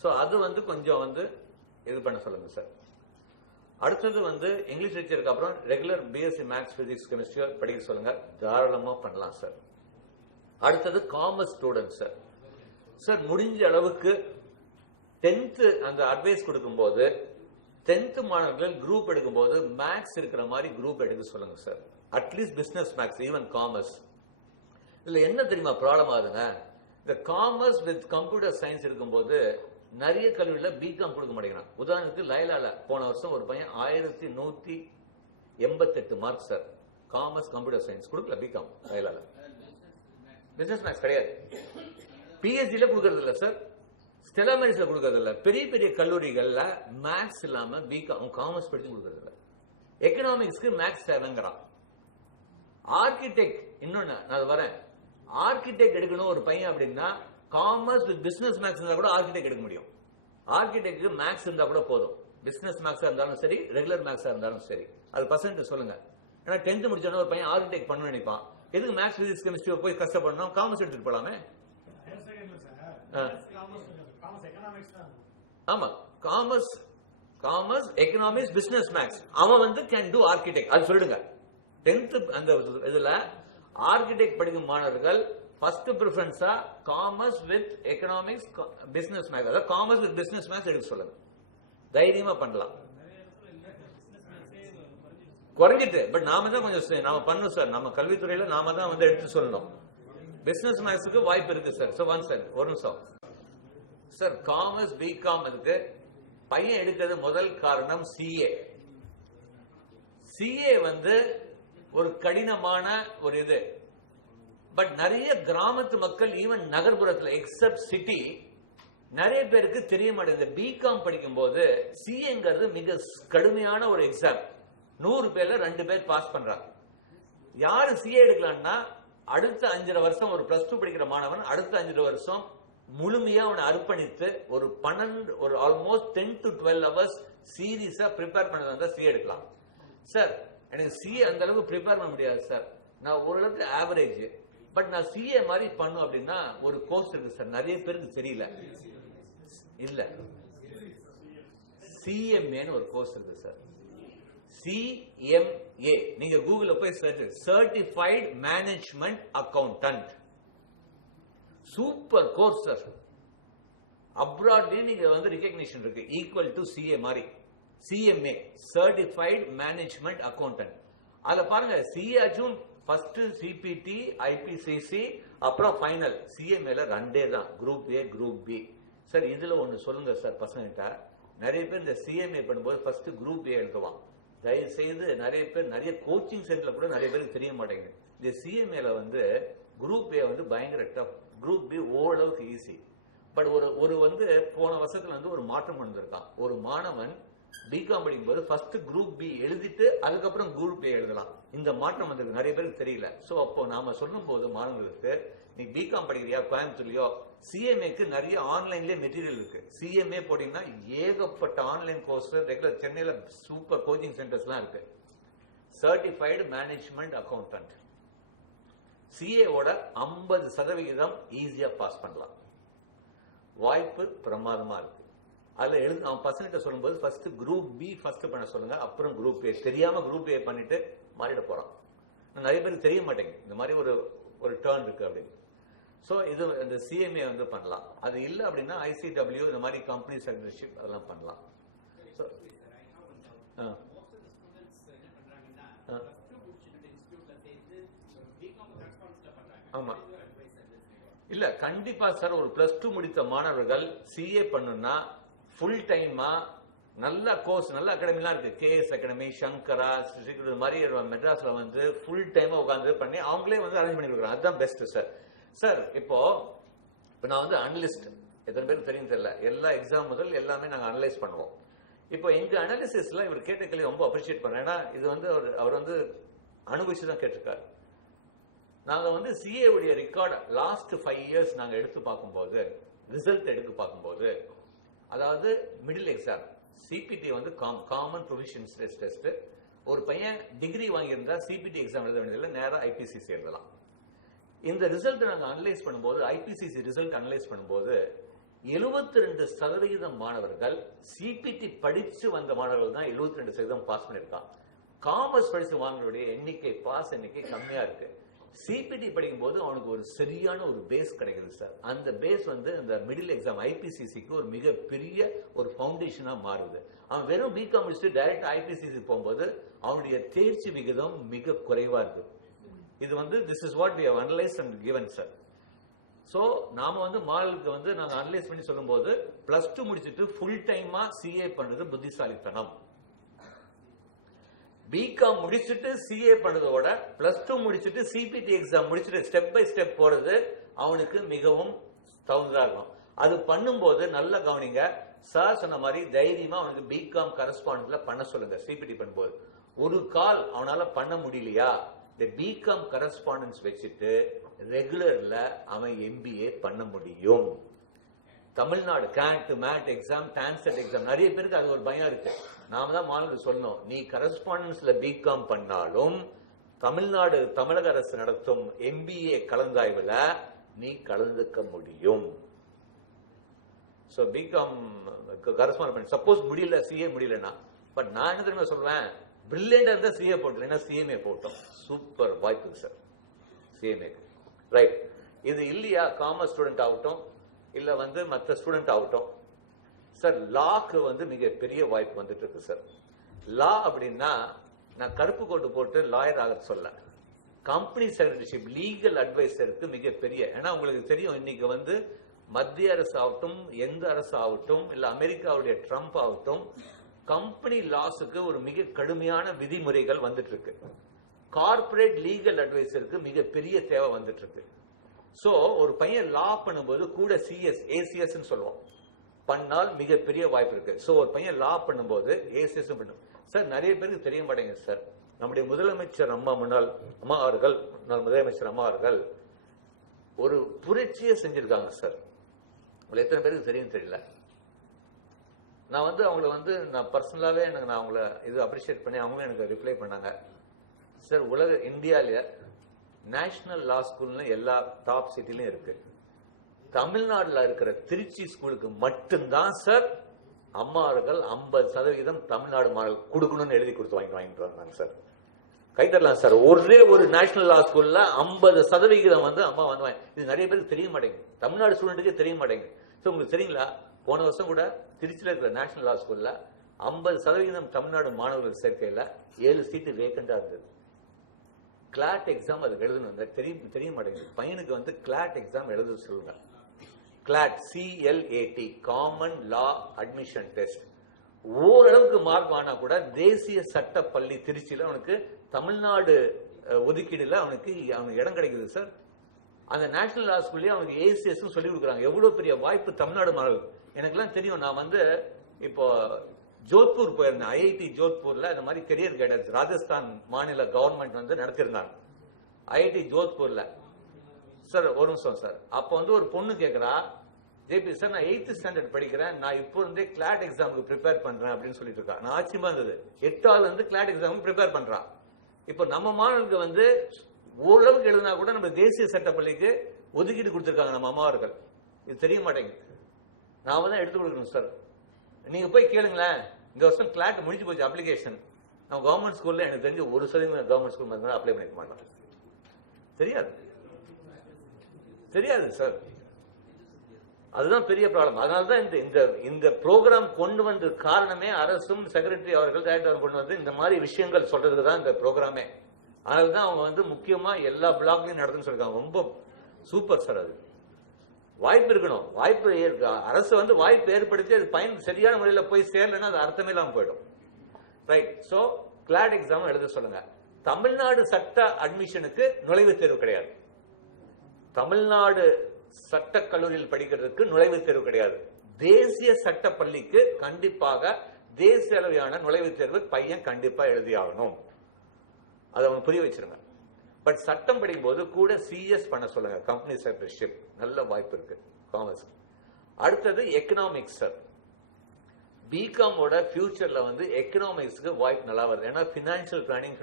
ஸோ அது வந்து கொஞ்சம் வந்து இது பண்ண சொல்லுங்க சார். அடுத்தது வந்து இங்கிலீஷ் லிட்டரேச்சருக்கு அப்புறம் regular BSc maths physics chemistry படிக்க சொல்லுங்க. தாராளமா பண்ணலாம் சார். அடுத்தது காமர்ஸ் ஸ்டூடெண்ட் சார். சார் முடிஞ்ச அளவுக்கு 10th அந்த அட்வைஸ் கொடுக்கும்போது 10th மாணவர்கள் குரூப் எடுக்கும்போது மேத்ஸ் இருக்கிற மாதிரி குரூப் எடுக்க சொல்லுங்க sir. At least business maths, even commerce. இதுல என்ன தெரியுமா ப்ராப்ளம் ஆகுதுங்க, இந்த காமர்ஸ் வித் கம்ப்யூட்டர் சயின்ஸ் இருக்கும்போது நிறைய கல்வியில பிகாம் கொடுக்க மாட்டேங்கிறான். உதாரணத்துக்கு லைலால போன வருஷம் ஒரு பையன் 1188 mark sir. Commerce computer science கொடுக்கல பிகாம் லைலால. பிசினஸ் மேத்ஸ் கிடையாது. பிஎஸ்சில கொடுக்கறது இல்ல சார், ஸ்டெல்லா மேரிஸ்ல கொடுக்கறது இல்ல. பெரிய பெரிய கல்லூரிகள்ல மேத்ஸ் இல்லாம பிகாம் காமர்ஸ் படிச்சு கொடுக்கறது இல்ல. எக்கனாமிக்ஸ்க்கு மேத்ஸ் தேவைங்கிறான். ஆர்கிடெக்ட் இன்னொன்னு நான் வரேன், ஆர்கிடெக்ட் எடுக்கணும் ஒரு பையன் அப்படின்னா காமர்ஸ் வித் பிசினஸ் மேத்ஸ் இருந்தா கூட ஆர்கிடெக்ட் எடுக்க முடியும். ஆர்கிடெக்ட் மேத்ஸ் இருந்தா கூட போதும். பிசினஸ் மேத்ஸா இருந்தாலும் சரி, ரெகுலர் மேத்ஸா இருந்தாலும் சரி. அது பர்சன்ட் சொல்லுங்க. ஏன்னா 10th முடிச்சோன்னா ஒரு பையன் ஆர்கிடெக்ட் பண்ணணும்னு நினைப்பான். எதுக்கு மேத்ஸ் பிசிக்ஸ் கெமிஸ்ட்ரி போய் கஷ்டப்படணும், காமர்ஸ் எடுத்துட்டு போலாமே. ஆமா, காமர்ஸ் எக்கனாமிக்ஸ் பிசினஸ் மேத்ஸ் அவன் வந்து கேன் டு ஆர்கிடெக்ட். அது சொல்லிடுங்க. 10th அந்த இதுல ஆர்கிடெக்ட் படிக்கும் மாணவர்கள் ஃபர்ஸ்ட் பிரிஃபரன்ஸா commerce with economics business maths, அதாவது காமர்ஸ் வித் பிசினஸ் மேத்ஸ் எடுக்க சொல்லுங்க. தைரியமா பண்ணலாம். குறைஞ்சிட்டு பட் நாம தான் கொஞ்சம் நாம பண்ணணும் சார். நம்ம கல்வித்துறையில நாம தான் வந்து எடுத்து சொல்லணும். பிசினஸ் மேத்ஸுக்கு வாய்ப்பு இருக்கு சார். ஸோ ஒன் சார் ஒரு நிமிஷம் சார். காமர்ஸ் பிகாம் இருக்கு. பையன் எடுக்கிறது முதல் காரணம் சிஏ. சிஏ வந்து ஒரு கடினமான ஒரு இது. பட் நிறைய கிராமத்து மக்கள் ஈவன் நகர்ப்புறத்தில் எக்ஸப்ட் சிட்டி நிறைய பேருக்கு தெரிய மாட்டேங்குது. பிகாம் படிக்கும் போது சிஏங்கிறது மிக கடுமையான ஒரு எக்ஸாம். 100 பேர்ல 2 பேர் பாஸ் பண்றாங்க. யாரு சிஏ எடுக்கலாம்னா அடுத்த 5 வருஷம் ஒரு +2 படிக்கிற மாணவன் அடுத்த 5 வருஷம் முழுமையா அவனை அர்ப்பணித்து ஒரு ஆல்மோஸ்ட் 10 to 12 hours சீரியஸா ப்ரிப்பேர் பண்ணதா சிஏ எடுக்கலாம். சார் எனக்கு சிஏ அந்த அளவுக்கு ப்ரிப்பேர் பண்ண முடியாது சார், நான் ஓரளவுக்கு ஆவரேஜ். பட் நான் சிஏ மாதிரி பண்ணும் அப்படின்னா ஒரு கோர்ஸ் இருக்கு சார், நிறைய பேருக்கு தெரியல. இல்ல, சிஎம்ஏன்னு ஒரு கோர்ஸ் இருக்கு சார். சிஎம்ஏ நீங்க கூகுள்ல போய் search, certified management accountant. Super course sir. அப்ராட்லயே நீங்க வந்து ரிகக்னிஷன் இருக்கு ஈக்குவல் டு சிஏ மாதிரி. CMA certified management accountant. அதுல பாருங்க சிஏச்சும் ஃபர்ஸ்ட் சிபிடி ஐபிசிசி அப்புறம் ஃபைனல். சிஎம்ஏல 2 தான், group A group B. Sir இதுல ஒண்ணு சொல்லுங்க சார் பசங்கிட்ட. நிறைய பேர் இந்த சிஎம்ஏ பண்ணும்போது ஃபர்ஸ்ட் குரூப் ஏ எழுதுவான். தயவு செய்து நிறைய பேர் நிறைய கோச்சிங் சென்டர்ல கூட நிறைய பேருக்கு தெரிய மாட்டேங்குது. இந்த சிஎம்ஏல வந்து குரூப் ஏ வந்து பயங்கர டஃப், குரூப் பி ஓரளவுக்கு ஈஸி. பட் ஒரு வந்து போன வருஷத்துல வந்து ஒரு மாற்றம் வந்திருக்கான். ஒரு மாணவன் பிகாம் படிக்கும்போது ஃபர்ஸ்ட் குரூப் பி எழுதிட்டு அதுக்கப்புறம் குரூப் ஏ எழுதலாம். இந்த மாற்றம் வந்திருக்கு, நிறைய பேருக்கு தெரியல. சோ அப்போ நாம சொல்லும் போது மாணவர்களுக்கு, நீ பிகாம் படிக்கிறியா கோயம்புத்தூர்லயோ, சிஎம்ஏக்கு நிறைய ஆன்லைன்லயே மெட்டீரியல் இருக்கு. சிஎம்ஏ போட்டீங்கன்னா ஏகப்பட்ட ஆன்லைன் கோர்ஸ் ரெகுலர் சென்னையில சூப்பர் கோச்சிங் சென்டர்ஸ்லாம் இருக்கு. சர்டிஃபைடு மேனேஜ்மெண்ட் அக்கவுண்டன்ட் சிஏவோட 50% ஈஸியா பாஸ் பண்ணலாம். வாய்ப்பு பிரமாதமா இருக்கு. அதுல அவன் பசங்கிட்ட சொல்லும்போது ஃபர்ஸ்ட் குரூப் பி ஃபர்ஸ்ட் பண்ண சொல்லுங்க, அப்புறம் குரூப் ஏ. தெரியாம குரூப் ஏ பண்ணிட்டு மாறிட போறான். நிறைய பேருக்கு தெரிய மாட்டேங்குது இந்த மாதிரி ஒரு டர்ன் இருக்கு அப்படின்னு. சோ இது இந்த சிஎம்ஏ வந்து பண்ணலாம். அது இல்ல அப்படின்னா ஐசிடபிள்யூ இந்த மாதிரி கம்பெனி செக்ரட்டரிஷிப் அதெல்லாம் பண்ணலாம். ஆமா இல்ல கண்டிப்பா சார். ஒரு +2 முடித்த மாணவர்கள் சிஏ பண்ணுனா ஃபுல் டைமா நல்ல கோர்ஸ், நல்ல அகாடமிலாம் இருக்கு. கேஎஸ் அகாடமி, சங்கரா மாதிரி மெட்ராஸ்ல வந்து ஃபுல் டைமா உட்காந்து பண்ணி அவங்களே வந்து அரேஞ்ச் பண்ணி கொடுக்குறாங்க. அதுதான் பெஸ்ட் சார். சார் இப்போ நான் வந்து அனலிஸ்ட், எத்தனை பேருக்கு தெரியும் தெரியல, எல்லா எக்ஸாம் முதல் எல்லாமே நாங்க அனலைஸ் பண்ணுவோம். இப்போ எங்க அனாலிசிஸ்ல இவர் கேட்ட கேள்வி ரொம்ப அப்ரிஷியேட் பண்றேன். ஏன்னா இது வந்து அவர் வந்து அனுபவிச்சுதான் கேட்டிருக்காரு. நாங்க வந்து சிஏ உடைய ரெக்கார்ட் லாஸ்ட் 5 years நாங்க எடுத்து பார்க்கும்போது, ரிசல்ட் எடுத்து பார்க்கும்போது, அதாவது மிடில் எக்ஸாம் சிபிடி வந்து காமன் ப்ரொஃபிஷியன்சி டெஸ்ட், ஒரு பையன் டிகிரி வாங்கியிருந்தா சிபிடி எக்ஸாம் எழுத வேண்டியதில்லை, நேரம் ஐபிசிசி எழுதலாம். இந்த ரிசல்ட் நாங்கள் அனலைஸ் பண்ணும்போது, ஐபிசிசி ரிசல்ட் அனலைஸ் பண்ணும்போது 72% மாணவர்கள் சிபிடி படிச்சு வந்த மாணவர்கள் தான் 72% பாஸ் பண்ணியிருக்கான். காமர்ஸ் படிச்ச மாணவர்களுடைய எண்ணிக்கை, பாஸ் எண்ணிக்கை கம்மியா இருக்கு. சிபிடி படிக்கும் போது அவனுக்கு ஒரு சரியான ஒரு பேஸ் கிடைக்குது சார். அந்த பேஸ் வந்து இந்த மிடில் எக்ஸாம் ஐபிசிசிக்கு ஒரு மிகப்பெரிய ஒரு ஃபவுண்டேஷனா மாறுது. அவன் வெறும் பிகாம் முடிச்சுட்டு டைரக்ட் ஐபிசிசி போகும்போது அவனுடைய தேர்ச்சி விகிதம் மிக குறைவா இருக்கு. இது வந்து this is what we have analysed and given sir. So நாம வந்து மாடலுக்கு வந்து நாங்க அனலைஸ் பண்ணி சொல்லும் போது +2 முடிச்சுட்டு ஃபுல் டைமா சிஏ பண்றது புத்திசாலித்தனம். பிகாம் முடிச்சுட்டு சிஏ பண்றதோட +2 முடிச்சுட்டு சிபிடி எக்ஸாம் முடிச்சுட்டு ஸ்டெப் பை ஸ்டெப் போறது அவனுக்கு மிகவும் தகுந்ததா இருக்கும். அது பண்ணும்போது நல்ல கவனிங்க சார் சொன்ன மாதிரி தைரியமா அவனுக்கு பிகாம் கரஸ்பாண்டன்ட்ல பண்ண சொல்லுங்க. சிபிடி பண்ணும்போது ஒரு கால் அவனால பண்ண முடியலையா, இந்த பிகாம் கரஸ்பாண்டன்ஸ் வச்சுட்டு ரெகுலர்ல அவன் எம்பிஏ பண்ண முடியும். Tamil Nadu CAT MAT exam, TANCET exam நிறைய பேருக்கு அது ஒரு பயம் இருக்கு. நாம தான் மாணவர்கள் சொல்லணும், நீ கரஸ்பாண்டன்ஸ்ல பிகாம் பண்ணாலும் தமிழ்நாடு தமிழக அரசு நடத்தும் எம்பிஏ கலந்தாய்வுல நீ கலந்துக்க முடியும். சோ பிகாம் கரஸ்பாண்ட் சப்போஸ் முடியல, சிஏ முடியலன்னா, பட் நான் என்ன தெரியுமா சொல்றேன், பிரில்லியண்டா இருந்தா சிஏ போட்டு சிஎம்ஏ போட்டோம். சூப்பர் வாய்ப்பு சார் சிஎம்ஏ. ரைட், இது இல்லையா காமர்ஸ் ஸ்டூடெண்ட் ஆகட்டும் இல்ல வந்து மற்ற ஸ்டூடெண்ட் ஆகட்டும் சார், லாக்கு வந்து மிகப்பெரிய வாய்ப்பு வந்துட்டு இருக்கு சார். லா அப்படின்னா நான் கருப்பு கோட்டு போட்டு லாயர் ஆக சொல்ல, கம்பெனி செக்ரட்டரிஷிப் லீகல் அட்வைசருக்கு மிகப்பெரிய, ஏன்னா உங்களுக்கு தெரியும் இன்னைக்கு வந்து மத்திய அரசு ஆகட்டும் எந்த அரசு ஆகட்டும் இல்ல அமெரிக்காவுடைய ட்ரம்ப் ஆகட்டும் கம்பெனி லாஸுக்கு ஒரு மிக கடுமையான விதிமுறைகள் வந்துட்டு இருக்கு. கார்பரேட் லீகல் அட்வைசருக்கு மிகப்பெரிய தேவை வந்துட்டு இருக்கு. சோ ஒரு பையன் லா பண்ணும்போது கூட சிஎஸ் ஏசிஎஸ் சொல்லுவோம் பண்ணால் மிகப்பெரிய வாய்ப்பு இருக்கு. சோ ஒரு பையன் லா பண்ணும்போது ஏசிஎஸ் பண்ணும் சார். நிறைய பேருக்கு தெரிய மாட்டேங்க சார், நம்முடைய முதலமைச்சர் முன்னாள் அம்மா அவர்கள் முதலமைச்சர் அம்மா அவர்கள் ஒரு புரட்சியை செஞ்சிருக்காங்க சார். எத்தனை பேருக்கு தெரியும் தெரியல. நான் வந்து அவங்கள வந்து நான் பர்சனலாவே நான் அவங்கள இது அப்ரிஷியேட் பண்ணி அவங்களும் எனக்கு ரிப்ளை பண்ணாங்க. சார் உலக இந்தியாவில நேஷனல் லா ஸ்கூல்னு எல்லா டாப் சிட்டிலும் இருக்கு. தமிழ்நாட்டில் இருக்கிற திருச்சி ஸ்கூலுக்கு மட்டும்தான் சார் அம்மா அவர்கள் 50% தமிழ்நாடு மாடல் கொடுக்கணும்னு எழுதி கொடுத்து வாங்கிட்டு வந்தாங்க சார். கை தரலாம் சார். ஒரே ஒரு நேஷனல் லா ஸ்கூல்ல 50% வந்து அம்மா வந்து இது நிறைய பேருக்கு தெரிய மாட்டேங்குது, தமிழ்நாடு ஸ்டூடெண்ட்டுக்கே தெரிய மாட்டேங்குது. ஸோ உங்களுக்கு தெரியுங்களா, போன வருஷம் கூட திருச்சியில் இருக்கிற நேஷனல் லா ஸ்கூல்ல 50% தமிழ்நாடு மாணவர்கள் சேர்க்கையில 7 சீட்டு வேக்கண்டா இருந்தது. கிளாட் எக்ஸாம் அதுக்கு எழுதணும், தெரிய மாட்டேங்குது. பையனுக்கு வந்து கிளாட் எக்ஸாம் எழுத சொல்லுங்க. கிளாட் CLAT காமன் லா அட்மிஷன் டெஸ்ட். ஓரளவுக்கு மார்க் ஆனா கூட தேசிய சட்ட பள்ளி திருச்சியில அவனுக்கு தமிழ்நாடு ஒதுக்கீடுல அவனுக்கு இடம் கிடைக்குது சார். அந்த நேஷனல் லா ஸ்கூல்லயே அவனுக்கு ஏசிஎஸ் சொல்லி கொடுக்குறாங்க. எவ்வளவு பெரிய வாய்ப்பு தமிழ்நாடு மாணவர்கள். எனக்கு எல்லாம் தெரியும். நான் வந்து இப்போ ஜோத்பூர் போயிருந்தேன். ஐஐடி ஜோத்பூர்ல இந்த மாதிரி கெரியர் கைடன்ஸ் ராஜஸ்தான் மாநில கவர்மெண்ட் வந்து நடத்திருந்தாங்க ஐஐடி ஜோத்பூர்ல. சார் ஒரு நிமிஷம் சார். அப்ப வந்து ஒரு பொண்ணு கேட்கிறா, ஜேபி சார் நான் 8th ஸ்டாண்டர்ட் படிக்கிறேன், நான் இப்போ இருந்தே கிளாட் எக்ஸாமுக்கு ப்ரிப்பேர் பண்றேன் அப்படின்னு சொல்லிட்டு இருக்கா. நான் ஆச்சரியமா இருந்தது. 8வது வந்து கிளாட் எக்ஸாமுக்கு ப்ரிப்பேர் பண்றான். இப்போ நம்ம மாணவர்களுக்கு வந்து ஓரளவுக்கு எழுதினா கூட நம்ம தேசிய சட்டப்பள்ளிக்கு ஒதுக்கீடு கொடுத்திருக்காங்க நம்ம அம்மாவர்கள். இது தெரிய மாட்டேங்குது. நாம தான் எடுத்து கொடுக்கணும் சார். நீங்க போய் கேளுங்களேன், இந்த வருஷம் கிளாட் முடிஞ்சு போச்சு அப்ளிகேஷன். நம்ம கவர்மெண்ட் ஸ்கூல்ல எனக்கு தெரிஞ்சு 1% கவர்மெண்ட் ஸ்கூல் அப்ளை பண்ணிக்க மாட்டோம். தெரியாது சார். அதுதான் பெரிய ப்ராப்ளம். அதனாலதான் இந்த ப்ரோக்ராம் கொண்டு வந்த காரணமே அரசும் செக்ரட்டரி அவர்கள் டைரக்டர் கொண்டு வந்து இந்த மாதிரி விஷயங்கள் சொல்றதுக்கு தான் இந்த ப்ரோக்ராமே. அதனாலதான் அவங்க வந்து முக்கியமா எல்லா பிளாக்லயும் நடத்துன்னு சொல்லிருக்காங்க. ரொம்ப சூப்பர் சார். அது வாய்ப்பு இருக்கணும். வாய்ப்பு அரசு வந்து வாய்ப்பு ஏற்படுத்தி அது பயன் சரியான முறையில் போய் சேரலன்னா அது அர்த்தமே இல்லாம போயிடும். ரைட். சோ கிளாட் எக்ஸாம் எழுத சொல்லுங்க. தமிழ்நாடு சட்ட அட்மிஷனுக்கு நுழைவுத் தேர்வு கிடையாது. தமிழ்நாடு சட்ட கல்லூரியில் படிக்கிறதுக்கு நுழைவுத் தேர்வு கிடையாது. தேசிய சட்ட பள்ளிக்கு கண்டிப்பாக தேசிய அளவிலான நுழைவுத் தேர்வு பையன் கண்டிப்பா எழுதி ஆகணும். அதை அவங்க புரிய வச்சிருங்க. பட் சட்டம் படிக்கும் போது கூட சிஎஸ் பண்ண சொல்லுங்க. கம்பெனி செக்ரட்டரிஷிப் நல்ல வாய்ப்பு இருக்கு காமர்ஸ். அடுத்தது எக்கனாமிக்ஸ் சார். பிகாமோட ஃபியூச்சர்ல வந்து எக்கனாமிக்ஸ்க்கு வாய்ப்பு நல்லா வருது. ஏன்னா பினான்சியல் பிளானிங்,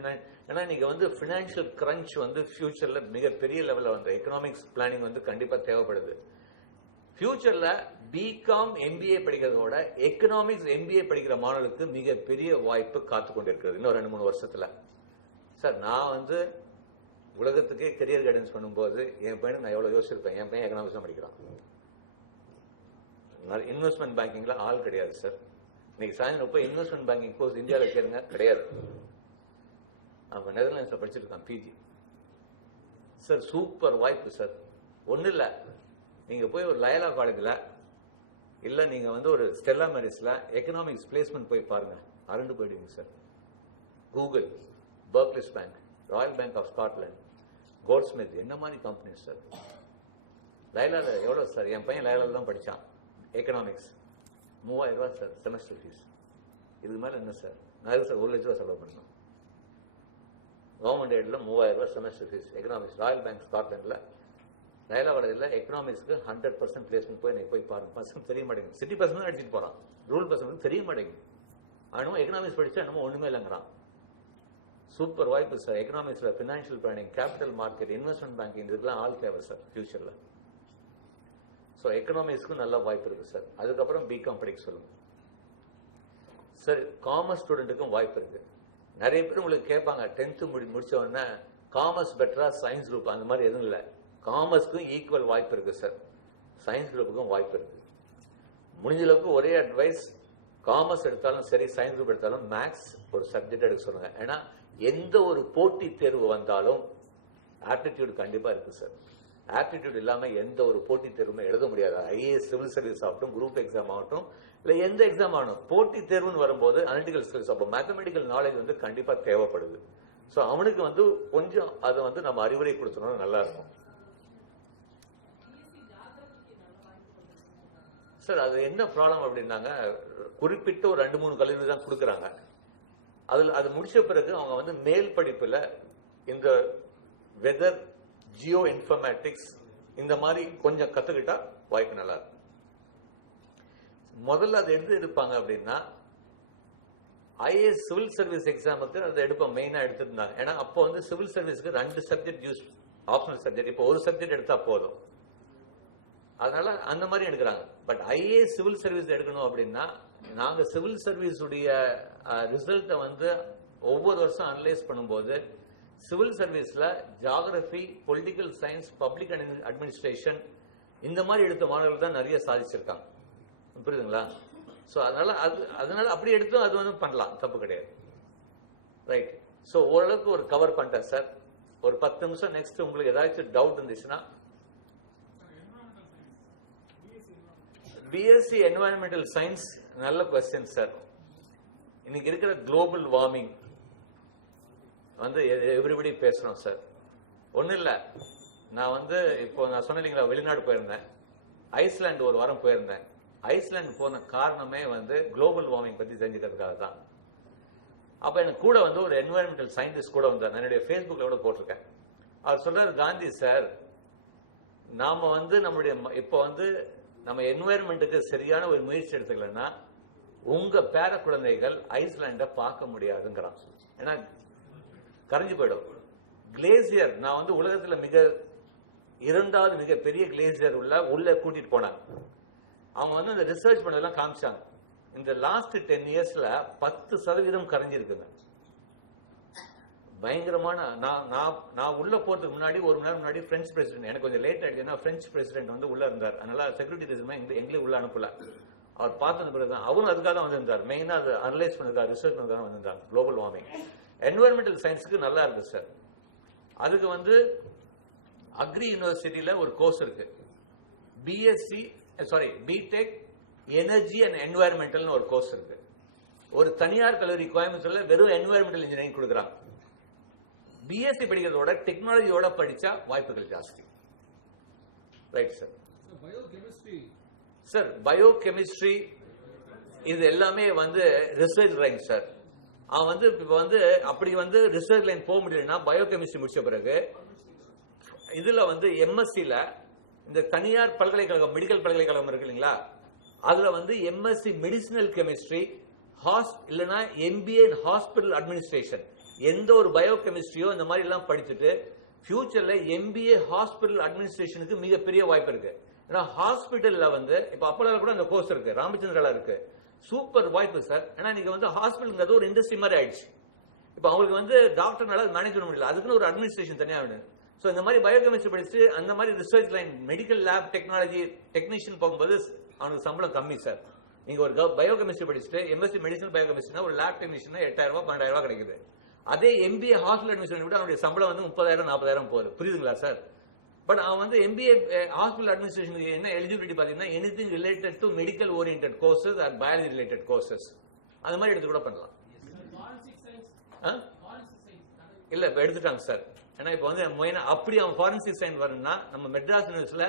ஏன்னா நீங்க வந்து பினான்சியல் கிரன்ச் வந்து ஃபியூச்சர்ல மிகப்பெரிய லெவலில் வந்து எக்கனாமிக்ஸ் பிளானிங் வந்து கண்டிப்பா தேவைப்படுது. ஃபியூச்சர்ல பிகாம் எம்பிஏ படிக்கிறதோட எக்கனாமிக்ஸ் எம்பிஏ படிக்கிற மாணவர்களுக்கு மிகப்பெரிய வாய்ப்பு காத்து கொண்டிருக்கிறது இன்னும் 2-3 வருஷத்துல. சார் நான் வந்து உலகத்துக்கே கெரியர் கைடன்ஸ் பண்ணும்போது என் பையனுக்கு நான் எவ்வளவு யோசிச்சிருப்பேன். என் பையன் எக்கனாமிக்ஸ் தான் படிக்கிறான். இன்வெஸ்ட்மெண்ட் பேங்கிங்ல ஆள் கிடையாது சார். இன்னைக்கு சாயந்தரம் போய் இன்வெஸ்ட்மெண்ட் பேங்கிங் கோர்ஸ் இந்தியாவில் கேளுங்க, கிடையாது. அவன் நெதர்லாண்ட்ஸ்ல படிச்சிருக்கான் பிஜி. சார் சூப்பர் வாய்ப்பு சார். ஒன்றும் இல்லை, நீங்க போய் ஒரு லயலா காலேஜில் இல்லை நீங்க வந்து ஒரு ஸ்டெல்லா மேரிஸ்ல எக்கனாமிக்ஸ் பிளேஸ்மெண்ட் போய் பாருங்க, அரண்டு போயிடுவீங்க sir. Google, Barclays bank, royal bank of Scotland, Goldsmith, என்ன மாதிரி கம்பெனி சார். லயலால எவ்வளோ சார்? என் பையன் லயலால தான் படித்தான் எக்கனாமிக்ஸ். 3000 ரூபா சார் செமஸ்டர் ஃபீஸ். இதுக்கு மேலே என்ன சார்? நான் சார் 1 லட்ச ரூபா செலவு பண்ணணும். கவர்மெண்ட் எய்டில் 3000 ரூபா semester fees economics. Royal bank ஸ்காட்லாண்டில் லயலா காலேஜில் எக்கனாமிக்ஸ்க்கு 100% பிளேஸ்மெண்ட் போய் போய் பாருங்க. பசங்க தெரிய மாட்டேங்குது. சிட்டி பசங்க அடிச்சுட்டு போகிறான், ரூல் பசங்களுக்கு தெரிய மாட்டேங்குது. அவனும் எக்கனாமிக்ஸ் படித்தா என்னமோ ஒன்றுமே இல்லைங்கிறான். சூப்பர் வாய்ப்பு சார். எக்கனாமிக்ஸில் financial planning, capital market, investment banking, இதுக்கெல்லாம் ஆள் தேவை சார் ஃபியூச்சரில். ஸோ எக்கனாமிக்ஸ்க்கும் நல்ல வாய்ப்பு இருக்கு சார். அதுக்கப்புறம் பிகாம் படிக்க சொல்லுங்க சார். காமர்ஸ் ஸ்டூடெண்ட்டுக்கும் வாய்ப்பு இருக்கு. நிறைய பேர் உங்களுக்கு கேட்பாங்க, 10th முடிச்ச உடனே காமர்ஸ் பெட்டரா சயின்ஸ் குரூப், அந்த மாதிரி எதுவும் இல்லை. காமர்ஸ்க்கும் ஈக்குவல் வாய்ப்பு இருக்கு சார், சயின்ஸ் குரூப்புக்கும் வாய்ப்பு இருக்கு. முடிஞ்ச அளவுக்கு ஒரே அட்வைஸ், காமர்ஸ் எடுத்தாலும் சரி சயின்ஸ் குரூப் எடுத்தாலும் மேக்ஸ் ஒரு சப்ஜெக்ட் எடுக்க சொல்லுங்க. ஏன்னா எந்த ஒரு போட்டி தேர்வு வந்தாலும் ஆப்டிடியூட் கண்டிப்பா இருக்கு சார். ஆப்டிடியூட் இல்லாம எந்த ஒரு போட்டி தேர்வுமே எழுத முடியாது. ஐஏஎஸ், சிவில் சர்வீஸ் ஆகட்டும், குரூப் எக்ஸாம் ஆகட்டும், இல்ல எந்த எக்ஸாம் ஆகணும், போட்டி தேர்வுன்னு வரும்போது அனலிட்டிக்கல் ஸ்கில்ஸ், அப்போ மேத்தமெட்டிக்கல் நாலேஜ் வந்து கண்டிப்பா தேவைப்படுது. ஸோ அவனுக்கு வந்து கொஞ்சம் அதை வந்து நம்ம அறிவுரை கொடுத்தோம்னா நல்லா இருக்கும் சார். அது என்ன ப்ராப்ளம் அப்படின்னாங்க, குறிப்பிட்ட ஒரு 2-3 கல்லூரி தான் கொடுக்குறாங்க. அதுல அது முடிச்ச பிறகு அவங்க வந்து மேல் படிப்புல இந்த வெதர், ஜியோ இன்ஃபர்மேட்டிக்ஸ் இந்த மாதிரி கொஞ்சம் கத்துக்கிட்டா வாய்ப்பு நல்லா இருக்கும். முதல்ல அதை எடுப்பாங்க அப்படின்னா ஐஏஎஸ் சிவில் சர்வீஸ் எக்ஸாமுக்கு அதை எடுப்போம் மெயினா எடுத்திருந்தாங்க. ஏன்னா அப்போ வந்து சிவில் சர்வீஸ்க்கு 2 சப்ஜெக்ட் யூஸ், ஆப்ஷனல் சப்ஜெக்ட். இப்போ ஒரு சப்ஜெக்ட் எடுத்தா போதும், அதனால அந்த மாதிரி எடுக்கிறாங்க. பட் ஐஏஎஸ் சிவில் சர்வீஸ் எடுக்கணும் அப்படின்னா நாங்க சிவில் சர்வீஸ் உடைய ரிசல்ட்டை வந்து ஒவ்வொரு வருஷம் அனலைஸ் பண்ணும்போது சிவில் சர்வீஸ்ல geography, political science, public administration இந்த மாதிரி எடுத்த மாணவர்கள் தான் நிறைய சாதிச்சிருக்காங்க. புரியுதுங்களா? ஸோ அதனால அப்படி எடுத்தும் அது வந்து பண்ணலாம், தப்பு கிடையாது. ரைட். ஸோ ஓரளவுக்கு ஒரு கவர் பண்ணிட்டேன் சார். ஒரு 10 நிமிஷம் நெக்ஸ்ட் உங்களுக்கு ஏதாச்சும் டவுட் இருந்துச்சுன்னா. பிஎஸ்சி என்வாயன்மெண்டல் சயின்ஸ் நல்ல கொஸ்டின் சார். இன்னைக்கு இருக்கிற குளோபல் வார்மிங் வந்து எவ்ரிபடி பேசுறோம் சார். ஒன்றும் இல்லை, நான் வந்து இப்போ நான் சொன்னீங்களா வெளிநாடு போயிருந்தேன், ஐஸ்லாந்து ஒரு வாரம் போயிருந்தேன். ஐஸ்லாந்து போன காரணமே வந்து குளோபல் வார்மிங் பத்தி தெரிஞ்சுக்கிறதுக்காக தான். அப்ப எனக்கு கூட வந்து ஒரு என்வாயன்மெண்டல் சயின்டிஸ்ட் கூட வந்தார். என்னுடைய ஃபேஸ்புக்ல கூட போட்டிருக்கேன். அவர் சொல்றாரு, காந்தி சார், நாம வந்து நம்மளுடைய இப்போ வந்து நம்ம என்வாயன்மெண்ட்டுக்கு சரியான ஒரு முயற்சி எடுத்துக்கலன்னா உங்க பேர குழந்தைகள் ஐஸ்லாண்ட பார்க்க முடியாதுங்கிறான். ஏன்னா கரைஞ்சு போயிடும். கிளேசியர், நான் வந்து உலகத்துல 2வது மிகப்பெரிய கிளேசியர் உள்ள கூட்டிட்டு போனாங்க. அவங்க வந்து இந்த ரிசர்ச் பண்ணதெல்லாம் காமிச்சாங்க. இந்த லாஸ்ட் 10 இயர்ஸ்ல 10% கரைஞ்சிருக்குங்க. பயங்கரமான. நான் உள்ள போறதுக்கு முன்னாடி 1 மணி நேரம் முன்னாடி பிரெஞ்சு பிரசிடென்ட், எனக்கு கொஞ்சம் லேட் ஆயிடுச்சுன்னா பிரெஞ்சு பிரசிடென்ட் வந்து உள்ள இருந்தார். அதனால செக்யூரிட்டி ரீசன் எங்களையும் உள்ள அனுப்பல. அவர் பார்த்தது பிறகுதான் அவரும் அதுக்காக தான் வந்திருந்தார். மெயினா அது அனலைஸ் பண்ணதுக்காக, ரிசர்ச் பண்ணதுக்காக வந்திருந்தாங்க. குளோபல் வார்மிங் என்வாயன்மெண்டல் சயின்ஸுக்கு நல்லா இருக்கு சார். அதுக்கு வந்து அக்ரி யூனிவர்சிட்டியில ஒரு கோர்ஸ் இருக்கு, பிடெக் எனர்ஜி அண்ட் என்வாயன்மெண்டல் ஒரு கோர்ஸ் இருக்கு. ஒரு தனியார் கல்லூரி கோயம்புத்தூர்ல வெறும் என்வாயன்மெண்டல் இன்ஜினியரிங் கொடுக்குறாங்க. பிஎஸ்சி படிக்கிறதோட டெக்னாலஜியோட படிச்சா வாய்ப்புகள் ஜாஸ்தி. Right sir. சார் பயோகெமிஸ்ட்ரி இது எல்லாமே வந்து ரிசர்ச் லைன் சார். அவன் வந்து இப்ப வந்து அப்படி வந்து ரிசர்ச் லைன் போக முடியலன்னா பயோகெமிஸ்ட்ரி முடிச்ச பிறகு இதுல வந்து எம்எஸ்சில இந்த தனியார் பல்கலைக்கழகம், மெடிக்கல் பல்கலைக்கழகம் இருக்கு இல்லைங்களா, அதுல வந்து எம்எஸ்சி மெடிசினல் கெமிஸ்ட்ரி, இல்லைன்னா எம்பிஏ இன் ஹாஸ்பிட்டல் அட்மினிஸ்ட்ரேஷன், எந்த ஒரு பயோ கெமிஸ்ட்ரியோ இந்த மாதிரி எல்லாம் படிச்சுட்டு ஃபியூச்சர்ல எம்பிஏ ஹாஸ்பிட்டல் அட்மினிஸ்ட்ரேஷனுக்கு மிகப்பெரிய வாய்ப்பு இருக்கு. ஏன்னா ஹாஸ்பிட்டல்ல வந்து இப்ப அப்போல கூட அந்த கோர்ஸ் இருக்கு, ராமச்சந்திரால இருக்கு, சூப்பர் வாய்ப்பு சார். ஏன்னா நீங்க வந்து ஹாஸ்பிட்டல் ஒரு இண்டஸ்ட்ரி மாதிரி ஆயிடுச்சு. இப்ப அவங்களுக்கு வந்து டாக்டர்னால மேனேஜ் பண்ண முடியல, அதுக்குன்னு ஒரு அட்மினிஸ்ட்ரேஷன் தனியா வேணும். ஸோ இந்த மாதிரி பயோகெமிஸ்ட்ரி படிச்சு அந்த மாதிரி research line medical lab technology technician போகும்போது அவனுக்கு சம்பளம் கம்மி சார். நீங்க ஒரு பயோகெமிஸ்ட்ரி படிச்சுட்டு எம்எஸ்சி மெடிசனல் பயோகெமிஸ்ட்ரினா ஒரு லேப் டெக்னீஷியன் 8,000 ரூபாய் 12,000 ரூபாய் கிடைக்குது. அதே எம்பிஏ ஹாஸ்பிட்டல் அட்மினிஸ்ட்ரேஷன் விட அவனுடைய சம்பளம் வந்து 30,000 40,000 போகுது. புரியுதுங்களா சார்? பட் அவன் வந்து எம்பிஏ ஹாஸ்பிட்டல் அட்மினிஸ்ட்ரேஷனுக்கு என்ன எலிஜிபிலிட்டி பாத்தீங்கன்னா anything related to medical oriented courses or biology related courses அந்த மாதிரி எடுத்து கூட பண்ணலாம். இல்ல இப்ப எடுத்துட்டாங்க சார். ஏன்னா இப்ப வந்து அப்படி அவன் ஃபாரன்சிக் சயின்ஸ் வரணும்னா நம்ம மெட்ராஸ் யூனிவர்சிட்டியில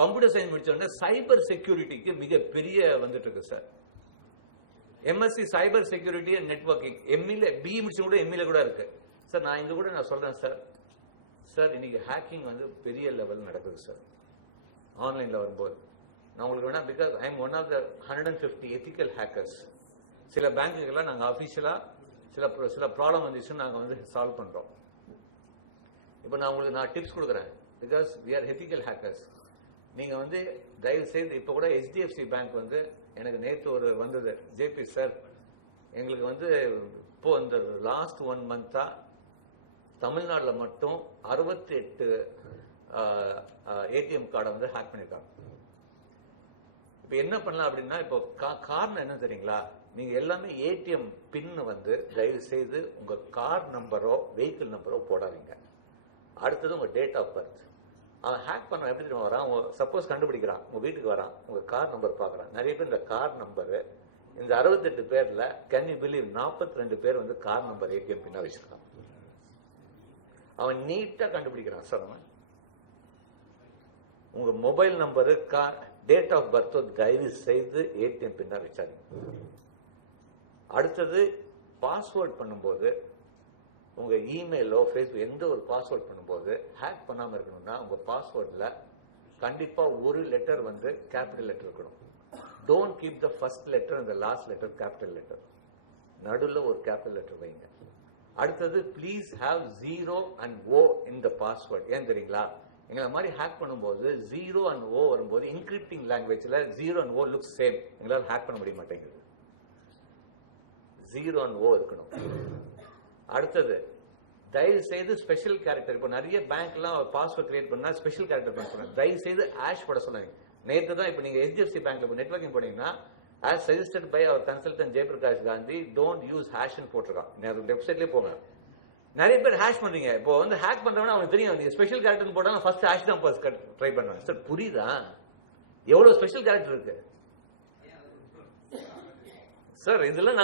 கம்ப்யூட்டர் சயின்ஸ் முடிச்ச உடனே சைபர் செக்யூரிட்டிக்கு மிகப்பெரிய வந்துட்டு இருக்கு sir. MSc cyber security and networking எம்இல பி முடிச்ச கூட எம்இல கூட இருக்கு சார். நான் இங்க கூட நான் சொல்றேன் சார். சார் இன்னைக்கு ஹேக்கிங் வந்து பெரிய லெவல் நடக்குது சார் ஆன்லைன்ல வரும்போது. நான் உங்களுக்கு வேணா because I am one of the 150 ethical hackers. சில பேங்குக்கெல்லாம் நாங்கள் அஃபிஷியலா சில ப்ராப்ளம் வந்துச்சுன்னு நாங்கள் வந்து சால்வ் பண்றோம். இப்போ நான் உங்களுக்கு டிப்ஸ் கொடுக்குறேன் because we are ethical hackers. நீங்க வந்து தயவு செய்து இப்போ கூட HDFC பேங்க் வந்து எனக்கு நேற்று ஒரு வந்தது, ஜேபி சார் எங்களுக்கு வந்து இப்போ இந்த லாஸ்ட் 1 மந்தா தமிழ்நாட்டில் மட்டும் 68 ஏடிஎம் கார்டை வந்து ஹேக் பண்ணிருக்காங்க. இப்ப என்ன பண்ணலாம் அப்படின்னா, இப்போ காரணம் என்ன தெரியுங்களா? நீங்க எல்லாமே ஏடிஎம் பின் வந்து தயவு செய்து உங்க கார் நம்பரோ வெஹிக்கிள் நம்பரோ போடாதீங்க. அடுத்தது உங்க டேட் ஆஃப் பர்த். அவன் ஹேக் பண்ண எப்படி தெரியுமா வரான்? சப்போஸ் கண்டுபிடிக்கிறான், உங்க வீட்டுக்கு வரான், உங்க கார் நம்பர் பாக்குறான். நிறைய பேர் இந்த கார் நம்பரு இந்த 68 பேர்ல கேன் யூ பிலீவ் 42 பேர் வந்து கார் நம்பர் ஏடிஎம் பின்னா வச்சிருக்கான். அவன் நீட்டா கண்டுபிடிக்கிறான் சார். அவன் உங்க mobile number date of birth தயவு செய்து ஏடிஎம் பின்னா வச்சாதீங்க. அடுத்தது பாஸ்வேர்ட் பண்ணும்போது உங்க இமெயிலோ ஃபேஸ்புக் எந்த ஒரு பாஸ்வேர்ட் பண்ணும்போது ஹேக் பண்ணாம இருக்கணும்னா உங்க பாஸ்வேர்ட்ல கண்டிப்பா ஒரு லெட்டர் வந்து கேபிட்டல் லெட்டர் இருக்கணும். Don't keep the first letter and the last letter capital letter. நடுவில் ஒரு கேபிட்டல் லெட்டர் வைங்க. அடுத்தது please have 0 and O in the password. ஏன் தெரியுங்களா? எங்களை மாதிரி ஹேக் பண்ணும்போது 0 and O வரும்போது இன்கிரிப்டிங் லாங்குவேஜ்ல 0 and O லுக்ஸ் சேம். எங்களால் ஹேக் பண்ண முடிய மாட்டேங்குது. 0 and O இருக்கணும். அடுத்தது தயவு செய்து ஸ்பெஷல் கேரக்டர். இப்போ நிறைய பேங்க்லாம் பாஸ்வேர்ட் கிரியேட் பண்ணா ஸ்பெஷல் கேரக்டர் பண்ண சொல்றாங்க. தயவு செய்து ஆஷ் போட சொன்னாங்க. நேற்று தான் இப்போ நீங்க HDFC பேங்க்ல இப்போ நெட்வொர்க்கிங் போனீங்கன்னா as suggested by our consultant Jayprakash Gandhi, don't use hash ன்னு போட்டிருக்கான். வெப்சைட்லயே போங்க. நிறைய பேர் ஹேஷ் பண்றீங்க. இப்போ வந்து ஹேக் பண்றவனா அவனுக்கு தெரியும் நீங்க ஸ்பெஷல் கேரக்டர் போட்டா ஃபர்ஸ்ட் ஹேஷ் தான் ட்ரை பண்ணுவாங்க. சார் புரியுதா? எவ்வளவு ஸ்பெஷல் கேரக்டர் இருக்கு சார். இதெல்லாம்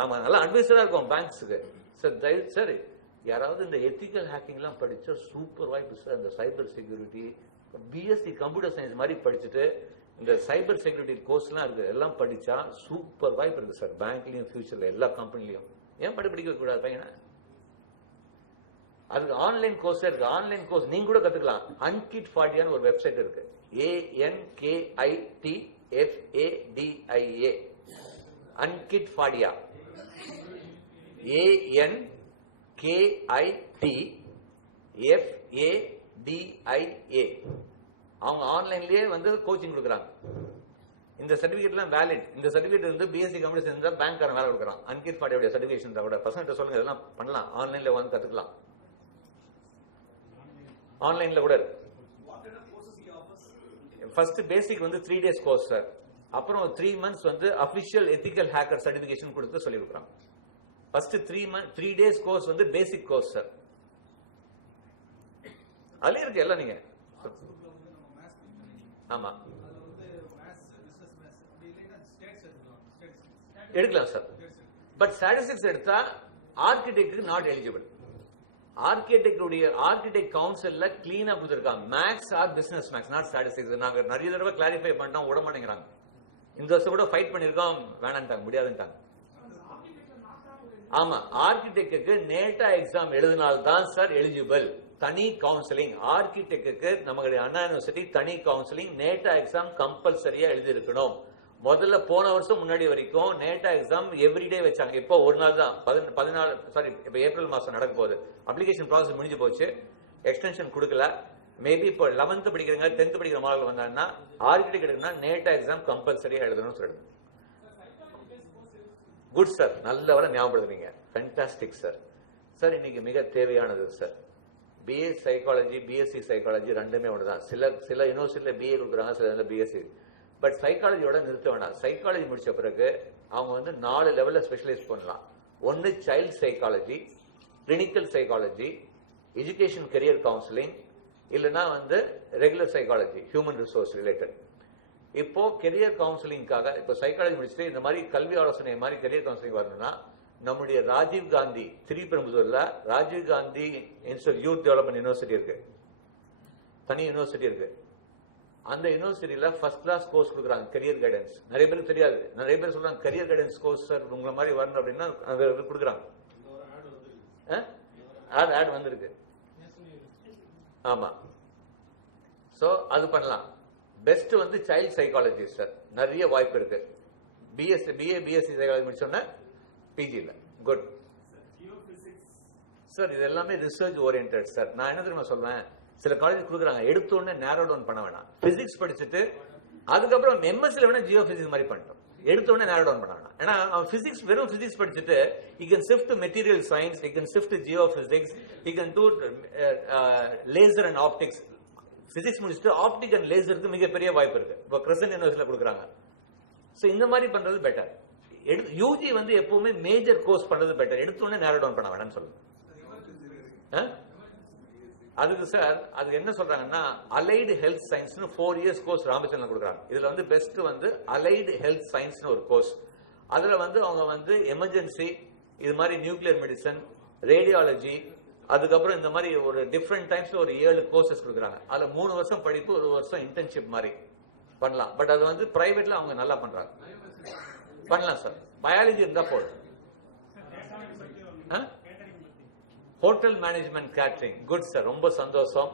நாம நல்லா அட்வைசரா இருக்கோம் பேங்க்ஸுக்கு சார். தயவு சார் யாராவது இந்த எத்திக்கல் ஹேக்கிங் எல்லாம் படிச்சா சூப்பர் வாய்ப்பு சார். இந்த cyber security BSc computer science மாதிரி படிச்சுட்டு இந்த சைபர் செக்யூரிட்டி கோர்ஸ் எல்லாம் இருக்கு, எல்லாம் படிச்சா சூப்பர் வாய்ப்பு இருக்கு சார். பேங்க்லயும் ஃபியூச்சர்ல எல்லா கம்பெனிலையும். ஏன் படிக்க கூடாது பையனா? அதுக்கு ஆன்லைன் கோர்ஸ் இருக்கு. ஆன்லைன் கோர்ஸ் நீங்க கூட கத்துக்கலாம். அன்கிட் ஃபாடியான்னு ஒரு வெப்சைட் இருக்கு. ANKITFADIA அன்கிட் ஃபாடியா. ANKITFADIA. அவங்க ஆன்லைன்லயே வந்து கோச்சிங் கொடுக்குறாங்க. இந்த சர்டிபிகேட் எல்லாம் வேலிட். இந்த சர்டிபிகேட் வந்து பிஎஸ்சி கம்ப்யூட்டர் சயின்ஸ் தான் பேங்க்காரன் வேலை கொடுக்குறான். அன்கிட் ஃபாடியோட சர்டிபிகேஷன் கூட பசங்க சொல்லுங்க, இதெல்லாம் பண்ணலாம். ஆன்லைன்ல வந்து கத்துக்கலாம். ஆன்லைன்ல கூட ஃபர்ஸ்ட் பேசிக் வந்து 3 days கோர்ஸ் சார். அப்புறம் 3 months வந்து அபிஷியல் எத்திக்கல் ஹேக்கர் சர்டிபிகேஷன் கொடுத்து சொல்லி கொடுக்குறாங்க. ஃபர்ஸ்ட் 3 days கோர்ஸ் வந்து பேசிக் கோர்ஸ் சார். அதுல இருக்கு எல்லாம். நீங்க ஆமா எடுக்கலாம் சார். பட் ஸ்டாட்டிஸ்டிக்ஸ் எடுத்தா ஆர்கிடெக்ட் நாட் எலிஜிபிள். ஆர்கிடெக்ட் கவுன்சில்ல கிளீனா கொடுத்திருக்காங்க. Maths or business maths, not statistics. நாங்க நிறைய தடவை கிளாரிஃபை பண்ணா விட மாட்டேங்கிறாங்க. இந்த வருஷம் கூட ஃபைட் பண்ணிருக்கோம், வேணான்ட்டாங்க, முடியாதுன்ட்டாங்க. ஆமா, ஆர்கிடெக்டுக்கு நேட்டா எக்ஸாம் எழுதினால்தான் சார் எலிஜிபிள். தனி கவுன்சிலிங். ஆர்கிடெக்டுக்கு நம்மளுடைய அண்ணா யூனிவர்சிட்டி தனி கவுன்சிலிங், நேட்டா எக்ஸாம் கம்பல்சரியா எழுதி இருக்கணும். முதல்ல போன வருஷம் முன்னாடி வரைக்கும் நேட்டா எக்ஸாம் எவ்ரிடே வச்சாங்க. இப்போ ஒரு நாள் தான் 14 சாரி இப்போ ஏப்ரல் மாசம் நடக்க போகுது. அப்ளிகேஷன் ப்ராசஸ் முடிஞ்சு போச்சு, எக்ஸ்டென்ஷன் கொடுக்கல. மேபி இப்போ 11th படிக்கிறவங்க 10th படிக்கிற மாணவர்கள் வந்தாங்கன்னா ஆர்கிடெக்ட் எடுக்கணும்னா நேட்டா எக்ஸாம் கம்பல்சரியா எழுதணும்னு சொல்லிடுங்க. குட் சார், நல்ல வர ஞாபகப்படுத்துறீங்க, ஃபேண்டாஸ்டிக் சார். சார் இன்னைக்கு மிக தேவையானது sir. BA psychology, BSc psychology ரெண்டுமே ஒண்ணுதான். சில யூனிவர்சிட்டியில பிஏ கொடுக்குறாங்க, சில பிஎஸ்சி. பட் சைக்காலஜியோட நிறுத்த வேண்டாம். சைக்காலஜி முடிச்ச பிறகு அவங்க வந்து 4 லெவல்ல ஸ்பெஷலைஸ் பண்ணலாம். ஒன்னு child psychology, clinical psychology, education career counselling, இல்லைன்னா வந்து regular psychology, human resource related. இப்போ கெரியர் கவுன்சிலிங்காக இப்போ சைக்காலஜி முடிச்சுட்டு இந்த மாதிரி கல்வி ஆலோசனை மாதிரி கெரியர் கவுன்சிலிங் வரணும்னா நம்முடைய ராஜீவ் காந்தி திருப்பெரும்புதூர்ல Rajiv Gandhi institute youth development university இருக்கு, தனி யூனிவர்சிட்டி இருக்கு. அந்த யூனிவர்சிட்டியில ஃபர்ஸ்ட் கிளாஸ் கோர்ஸ் கொடுக்குறாங்க, கெரியர் கைடன்ஸ். நிறைய பேருக்கு தெரியாது. நிறைய பேர் சொல்றாங்க கெரியர் கைடன்ஸ் கோர்ஸ் சார் உங்களை மாதிரி வரணும் அப்படின்னா கொடுக்குறாங்க. ஆட் வந்திருக்கு. ஆமா, சோ அது பண்ணலாம். பெஸ்ட் வந்து சைல்ட் சைக்காலஜி சார், நிறைய வாய்ப்பு இருக்கு. பிஏ பிஎஸ்சி சைக்காலஜி முடிச்சோன்னா பிஜி இல்ல. குட் சார், இது எல்லாமே ரிசர்ச் ஓரியன்டட் சார். நான் என்ன தெரியுமா சொல்வேன், சில காலேஜ் கொடுக்குறாங்க எடுத்த உடனே நேரோ டவுன் பண்ண வேணாம். பிசிக்ஸ் படிச்சுட்டு அதுக்கப்புறம் எம்எஸ்சில வேணா ஜியோ பிசிக்ஸ் மாதிரி பண்ணிட்டோம். எடுத்த உடனே நேரோ டவுன் பண்ண வேணாம். ஏன்னா அவன் பிசிக்ஸ் வெறும் பிசிக்ஸ் படிச்சுட்டு he can shift to material science, he can shift to geophysics, he can do laser and optics. Physics முடிச்சுட்டு ஆப்டிக் அண்ட் லேசருக்கு மிகப்பெரிய வாய்ப்பு இருக்கு. இப்போ கிரசன்ட் யூனிவர்சிட்டியில கொடுக்குறாங்க. ஸோ இந்த மாதிரி பண்றது பெட்டர். யூஜி வந்து எப்பவுமே மேஜர் கோர்ஸ் பண்றது பெட்டர். எடுத்த உடனே நேரோ டவுன் பண்ண வேணாம்னு சொல்லுங்க. அதுக்கு சார் அது என்ன சொல்றாங்கன்னா allied health science 4 years course Ramachandran கொடுக்குறாங்க. இதுல வந்து பெஸ்ட் வந்து அலைடு ஹெல்த் சயின்ஸ் ஒரு கோர்ஸ். அதுல வந்து அவங்க வந்து எமர்ஜென்சி, இது மாதிரி நியூக்ளியர் மெடிசன், ரேடியாலஜி, அதுக்கப்புறம் இந்த மாதிரி ஒரு டிஃப்ரெண்ட் டைம்ஸ்ல ஒரு 7 கோர்சஸ் கொடுக்குறாங்க. அதுல 3 வருஷம் படிப்பு, 1 வருஷம் இன்டர்ன்ஷிப் மாதிரி பண்ணலாம். பட் அது வந்து பிரைவேட்ல அவங்க நல்லா பண்றாங்க. பண்ணலாம் சார். பயாலஜி இருந்தா போதும். Hotel management catering, good sir, ரொம்ப சந்தோஷம்.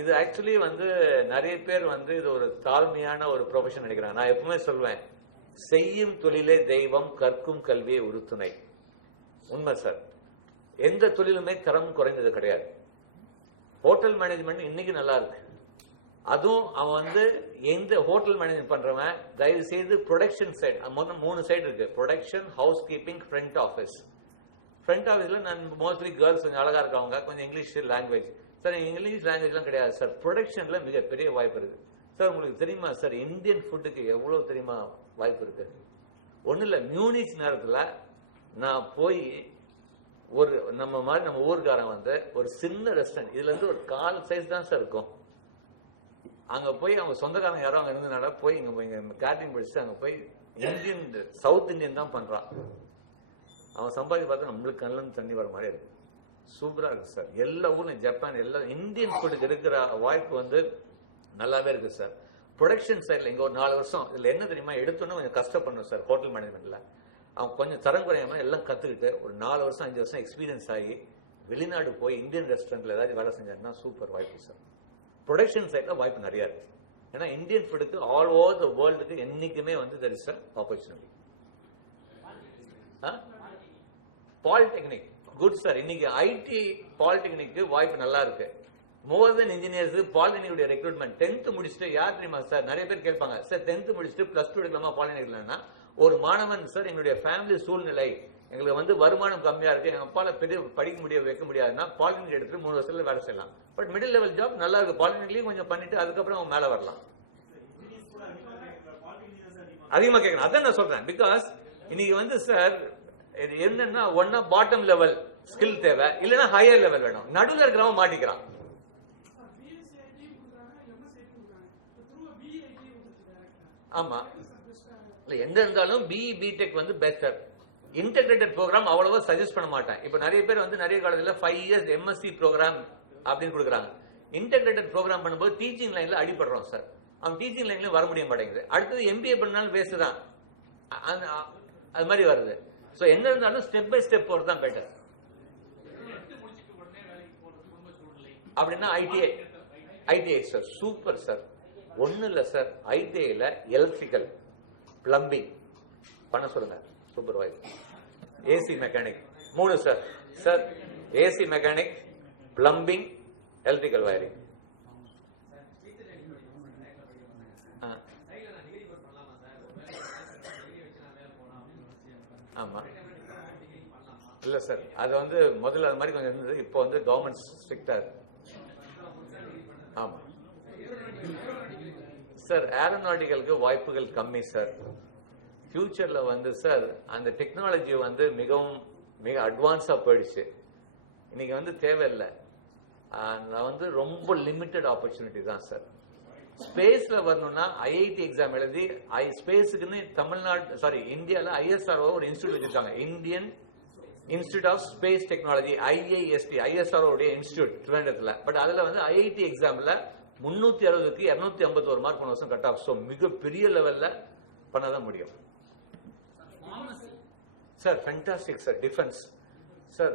இது ஆக்சுவலி வந்து நிறைய பேர் வந்து இது ஒரு தாழ்மையான ஒரு ப்ரொஃபஷன் நினைக்கிறாங்க. நான் எப்பவுமே சொல்வேன், செய்யும் தொழிலே தெய்வம், கற்கும் கல்வியை உறுதுணை. உண்மை சார். எந்த தொழிலுமே தரம் குறைந்தது கிடையாது. ஹோட்டல் மேனேஜ்மெண்ட் இன்னைக்கு நல்லா இருக்கு. அதுவும் அவன் வந்து எந்த ஹோட்டல் மேனேஜ்மெண்ட் பண்றவன் தயவு செய்து ப்ரொடக்ஷன் சைட், 3 சைடு இருக்கு, production, house keeping, front office. Front ஆஃபீஸ்ல நான் மோஸ்ட்லி கேர்ள்ஸ் கொஞ்சம் அழகா இருக்கவங்க, கொஞ்சம் இங்கிலீஷ் லாங்குவேஜ். சார் இங்கிலீஷ் லாங்குவேஜ்லாம் கிடையாது சார். ப்ரொடக்ஷன்ல மிகப்பெரிய வாய்ப்பு இருக்கு சார். உங்களுக்கு தெரியுமா சார் இந்தியன் ஃபுட்டுக்கு எவ்வளவு தெரியுமா வாய்ப்பு இருக்கு? ஒண்ணு இல்ல, மியூனிச் நேரத்துல நான் போய் ஒரு நம்ம ஊருக்காரன் வந்து ஒரு சின்ன ரெஸ்டாரண்ட், இதுல இருந்து ஒரு 1/4 சைஸ் தான் சார் இருக்கும். அங்க போய் அவங்க சொந்தக்காரங்க யாரும் அங்க இருந்தனால போய் இங்க கேட்டரிங் படிச்சு அங்க போய் இந்தியன், சவுத் இந்தியன் தான் பண்றான். அவன் சம்பாதி பார்த்தா நம்மளுக்கு கண்ணில் தண்ணி வர மாதிரி இருக்கு. சூப்பரா இருக்கு சார். எல்லா ஊர்லயும் ஜப்பான் எல்லா இந்தியன் ஃபுட்டுக்கு இருக்கிற வாய்ப்பு வந்து நல்லாவே இருக்கு சார். ப்ரொடக்ஷன் சைட்ல இங்க ஒரு 4 வருஷம் இதுல என்ன தெரியுமா, எடுத்தோன்னு கொஞ்சம் கஷ்டப்படணும் சார். ஹோட்டல் மேனேஜ்மெண்ட்ல அவன் கொஞ்சம் தரம் குறையாம எல்லாம் கத்துக்கிட்டு ஒரு 4 வருஷம் 5 வருஷம் எக்ஸ்பீரியன்ஸ் ஆகி வெளிநாடு போய் இந்தியன் ரெஸ்டாரண்ட்ல ஏதாவது வேலை செஞ்சாருன்னா சூப்பர் வாய்ப்பு சார். ப்ரொடக்ஷன் சைட்ல வாய்ப்பு நிறைய இருக்கு. ஏன்னா இந்தியன் ஃபுட்டுக்கு ஆல் ஓவர் த வேர்ல்டுக்கு என்னைக்குமே வந்து there is opportunity. Polytechnic, good sir. இன்னைக்கு ஐடி பாலிடெக்னிக்கு வாய்ப்பு நல்லா இருக்கு. மோர் தென் இன்ஜினியர்ஸ் பாலிடெக்னிக் ரெக்ரூட்மெண்ட் 10th முடிச்சுட்டு யார் தெரியுமா சார், நிறைய பேர் கேட்பாங்க சார் 10th முடிச்சுட்டு +2 எடுக்கலாமா பாலிடெக்னிக்லன்னா, ஒரு மாணவன் சார் எங்களுடைய ஃபேமிலி சூழ்நிலை, எங்களுக்கு வந்து வருமானம் கம்மியா இருக்கு, எங்க அப்பால பெரிய படிக்க வைக்க முடியாதுன்னா பாலிடெக்னிக் எடுத்துட்டு 3 வருஷத்துல வேலை செய்யலாம். பட் மிடில் லெவல் ஜாப் நல்லா இருக்கு. பாலிடெக்னிக்லயும் கொஞ்சம் பண்ணிட்டு அதுக்கப்புறம் அவன் மேல வரலாம். அதிகமா கேட்கணும். அதான் நான் சொல்றேன். பிகாஸ் இன்னைக்கு வந்து சார் என்னன்னா ஒன்னா பாட்டம் லெவல் ஸ்கில் தேவை, இல்லைன்னா ஹையர் லெவல் வேணும். நடுவில் இருக்கிறவன் மாட்டிக்கிறான். ஆமா, இல்ல எந்த இருந்தாலும் பிஇ பிடெக் வந்து பெஸ்டர். இன்டெகிரேட்டட் ப்ரோக்ராம் அவ்வளவா சஜஸ்ட் பண்ண மாட்டேன். இப்ப நிறைய பேர் வந்து நிறைய காலேஜ்ல 5 இயர்ஸ் எம்எஸ்சி ப்ரோக்ராம் அப்படின்னு கொடுக்குறாங்க. இன்டெகிரேட்டட் ப்ரோக்ராம் பண்ணும்போது டீச்சிங் லைன்ல அடிபடுறோம் சார். அவன் டீச்சிங் லைன்ல வர முடிய மாட்டேங்குது. அடுத்தது எம்பிஏ பண்ணாலும் வேஸ்ட் தான். அது மாதிரி வருது. சோ என்ன இருந்தாலும் ஸ்டெப் பை ஸ்டெப் போறது தான் பெட்டர். அப்படின்னா ஐடிஐ சார், சூப்பர் சார். ஒண்ணு இல்ல சார், ஐடிஐல எலக்ட்ரிக்கல், பிளம்பிங் பண்ண சொல்லுங்க supervisor. AC mechanic 3 sir. Sir AC mechanic, plumbing, electrical wiring. ஆமா இல்ல சார், அது வந்து முதல்ல அது மாதிரி கொஞ்சம் இருந்தது, இப்போ வந்து கவர்மெண்ட் ஸ்ட்ரிக்டா இருக்கு. ஆமா சார், ஏரோநாட்டிக்கலுக்கு வாய்ப்புகள் கம்மி சார். ஃபியூச்சர்ல வந்து சார் அந்த டெக்னாலஜி வந்து மிக அட்வான்ஸா போயிடுச்சு. இன்னைக்கு வந்து தேவையில்லை, வந்து ரொம்ப லிமிட்டட் ஆப்பர்ச்சுனிட்டி தான் சார். ஸ்பேஸ்ல வரணும்னா ஐஐடி எக்ஸாம் எழுதி ஸ்பேஸுக்குன்னு தமிழ்நாடு இந்தியாவில் ISRO ஒரு இன்ஸ்டியூட் வச்சிருக்காங்க, Indian Institute of Space Technology, IIST, ISRO உடைய இன்ஸ்டியூட் திருவனந்தபுரத்துல. பட் அதுல வந்து ஐஐடி எக்ஸாம்ல 360க்கு 251 மார்க் போன வருஷம் கட் ஆஃப். ஸோ மிகப்பெரிய லெவல்ல பண்ணதான் முடியும் sir. Fantastic sir. Defence sir,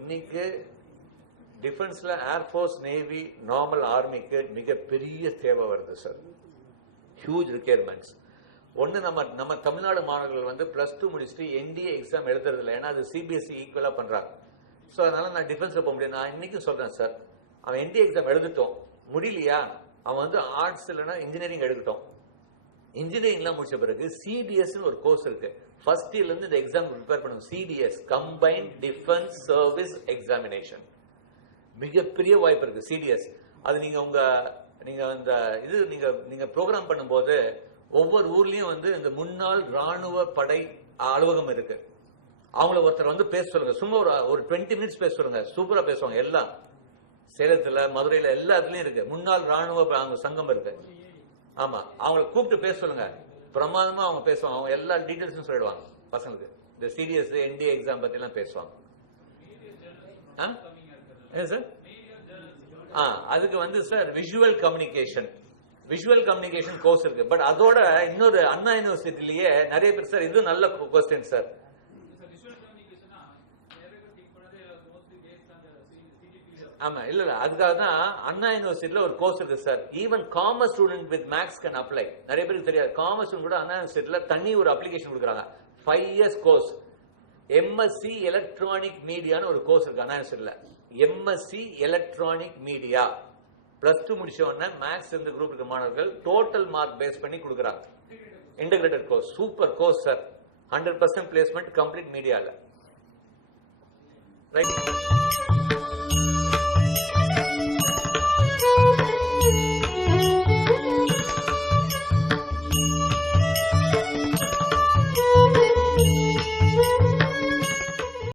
இன்னைக்கு டிஃபென்ஸ்ல ஏர்ஃபோர்ஸ், நேவி, நார்மல் ஆர்மிக்கு மிகப்பெரிய தேவை வருது சார். Huge requirements. ஒன்னு நம்ம தமிழ்நாடு மாணவர்கள் வந்து +2 முடிச்சுட்டு NDA எக்ஸாம் எழுதுறது இல்லை, ஏன்னா அது CBSE ஈக்குவலா பண்றாங்க. ஸோ அதனால நான் டிஃபென்ஸ்ல போக முடியும். நான் இன்னைக்கும் சொல்றேன் சார், அவன் NDA எக்ஸாம் எழுதிட்டோம், முடியலையா அவன் வந்து ஆர்ட்ஸ் இல்லைன்னா இன்ஜினியரிங் எடுக்கட்டும். இன்ஜினியரிங்லாம் முடிச்ச பிறகு CDS ஒரு கோர்ஸ் இருக்கு, ஃபர்ஸ்ட் இயர்ல இருந்து இந்த எக்ஸாம் ப்ரிப்பேர் பண்ணும். CDS, combined defence service examination, மிகப்பெரிய வாய்ப்பு இருக்கு. CDS அது நீங்க ப்ரோக்ராம் பண்ணும்போது ஒவ்வொரு ஊர்லயும் வந்து இந்த முன்னாள் ராணுவ படை அலுவலகம் இருக்கு, அவங்கள ஒருத்தர் வந்து பேச சொல்லுங்க. சும்மா ஒரு 20 மினிட்ஸ் பேச சொல்லுங்க, சூப்பரா பேசுவாங்க. எல்லாம் சேலத்துல, மதுரையில, எல்லா இடத்துலயும் இருக்கு முன்னாள் ராணுவ சங்கம் இருக்கு. ஆமா, அவங்கள கூப்பிட்டு பேச சொல்லுங்க, பிரமாதமா அவங்க பேசுவாங்க. அவங்க எல்லா டீடைல்ஸும் சொல்லிடுவாங்க பசங்களுக்கு. இந்த CDS NDA எக்ஸாம் பத்தி எல்லாம் பேசுவாங்க. சார் அதுக்கு வந்து சார் விஷுவல் கம்யூனிகேஷன் கோர்ஸ் இருக்கு. பட் அதோட இன்னொரு அண்ணா யூனிவர்சிட்டிலேயே நிறைய பேர் சார், இது நல்ல கொஸ்டின் சார். ஆமா இல்ல அதுக்காக தான் அண்ணா யூனிவர்சிட்டியில ஒரு கோர்ஸ் இருக்கு sir. Even commerce student with maths can apply. நிறைய பேருக்கு தெரியாது, காமர்ஸ் ஸ்டூடெண்ட் கூட அண்ணா யூனிவர்சிட்டியில தனி ஒரு அப்ளிகேஷன் கொடுக்குறாங்க. 5 இயர்ஸ் கோர்ஸ். MSc எலக்ட்ரானிக் மீடியான்னு ஒரு கோர்ஸ் இருக்கு அண்ணா யூனிவர்சிட்டியில. MSc எலக்ட்ரானிக் மீடியா +2 முடிச்ச உடனே மேக்ஸ் இந்த குரூப் இருக்க மாணவர்கள் டோட்டல் மார்க் பேஸ் பண்ணி கொடுக்குறாங்க. Integrated course, super course sir. 100% placement complete மீடியால. ரைட்.